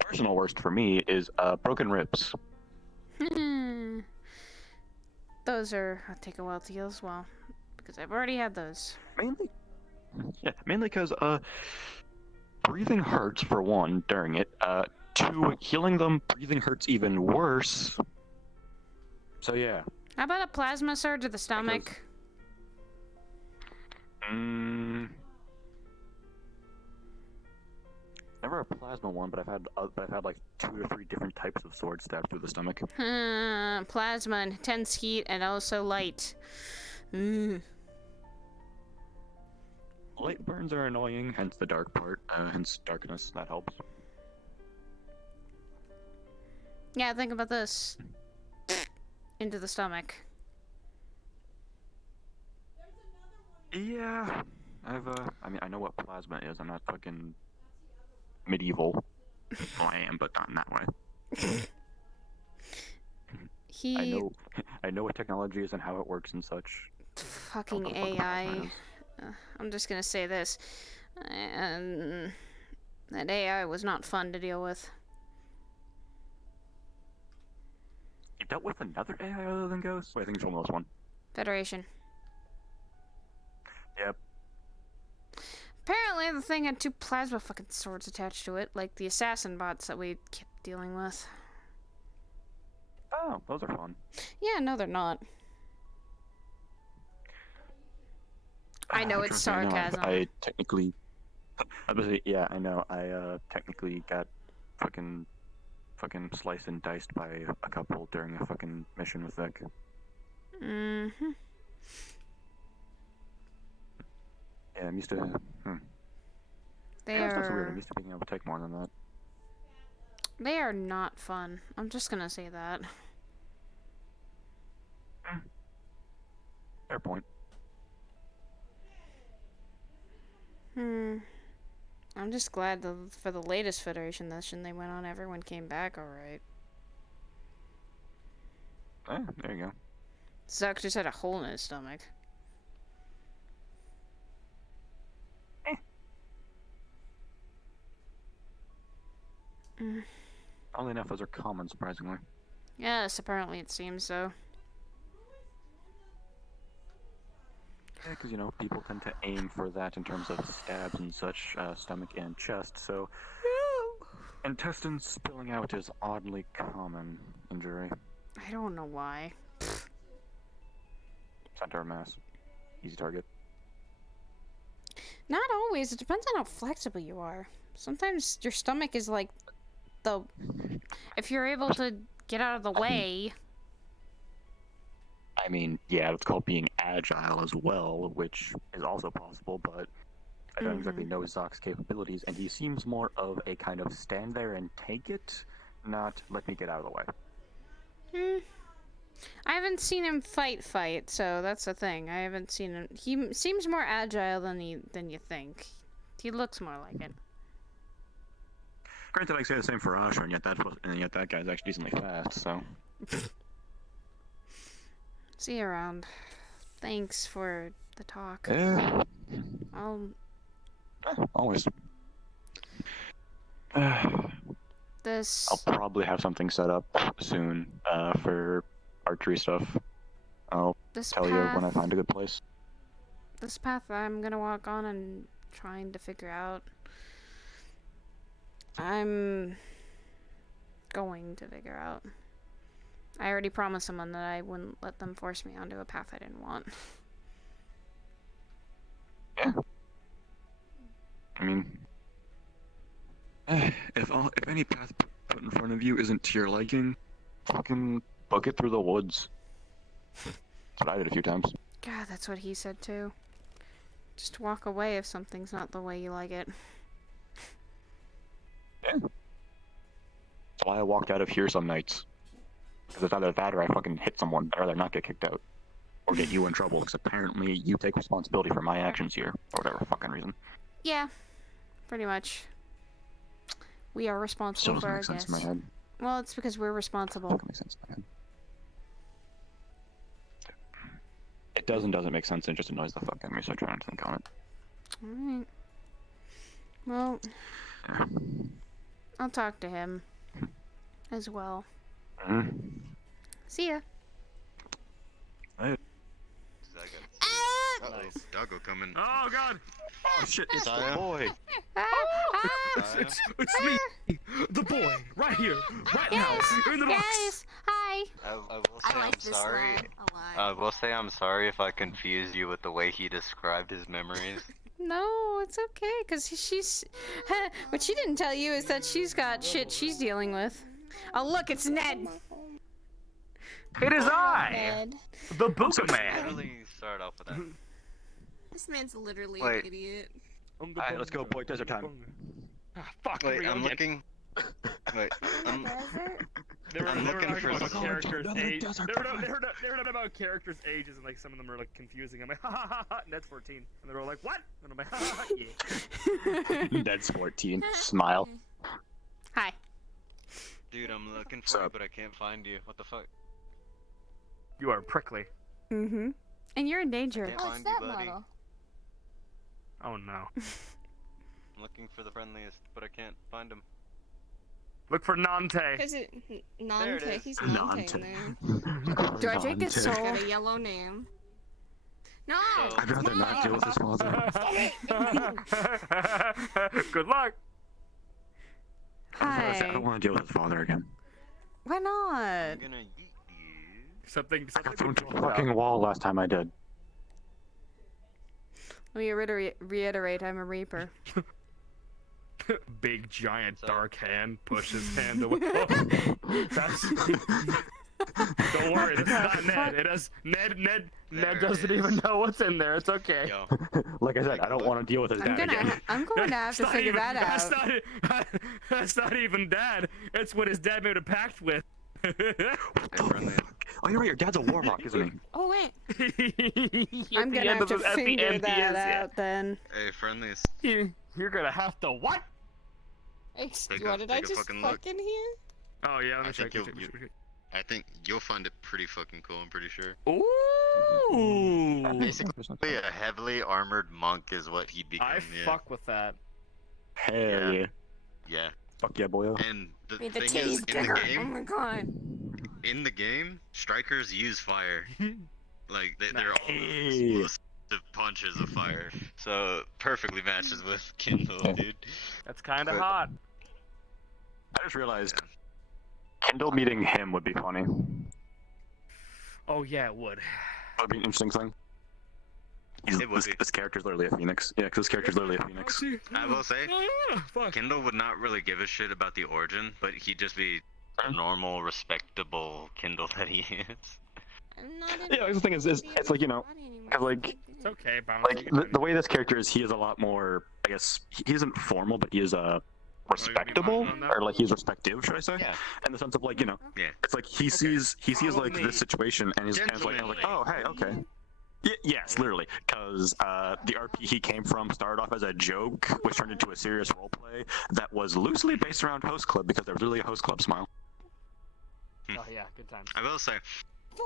Personal worst for me is broken ribs. Those are take a while to heal as well, because I've already had those. Mainly because breathing hurts for one during it. 2, healing them, breathing hurts even worse. So yeah. How about a plasma surge to the stomach? Never a plasma one, but I've had like 2 or 3 different types of sword stabs through the stomach. Plasma, intense heat, and also light. Light light burns are annoying, hence the dark part, hence darkness. That helps. Yeah, think about this. Into the stomach. Yeah, I mean, I know what plasma is. I'm not fucking medieval. Well, I am, but not in that way. I know what technology is and how it works and such. Fucking AI. I'm just gonna say this. And that AI was not fun to deal with. You dealt with another AI other than Ghost? Wait, I think it's almost one. Federation. Yep. Apparently the thing had 2 plasma fucking swords attached to it, like the assassin bots that we kept dealing with. Oh, those are fun. Yeah, no they're not. I know it's sarcasm. I technically... yeah, I know. I technically got fucking sliced and diced by a couple during a fucking mission with Vic. Mm-hmm. Yeah, I'm used to... They yeah, that's are... weird. I'm used to being able to take more than that. They are not fun. I'm just gonna say that. Fair point. I'm just glad for the latest Federation mission they went on, everyone came back alright. There you go. Zuck just had a hole in his stomach. Oddly enough, those are common, surprisingly. Yes, apparently it seems so. Yeah, because, you know, people tend to aim for that in terms of stabs and such, stomach and chest, so... Intestines spilling out is oddly common injury. I don't know why. Center of mass. Easy target. Not always, it depends on how flexible you are. Sometimes your stomach is like the... If you're able to get out of the way... I mean, yeah, it's called being agile as well, which is also possible, but I don't exactly know Zock's capabilities, and he seems more of a kind of stand there and take it, not let me get out of the way. I haven't seen him fight, so that's the thing. I haven't seen him... He seems more agile than you think. He looks more like it. Granted, I say the same for Asher, and yet that guy's actually decently fast, so... See you around. Thanks for the talk. Yeah. Always. This... I'll probably have something set up soon for archery stuff. I'll tell you when I find a good place. This path I'm gonna walk on and trying to figure out. I'm going to figure out. I already promised someone that I wouldn't let them force me onto a path I didn't want. Yeah. I mean, if any path put in front of you isn't to your liking, fucking book it through the woods. That's what I did a few times. God, that's what he said too. Just walk away if something's not the way you like it. Yeah. That's why I walked out of here some nights. Because it's either that or I fucking hit someone. I'd rather not get kicked out. Or get you in trouble, because apparently you take responsibility for my actions here. For whatever fucking reason. Yeah. Pretty much. We are responsible for our guests. Still doesn't make sense in my head. Well, it's because we're responsible. Doesn't make sense in my head. It doesn't make sense, it just annoys the fuck out of me, so I try not to think on it. Alright. Well, Yeah. I'll talk to him as well. See ya. Hey. Uh-oh, doggo coming. Oh god! Oh shit, it's the boy! It's me! The boy! Right here! Right now! You're in the box! Yes! Hi! I will say I'm sorry. I will say I'm sorry if I confused you with the way he described his memories. No, it's okay, because she's... what she didn't tell you is that she's got shit she's dealing with. Oh, look, it's Ned! It is I! Ned. The Booka I Man! really start off with that. This man's literally Wait. an idiot. Alright, let's go, boy. Desert time. Fuck. Wait, I'm looking. Wait, I'm They were looking talking for about some- characters' another age. desert They were not about characters' ages, and like some of them are like confusing. I'm like, ha ha ha ha, and that's 14. And they were all like, what? And I'm like, ha ha ha, yeah. That's 14. Smile. Hi. Dude, I'm looking What's for you, up? but I can't find you. What the fuck? You are prickly. Mm-hmm. And you're in danger. Can't What's find that you, buddy. model? Oh no. I'm looking for the friendliest, but I can't find him. Look for Nante. Cause it There it Nante, is. he's Nante in there. Do I take his soul? Got a yellow name. No. So- I'd rather not deal with his father. Good luck. I Hi. don't want to deal with his father again. Why not? I'm gonna yeet you. Something. I got something thrown to a fucking wall last time I did. Let me reiterate, I'm a reaper. Big giant So- dark hand pushes hand away. That's. Don't worry, this is not Ned. It is Ned. Ned There it doesn't even is. know what's in there. It's okay. Yo, Like I said, I don't want to deal with his I'm dad again. I'm going to have to It's not figure even- that that's out. That's not even dad. It's what his dad made a pact with. Oh, you're right. Your dad's a warlock, isn't he? Oh wait. I'm gonna have to figure that out then. hey, friendliest. You're gonna have to what? Take What a- did I take a just fucking look. fucking hear? Oh yeah, let me I check. think I think you'll find it pretty fucking cool. I'm pretty sure. Ooh. Basically, a heavily armored monk is what he becomes. I yeah. fuck with that. Hell yeah. Yeah. Fuck yeah, boyo. And the Wait, the thing titty's is, in bigger. the Oh game, my god. in the game, strikers use fire. Like they're all Hey. explosive punches of fire. So perfectly matches with Kindle, dude. That's kind of But- hot. I just realized Kendall meeting him would be funny. Oh yeah, it would. That would be an interesting thing. It would be. This character's literally a phoenix. Yeah, 'cause this character's literally a phoenix. I will say, Fuck. Kindle would not really give a shit about the origin, but he'd just be a normal, respectable Kindle that he is. I'm not in Yeah, the thing is, it's like, you know, body anymore. 'cause, like, It's okay, bounce. like the way this character is, he is a lot more. I guess he isn't formal, but he is respectable, or like he's respective, should I say? Yeah. In the sense of like, you know, Yeah. it's like he sees like me. this situation, and he's kind of like, oh hey, okay. Yes, literally, because the RP he came from started off as a joke, which turned into a serious roleplay that was loosely based around Host Club because there was really a Host Club smile. Oh yeah, good times. I will say,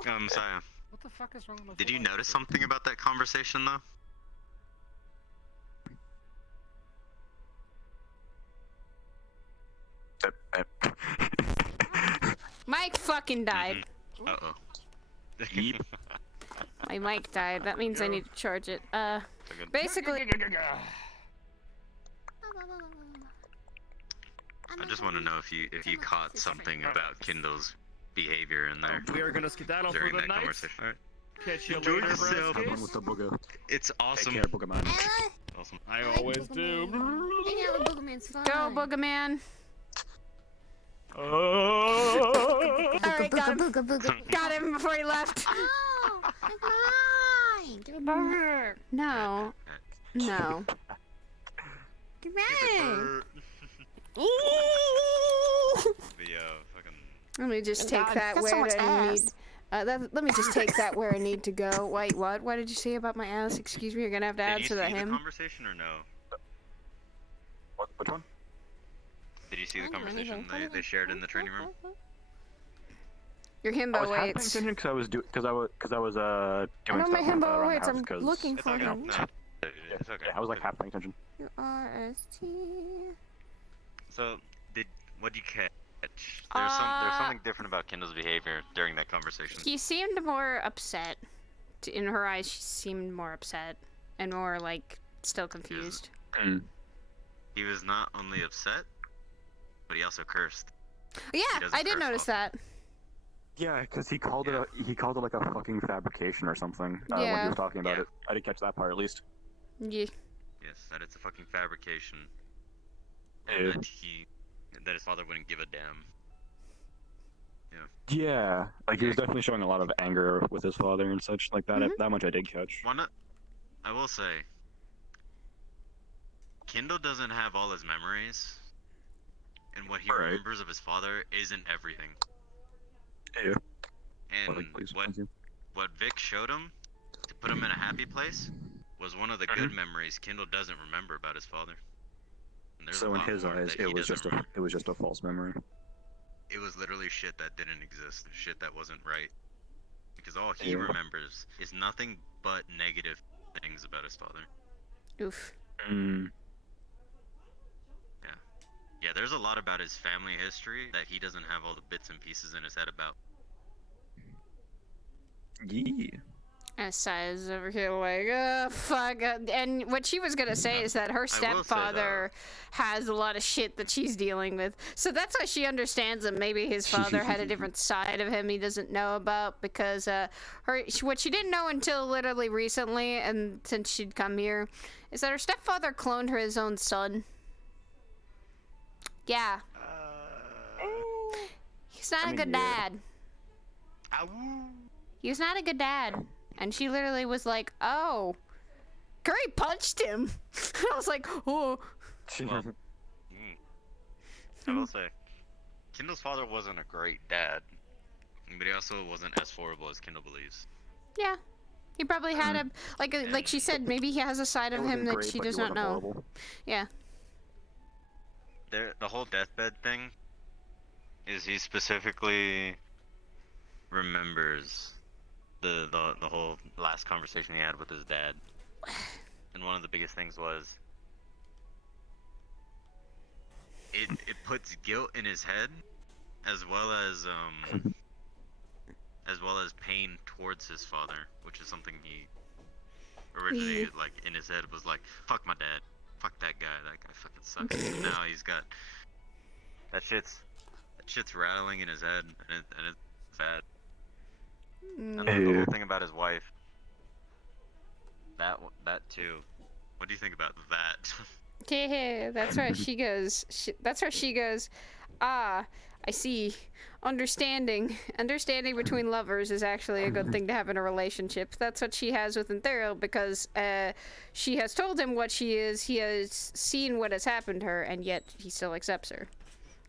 Saya, What the fuck is wrong with my? did you notice something about that conversation though? Mike fucking died. Uh oh. Yeep. My mic died. That means I need to charge it. Basically. I just want to know if you caught something about Kindle's behavior in there We are gonna skedaddle for during the that night. conversation. Alright. Catch you Enjoy later, yourself. Braskies. One with the booger. It's awesome. Take care, Boogerman. Awesome. I always do. Hang out with Boogerman's fun. Go, Boogerman. Oh. Alright, got him. Got him before he left. Oh, it's mine. No. No. Give mine. Fucking. Let me just take God, that that's so where much I need. ass. Let me just take that where I need to go. Wait, what? What did you say about my ass? Excuse me, you're gonna have to Did you answer see that the him. conversation or no? Which one? Did you see the I don't know conversation anything. they shared in the training room? Your I himbo was half paying waits. attention because I was doing I doing know my stuff himbo around the waits. house I'm 'cause- looking It's for okay. him. No. It's okay. Yeah, I was like half paying attention. U-R-S-T. So, what'd you catch? There's something different about Kindle's behavior during that conversation. He seemed more upset. In her eyes, she seemed more upset and more like still confused. He was not only upset, but he also cursed. Yeah, doesn't I did curse notice often. that. Yeah, because he called it like a fucking fabrication or something when he Yeah. was talking about Yeah. it. I did catch that part at least. Yeah. Yes, that it's a fucking fabrication. Yeah. And that his father wouldn't give a damn. Yeah, like he was definitely showing a lot of anger with his father and such like that. Mhm. That much I did catch. Why not? I will say, Kindle doesn't have all his memories, and what he Right. remembers of his father isn't everything. Yeah. And Please, what thank you. what Vic showed him to put him in a happy place was one of the good memories Kindle doesn't remember about his father. And there's a So in lot his more eyes, that it he was doesn't just a remember. it was just a false memory. It was literally shit that didn't exist, shit that wasn't right. Because all he Yeah. remembers is nothing but negative things about his father. Oof. Mm. Yeah, there's a lot about his family history that he doesn't have all the bits and pieces in his head about. Yeah. Saya's over here like, fuck. And what she was gonna say is that her stepfather has a lot of shit that she's dealing with. So that's why she understands that maybe his father had a different side of him he doesn't know about, because what she didn't know until literally recently, and since she'd come here, is that her stepfather cloned her his own son. Yeah. He's not a good dad. He was not a good dad. And she literally was like, oh, Curry punched him. I was like, oh. Well, I will say, Kindle's father wasn't a great dad, but he also wasn't as horrible as Kindle believes. Yeah. He probably had a, like she said, maybe he has a side of him that she does not know. Horrible. Yeah. The whole deathbed thing is he specifically remembers the whole last conversation he had with his dad. And one of the biggest things was it puts guilt in his head as well as pain towards his father, which is something he originally like in his head was like, fuck my dad. Fuck that guy fucking sucks. And now he's got that shit's rattling in his head, and it's sad. And the whole thing about his wife, that too. What do you think about that? Yeah, that's where she goes. Ah, I see. Understanding between lovers is actually a good thing to have in a relationship. That's what she has with Ethereal, because she has told him what she is. He has seen what has happened to her, and yet he still accepts her.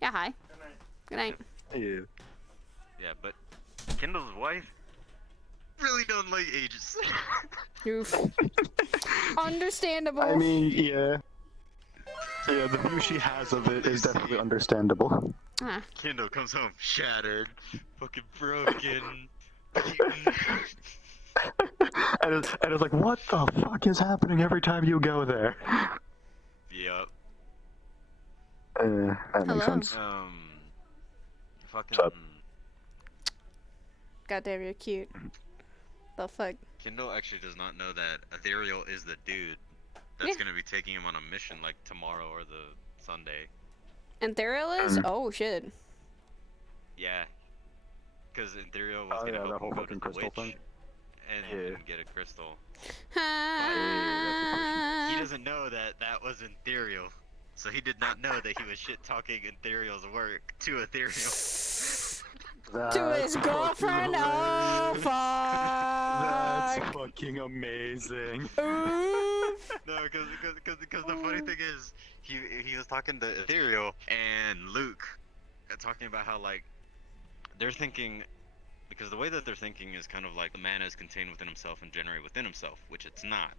Yeah, hi. Good night. Yeah. Yeah, but Kindle's wife really don't like ages. Oof. Understandable. I mean, yeah. Yeah, the view she has of it is definitely understandable. Kindle comes home shattered, fucking broken. and it's like, what the fuck is happening every time you go there? Yep. That makes sense. Fucking. Goddamn, you're cute. The fuck? Kindle actually does not know that Ethereal is the dude that's gonna be taking him on a mission like tomorrow or the Sunday. And Ethereal is? Oh shit. Yeah. Because Ethereal was gonna that whole go fucking to the crystal witch thing. and get a crystal. Ah. He doesn't know that was Ethereal. So he did not know that he was shit talking Ethereal's work to Ethereal. To his girlfriend? Oh, fuck! That's fucking amazing. No, because the funny thing is, he was talking to Ethereal and Luke, talking about how, like, they're thinking, because the way that they're thinking is kind of like the mana is contained within himself and generated within himself, which it's not.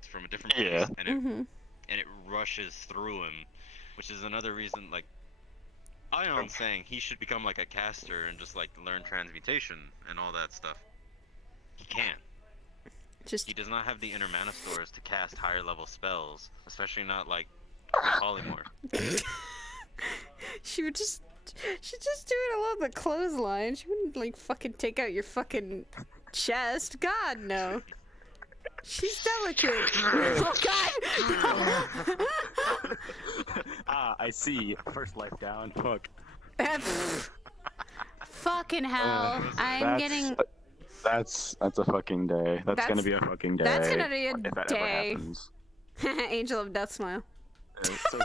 It's from a different place, and it rushes through him, which is another reason, like, Ion's saying he should become like a caster and just like learn transmutation and all that stuff. He can't. He does not have the inner mana stores to cast higher level spells, especially not like polymorph. She'd just do it along the clothesline. She wouldn't like fucking take out your fucking chest. God no. She's delicate. Oh god! I see. First life down. Fuck. Fucking hell. I'm getting... That's a fucking day. That's gonna be a fucking day. That's gonna be a if that day. ever happens. Angel of Death smile. So,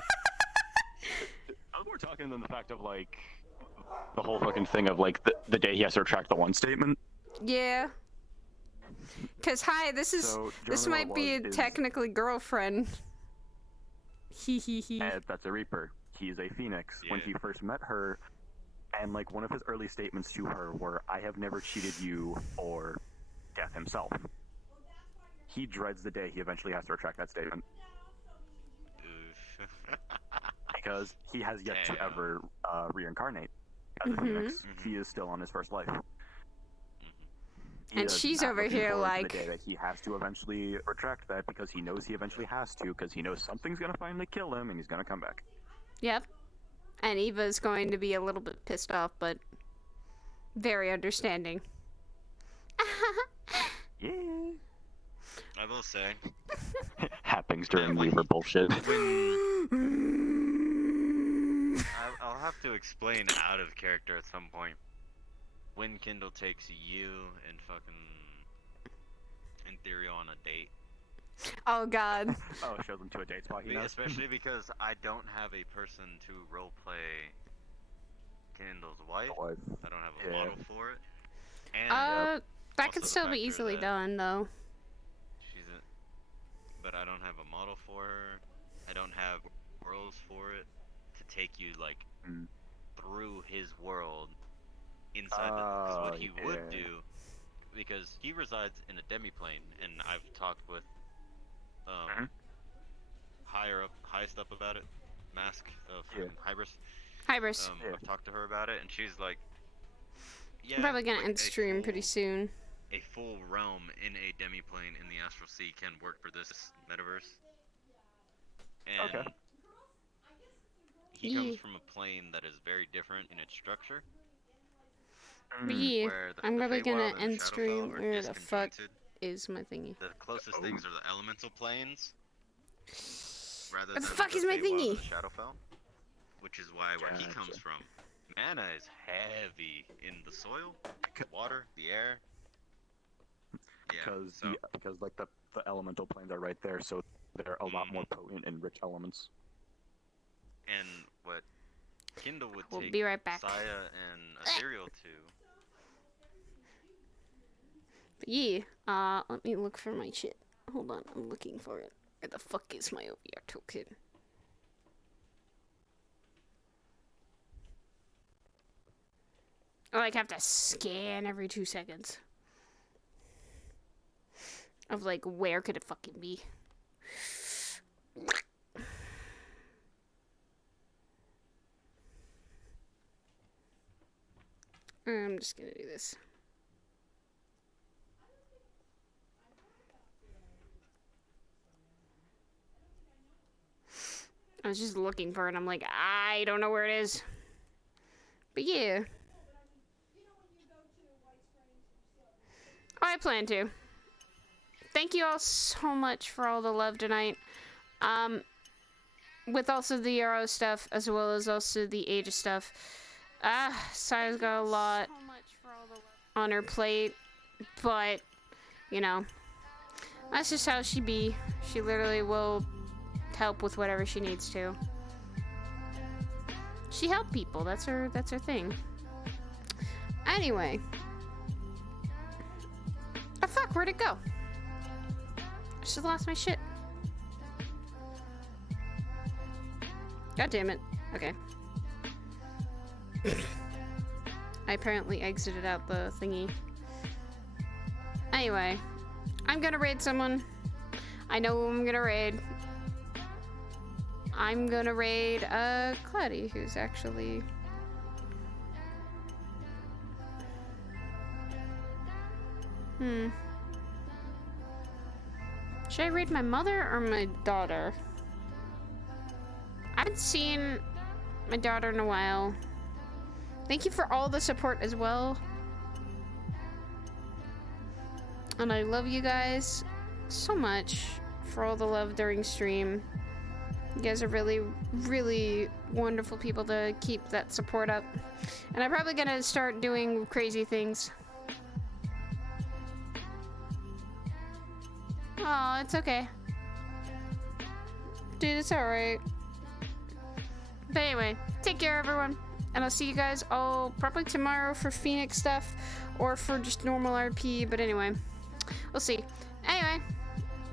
I was more talking than the fact of like the whole fucking thing of like the day he has to retract the one statement. Yeah. Cause hi, this might be technically girlfriend. And that's a Reaper. He's a Phoenix. When he first met her, and like one of his early statements to her were, "I have never cheated you," or Death himself. He dreads the day he eventually has to retract that statement. Because he has yet to ever reincarnate as a Phoenix. He is still on his first life. He And is she's not over looking here forward to like- the day that he has to eventually retract that, because he knows he eventually has to, because he knows something's gonna finally kill him and he's gonna come back. Yep. And Eva's going to be a little bit pissed off, but very understanding. Yeah. I will say. Happens during Weaver bullshit. I'll have to explain out of character at some point. When Kindle takes you and fucking Ethereal on a date. Oh god. Oh, show them to a date spot, you know? Especially because I don't have a person to roleplay Kindle's wife. I don't have a model for it. And that could still be easily done, though. She's a, but I don't have a model for her. I don't have worlds for it to take you like through his world inside. Because what he would do, because he resides in a demiplane, and I've talked with highest up about it, Mask of Hybris. Hybris. I've talked to her about it, and she's like, "Yeah, I'm probably gonna like, end stream pretty soon. A full realm in a demiplane in the astral sea can work for this metaverse." And he comes from a plane that is very different in its structure. Yeah, where I'm probably Feywild gonna and end Shadowfell stream. are Where the fuck disconjointed. is my thingy? The closest things are the elemental planes. Rather Where the than fuck is my Feywild thingy? and Shadowfell, which is why where he comes from. Mana is heavy in the soil, the water, the air. Because like the elemental planes are right there, so they're a lot more potent and rich elements. And what Kindle would We'll take be right back. Saya and Ethereal to. But yeah, let me look for my shit. Hold on, I'm looking for it. Where the fuck is my OVR token? Oh, I have to scan every 2 seconds. Of like, where could it fucking be? I'm just gonna do this. I was just looking for it. I'm like, I don't know where it is. But yeah. Oh, I plan to. Thank you all so much for all the love tonight. With also the Euro stuff, as well as also the Aegis stuff. Saya's got a lot on her plate, but, you know, that's just how she be. She literally will help with whatever she needs to. She helped people. That's her thing. Anyway. Oh fuck, where'd it go? I just lost my shit. God damn it. Okay. I apparently exited out the thingy. Anyway. I'm gonna raid someone. I know who I'm gonna raid. I'm gonna raid Cloudy, who's actually should I raid my mother or my daughter? I haven't seen my daughter in a while. Thank you for all the support as well. And I love you guys so much for all the love during stream. You guys are really, really wonderful people to keep that support up. And I'm probably gonna start doing crazy things. Oh, it's okay. Dude, it's alright. But anyway, take care everyone. And I'll see you guys all probably tomorrow for Phoenix stuff. Or for just normal RP, but anyway. We'll see. Anyway,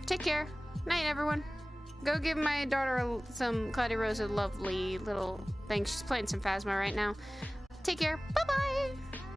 take care. Night everyone. Go give my daughter some Claudia Rose a lovely little thing. She's playing some Phasma right now. Take care. Bye-bye.